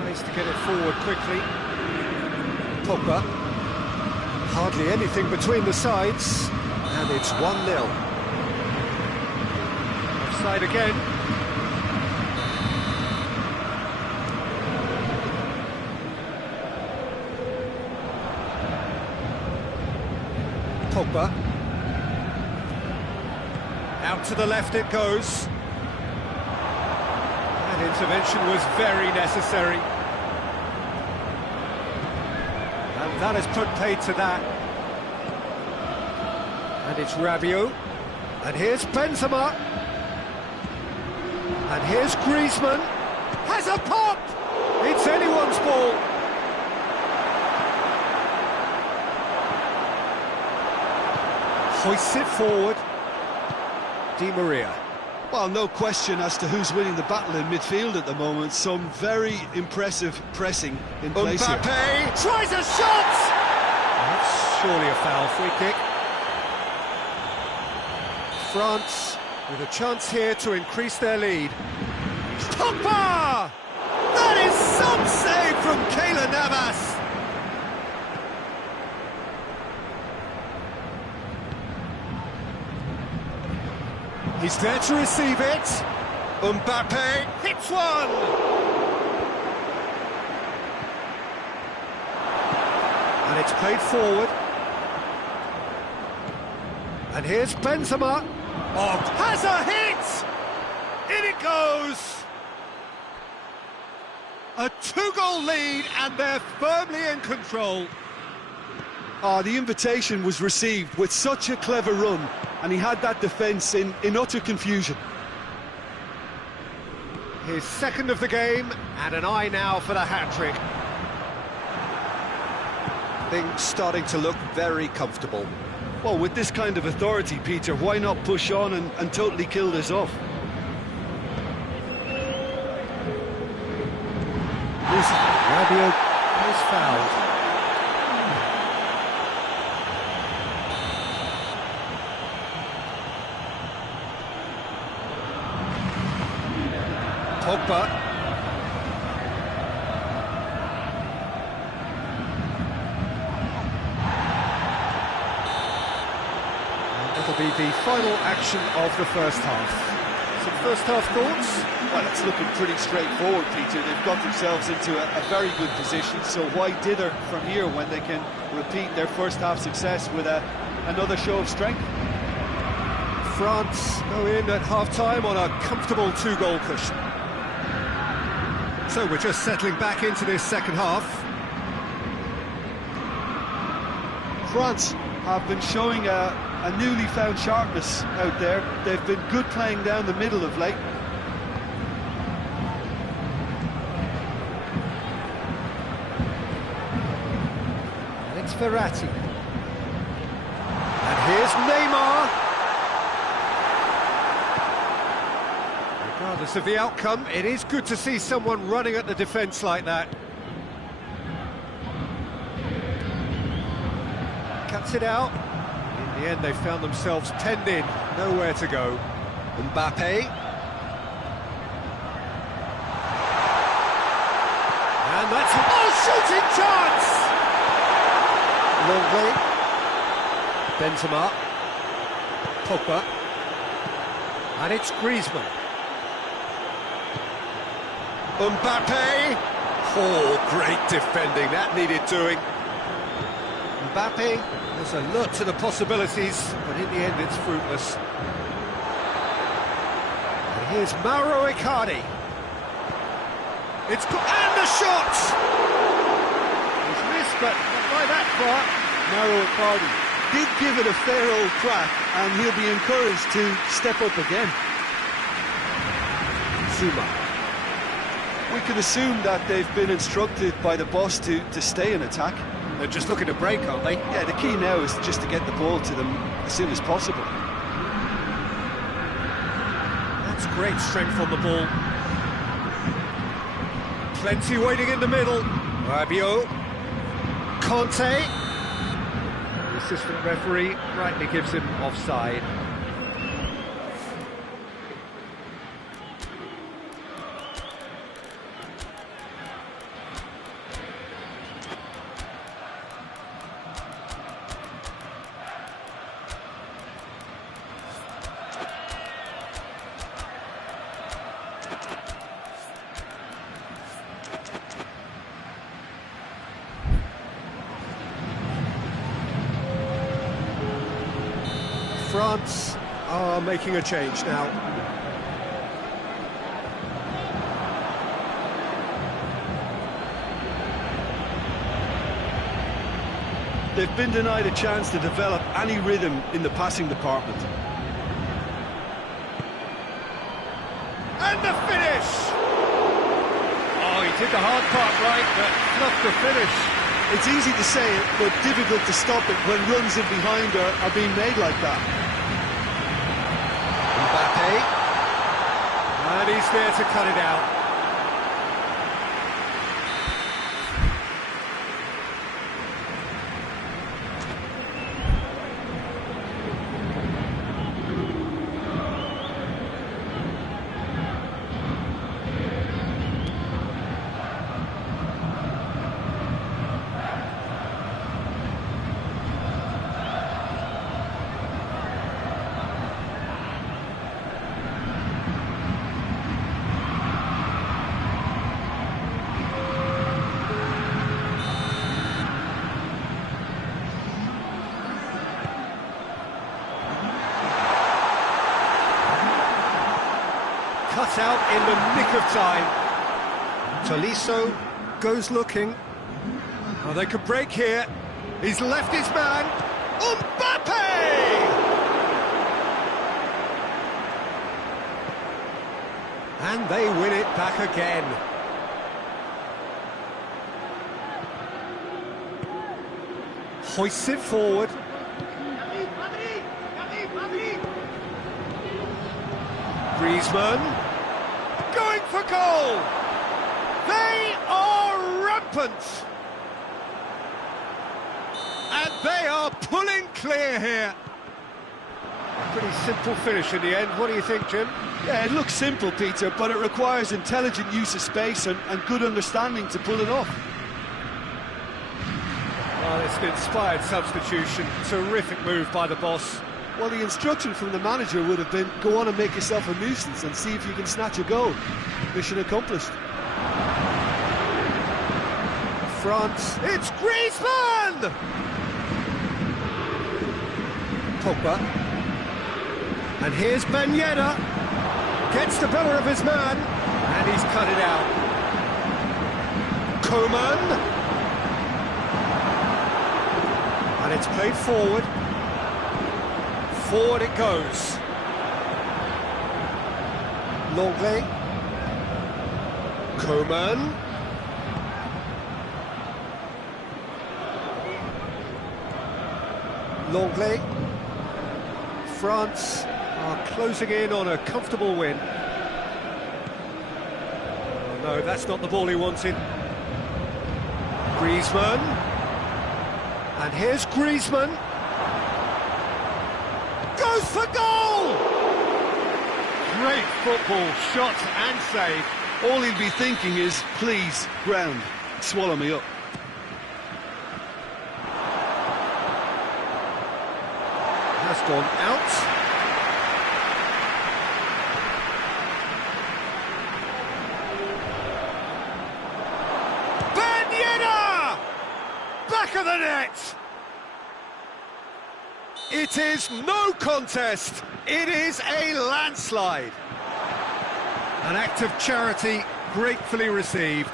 tries to get it forward quickly. Pogba. Hardly anything between the sides, and it's 1-0. Offside again. Pogba. Out to the left it goes. Intervention was very necessary. And that has put paid to that. And it's Rabiot. And here's Benzema. And here's Griezmann. Has a pop! It's anyone's ball. Hoists it forward. Di Maria. Well, no question as to who's winning the battle in midfield at the moment. Some very impressive pressing in place here. Mbappe tries a shot! That's surely a foul. Free kick. France with a chance here to increase their lead. Pogba! That is some save from Keylor Navas. He's there to receive it. Mbappe hits one! And it's played forward. And here's Benzema. Oh, has a hit! In it goes! A two-goal lead, and they're firmly in control. The invitation was received with such a clever run, and he had that defence in utter confusion. His second of the game, and an eye now for the hat-trick. Things starting to look very comfortable. Well, with this kind of authority, Peter, why not push on and totally kill this off? Rabiot is fouled. Pogba. And that'll be the final action of the first half. Some first half thoughts? Well, it's looking pretty straightforward, Peter. They've got themselves into a very good position, so why dither from here when they can repeat their first half success with another show of strength? France go in at half-time on a comfortable two-goal cushion. So we're just settling back into this second half. France have been showing a newly found sharpness out there. They've been good playing down the middle of late. And it's Verratti. And here's Neymar. Regardless of the outcome, it is good to see someone running at the defence like that. Cuts it out. In the end, they found themselves penned in, nowhere to go. Mbappe. And that's a shooting chance! Longley. Benzema. Pogba. And it's Griezmann. Mbappe! Oh, great defending, that needed doing. Mbappe has a look to the possibilities, but in the end it's fruitless. And here's Mauro Icardi. And the shot! He's missed, but not by that far. Mauro Icardi did give it a fair old crack, and he'll be encouraged to step up again. Zuma. We can assume that they've been instructed by the boss to stay in attack. They're just looking to break, aren't they? Yeah, the key now is just to get the ball to them as soon as possible. That's great strength on the ball. Plenty waiting in the middle. Rabiot. Conte. The assistant referee rightly gives him offside. France are making a change now. They've been denied a chance to develop any rhythm in the passing department. And the finish! Oh, he did the hard part right, but not the finish. It's easy to say it, but difficult to stop it when runs in behind are being made like that. Mbappe. And he's there to cut it out. cut out in the nick of time. Tolisso goes looking. Oh, they could break here. He's left his man. Mbappe! And they win it back again. Hoists it forward. Griezmann going for goal. They are rampant. And they are pulling clear here. Pretty simple finish in the end. What do you think, Jim? Yeah, it looks simple, Peter, but it requires intelligent use of space and good understanding to pull it off. Well, it's an inspired substitution. Terrific move by the boss. Well, the instruction from the manager would have been, go on and make yourself a nuisance and see if you can snatch a goal. Mission accomplished. France, it's Griezmann! Pogba. And here's Ben Yedder. Gets the better of his man. And he's cut it out. Coman. And it's played forward. Forward it goes. Longley. Coman. Longley. France are closing in on a comfortable win. Oh, no, that's not the ball he wanted. Griezmann. And here's Griezmann. Goes for goal! Great football, shot and save. All he'll be thinking is, please, ground, swallow me up. Has gone out. Ben Yedder! Back of the net! It is no contest. It is a landslide. An act of charity gratefully received.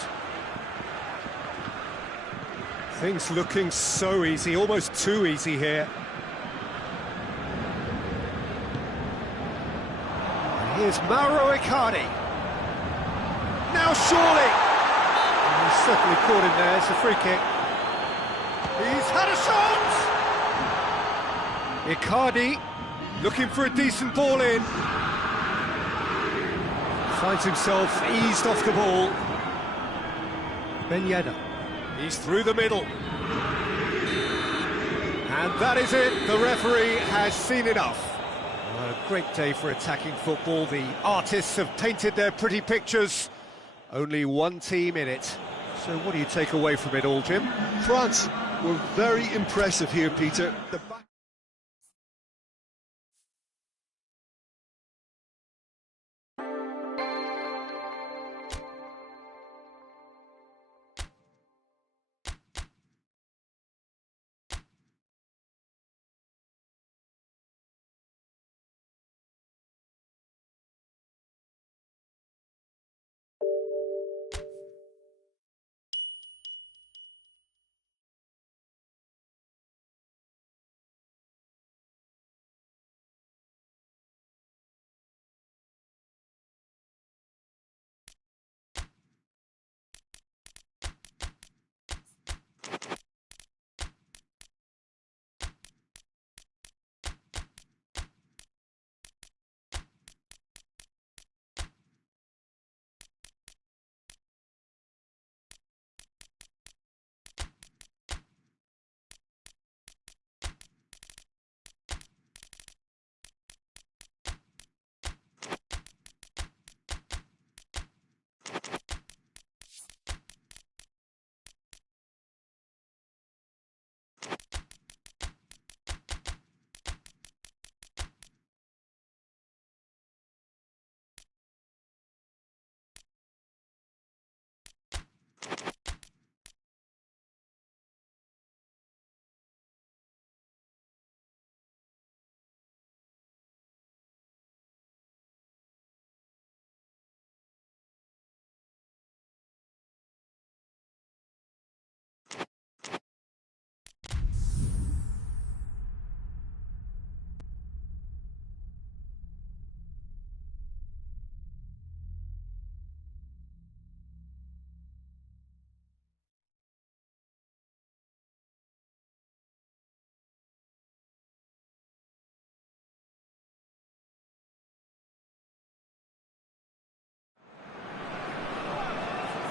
Things looking so easy, almost too easy here. Here's Mauro Icardi. Now surely. He's certainly caught him there, it's a free kick. He's had a shot! Icardi looking for a decent ball in. Finds himself eased off the ball. Ben Yedder. He's through the middle. And that is it. The referee has seen enough. What a great day for attacking football. The artists have painted their pretty pictures. Only one team in it. So what do you take away from it all, Jim? France were very impressive here, Peter.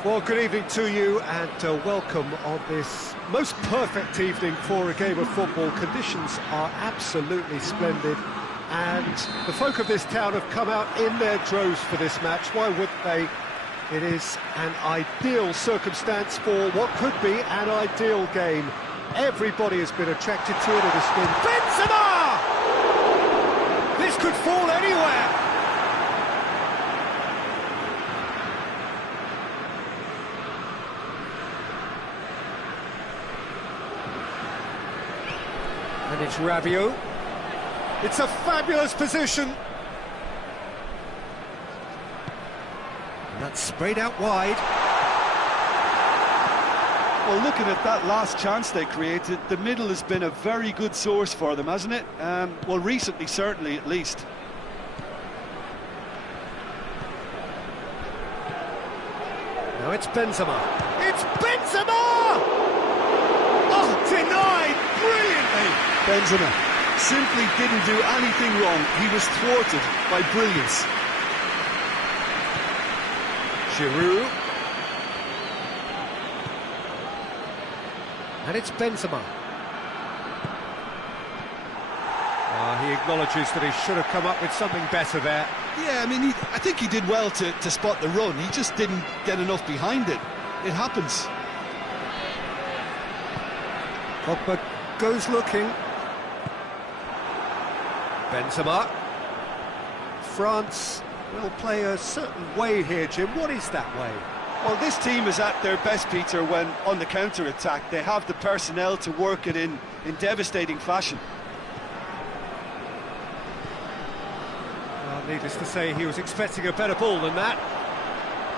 Well, good evening to you and welcome on this most perfect evening for a game of football. Conditions are absolutely splendid and the folk of this town have come out in their droves for this match. Why wouldn't they? It is an ideal circumstance for what could be an ideal game. Everybody has been attracted to it. It has been Benzema! This could fall anywhere. And it's Rabiot. It's a fabulous position. And that's sprayed out wide. Well, looking at that last chance they created, the middle has been a very good source for them, hasn't it? Well, recently, certainly, at least. Now it's Benzema. It's Benzema! Oh, denied brilliantly. Benzema simply didn't do anything wrong. He was thwarted by brilliance. Giroud. And it's Benzema. He acknowledges that he should have come up with something better there. Yeah, I mean, I think he did well to spot the run. He just didn't get enough behind it. It happens. Pogba goes looking. Benzema. France will play a certain way here, Jim. What is that way? Well, this team is at their best, Peter, when on the counter-attack. They have the personnel to work it in devastating fashion. Well, needless to say, he was expecting a better ball than that.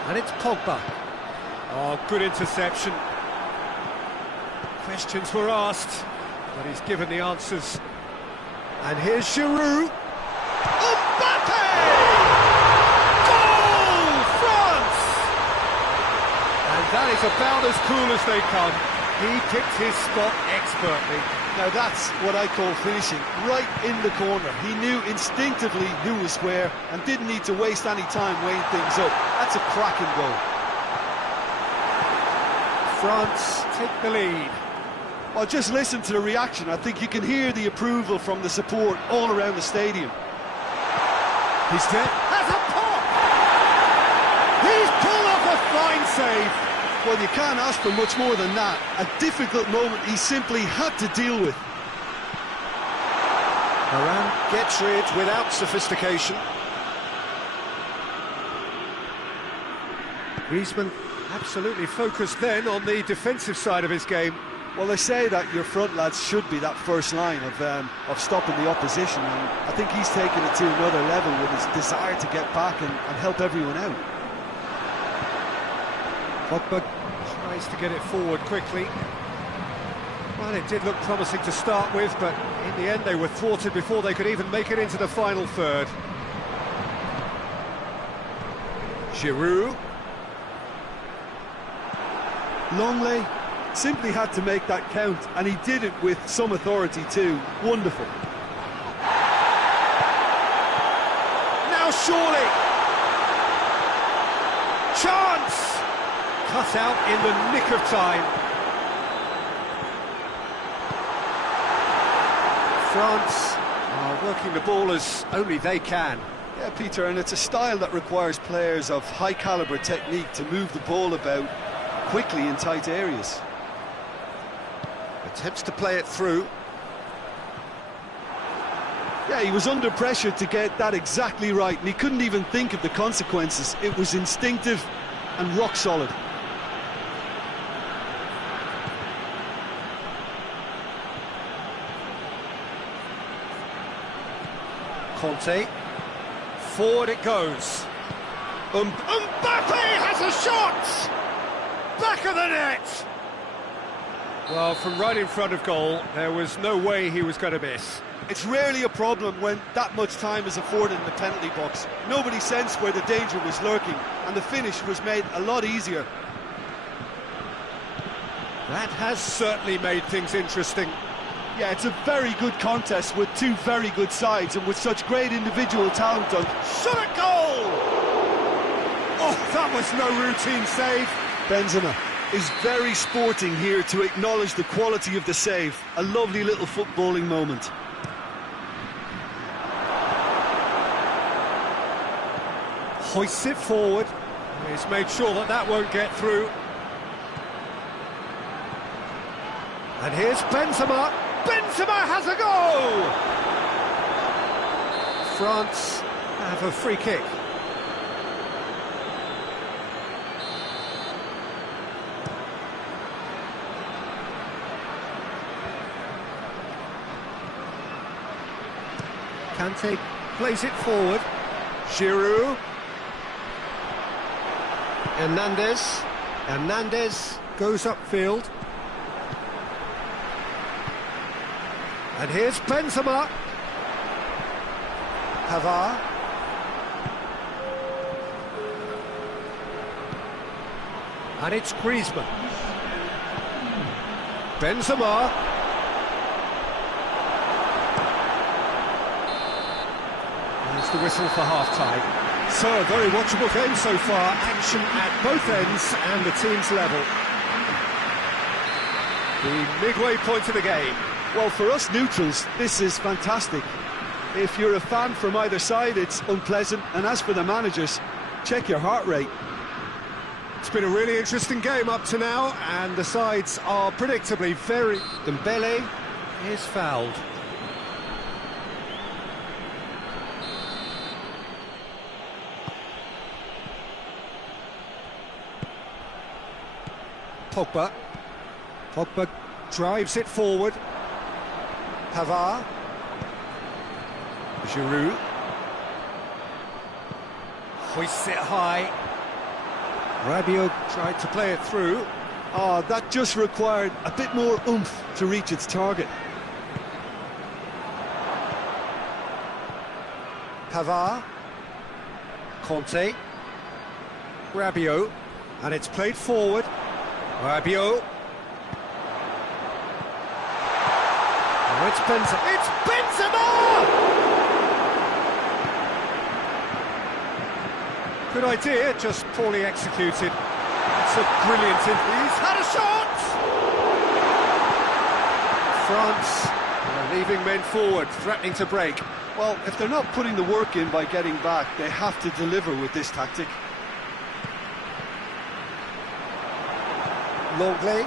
And it's Pogba. Oh, good interception. Questions were asked, but he's given the answers. And here's Giroud. Mbappe! Goal! France! And that is about as cool as they come. He picked his spot expertly. Now that's what I call finishing, right in the corner. He knew instinctively who was where and didn't need to waste any time weighing things up. That's a cracking goal. France take the lead. Well, just listen to the reaction. I think you can hear the approval from the support all around the stadium. He's there. Has a pop! He's pulled off a fine save. Well, you can't ask for much more than that. A difficult moment he simply had to deal with. Varane gets rid without sophistication. Griezmann absolutely focused then on the defensive side of his game. Well, they say that your front lads should be that first line of stopping the opposition, and I think he's taken it to another level with his desire to get back and help everyone out. Pogba tries to get it forward quickly. Well, it did look promising to start with, but in the end they were thwarted before they could even make it into the final third. Giroud. Longley simply had to make that count, and he did it with some authority too. Wonderful. Now surely! Chance! Cut out in the nick of time. France are working the ball as only they can. Yeah, Peter, and it's a style that requires players of high calibre technique to move the ball about quickly in tight areas. Attempts to play it through. Yeah, he was under pressure to get that exactly right, and he couldn't even think of the consequences. It was instinctive and rock solid. Conte. Forward it goes. Mbappe has a shot! Back of the net! Well, from right in front of goal, there was no way he was going to miss. It's rarely a problem when that much time is afforded in the penalty box. Nobody sensed where the danger was lurking, and the finish was made a lot easier. That has certainly made things interesting. Yeah, it's a very good contest with two very good sides, and with such great individual talent on. Shot at goal! Oh, that was no routine save. Benzema is very sporting here to acknowledge the quality of the save. A lovely little footballing moment. Hoists it forward. He's made sure that that won't get through. And here's Benzema. Benzema has a goal! France have a free kick. Kante plays it forward. Giroud. Hernandez goes upfield. And here's Benzema. Pavard. And it's Griezmann. Benzema. There's the whistle for half-time. So, a very watchable game so far. Action at both ends and the team's level. The midway point of the game. Well, for us neutrals, this is fantastic. If you're a fan from either side, it's unpleasant. And as for the managers, check your heart rate. It's been a really interesting game up to now, and the sides are predictably very... Dembele is fouled. Pogba drives it forward. Pavard. Giroud. Hoists it high. Rabiot tried to play it through. Oh, that just required a bit more oomph to reach its target. Pavard. Conte. Rabiot. And it's played forward. Rabiot. Oh, it's Benzema. It's Benzema! Good idea, just poorly executed. It's a brilliant... He's had a shot! France are leaving men forward, threatening to break. Well, if they're not putting the work in by getting back, they have to deliver with this tactic. Longley.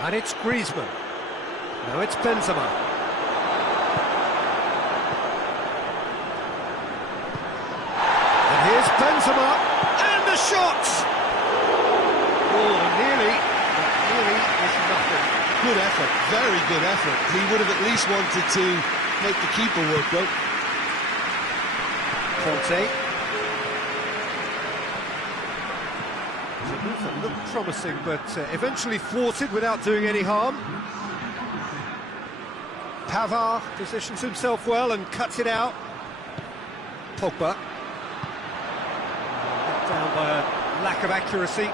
And it's Griezmann. Now it's Benzema. And here's Benzema. And the shot! Oh, nearly. But nearly is nothing. Good effort, very good effort. He would have at least wanted to make the keeper work though. Conte. It looked promising, but eventually thwarted without doing any harm. Pavard positions himself well and cuts it out. Pogba. Knocked down by a lack of accuracy.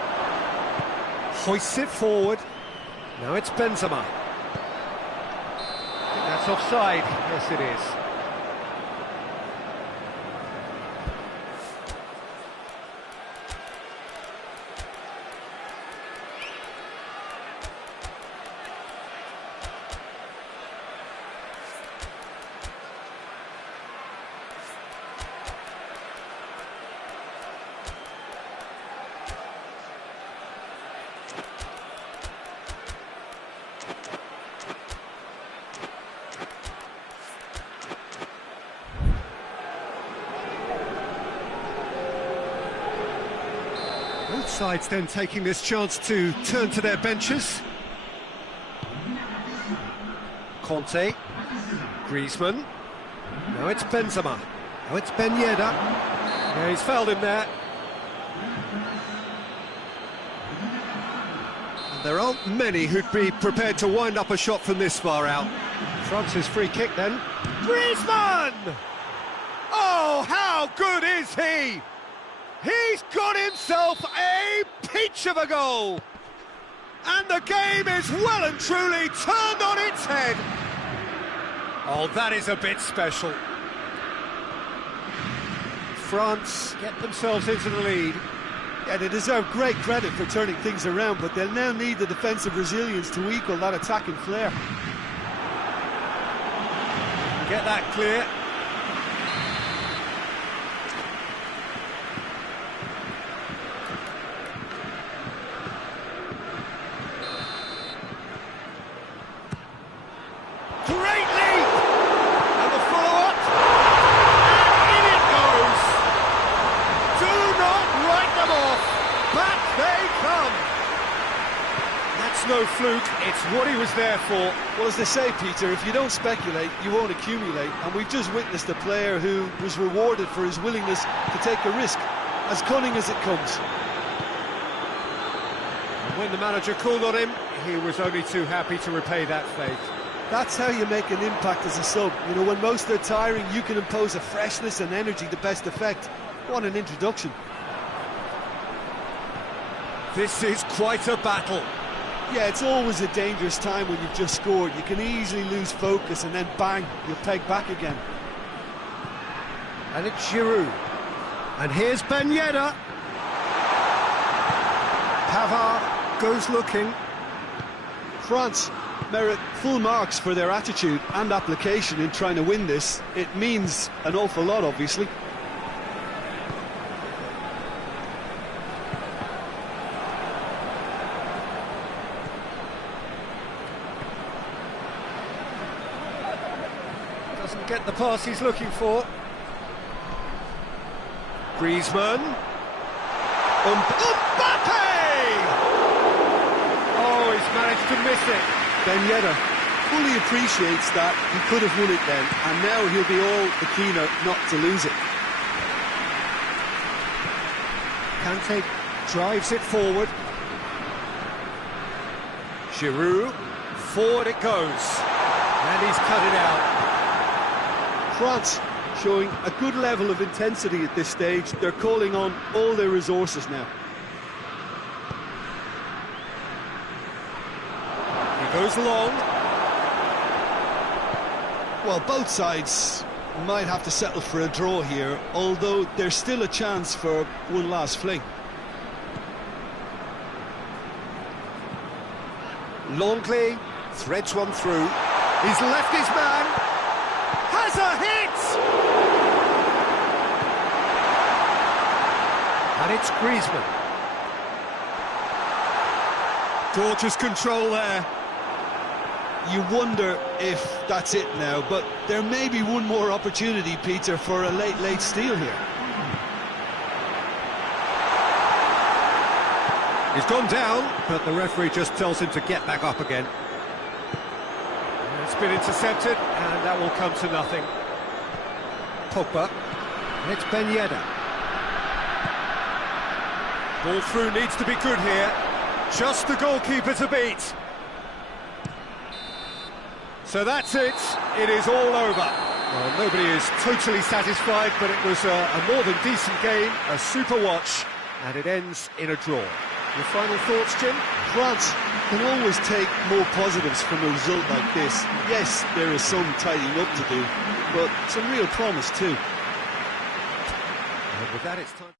Hoists it forward. Now it's Benzema. I think that's offside. Yes, it is. Both sides then taking this chance to turn to their benches. Conte. Griezmann. Now it's Benzema. Now it's Ben Yedder. Yeah, he's fouled him there. And there aren't many who'd be prepared to wind up a shot from this far out. France's free kick then. Griezmann! Oh, how good is he? He's got himself a peach of a goal! And the game is well and truly turned on its head. Oh, that is a bit special. France get themselves into the lead. Yeah, they deserve great credit for turning things around, but they'll now need the defensive resilience to equal that attacking flair. Get that clear. Great leap! And the follow-up. And in it goes! Do not write them off! Back they come! That's no fluke, it's what he was there for. Well, as they say, Peter, if you don't speculate, you won't accumulate, and we've just witnessed a player who was rewarded for his willingness to take a risk, as cunning as it comes. And when the manager called on him, he was only too happy to repay that faith. That's how you make an impact as a sub. You know, when most are tiring, you can impose a freshness and energy to best effect. What an introduction. This is quite a battle. Yeah, it's always a dangerous time when you've just scored. You can easily lose focus and then bang, you're pegged back again. And it's Giroud. And here's Ben Yedder. Pavard goes looking. France merit full marks for their attitude and application in trying to win this. It means an awful lot, obviously. Doesn't get the pass he's looking for. Griezmann. Mbappe! Oh, he's managed to miss it. Ben Yedder fully appreciates that he could have won it then, and now he'll be all the keener not to lose it. Kante drives it forward. Giroud, forward it goes. And he's cut it out. France showing a good level of intensity at this stage. They're calling on all their resources now. He goes long. Well, both sides might have to settle for a draw here, although there's still a chance for one last fling. Longley threads one through. He's left his man. Has a hit! And it's Griezmann. Gorgeous control there. You wonder if that's it now, but there may be one more opportunity, Peter, for a late steal here. He's gone down, but the referee just tells him to get back up again. It's been intercepted, and that will come to nothing. Pogba, and it's Ben Yedder. Ball through needs to be good here. Just the goalkeeper to beat. So that's it. It is all over. Well, nobody is totally satisfied, but it was a more than decent game, a super watch, and it ends in a draw. Your final thoughts, Jim? France can always take more positives from a result like this. Yes, there is some tidying up to do, but some real promise too. And with that, it's time.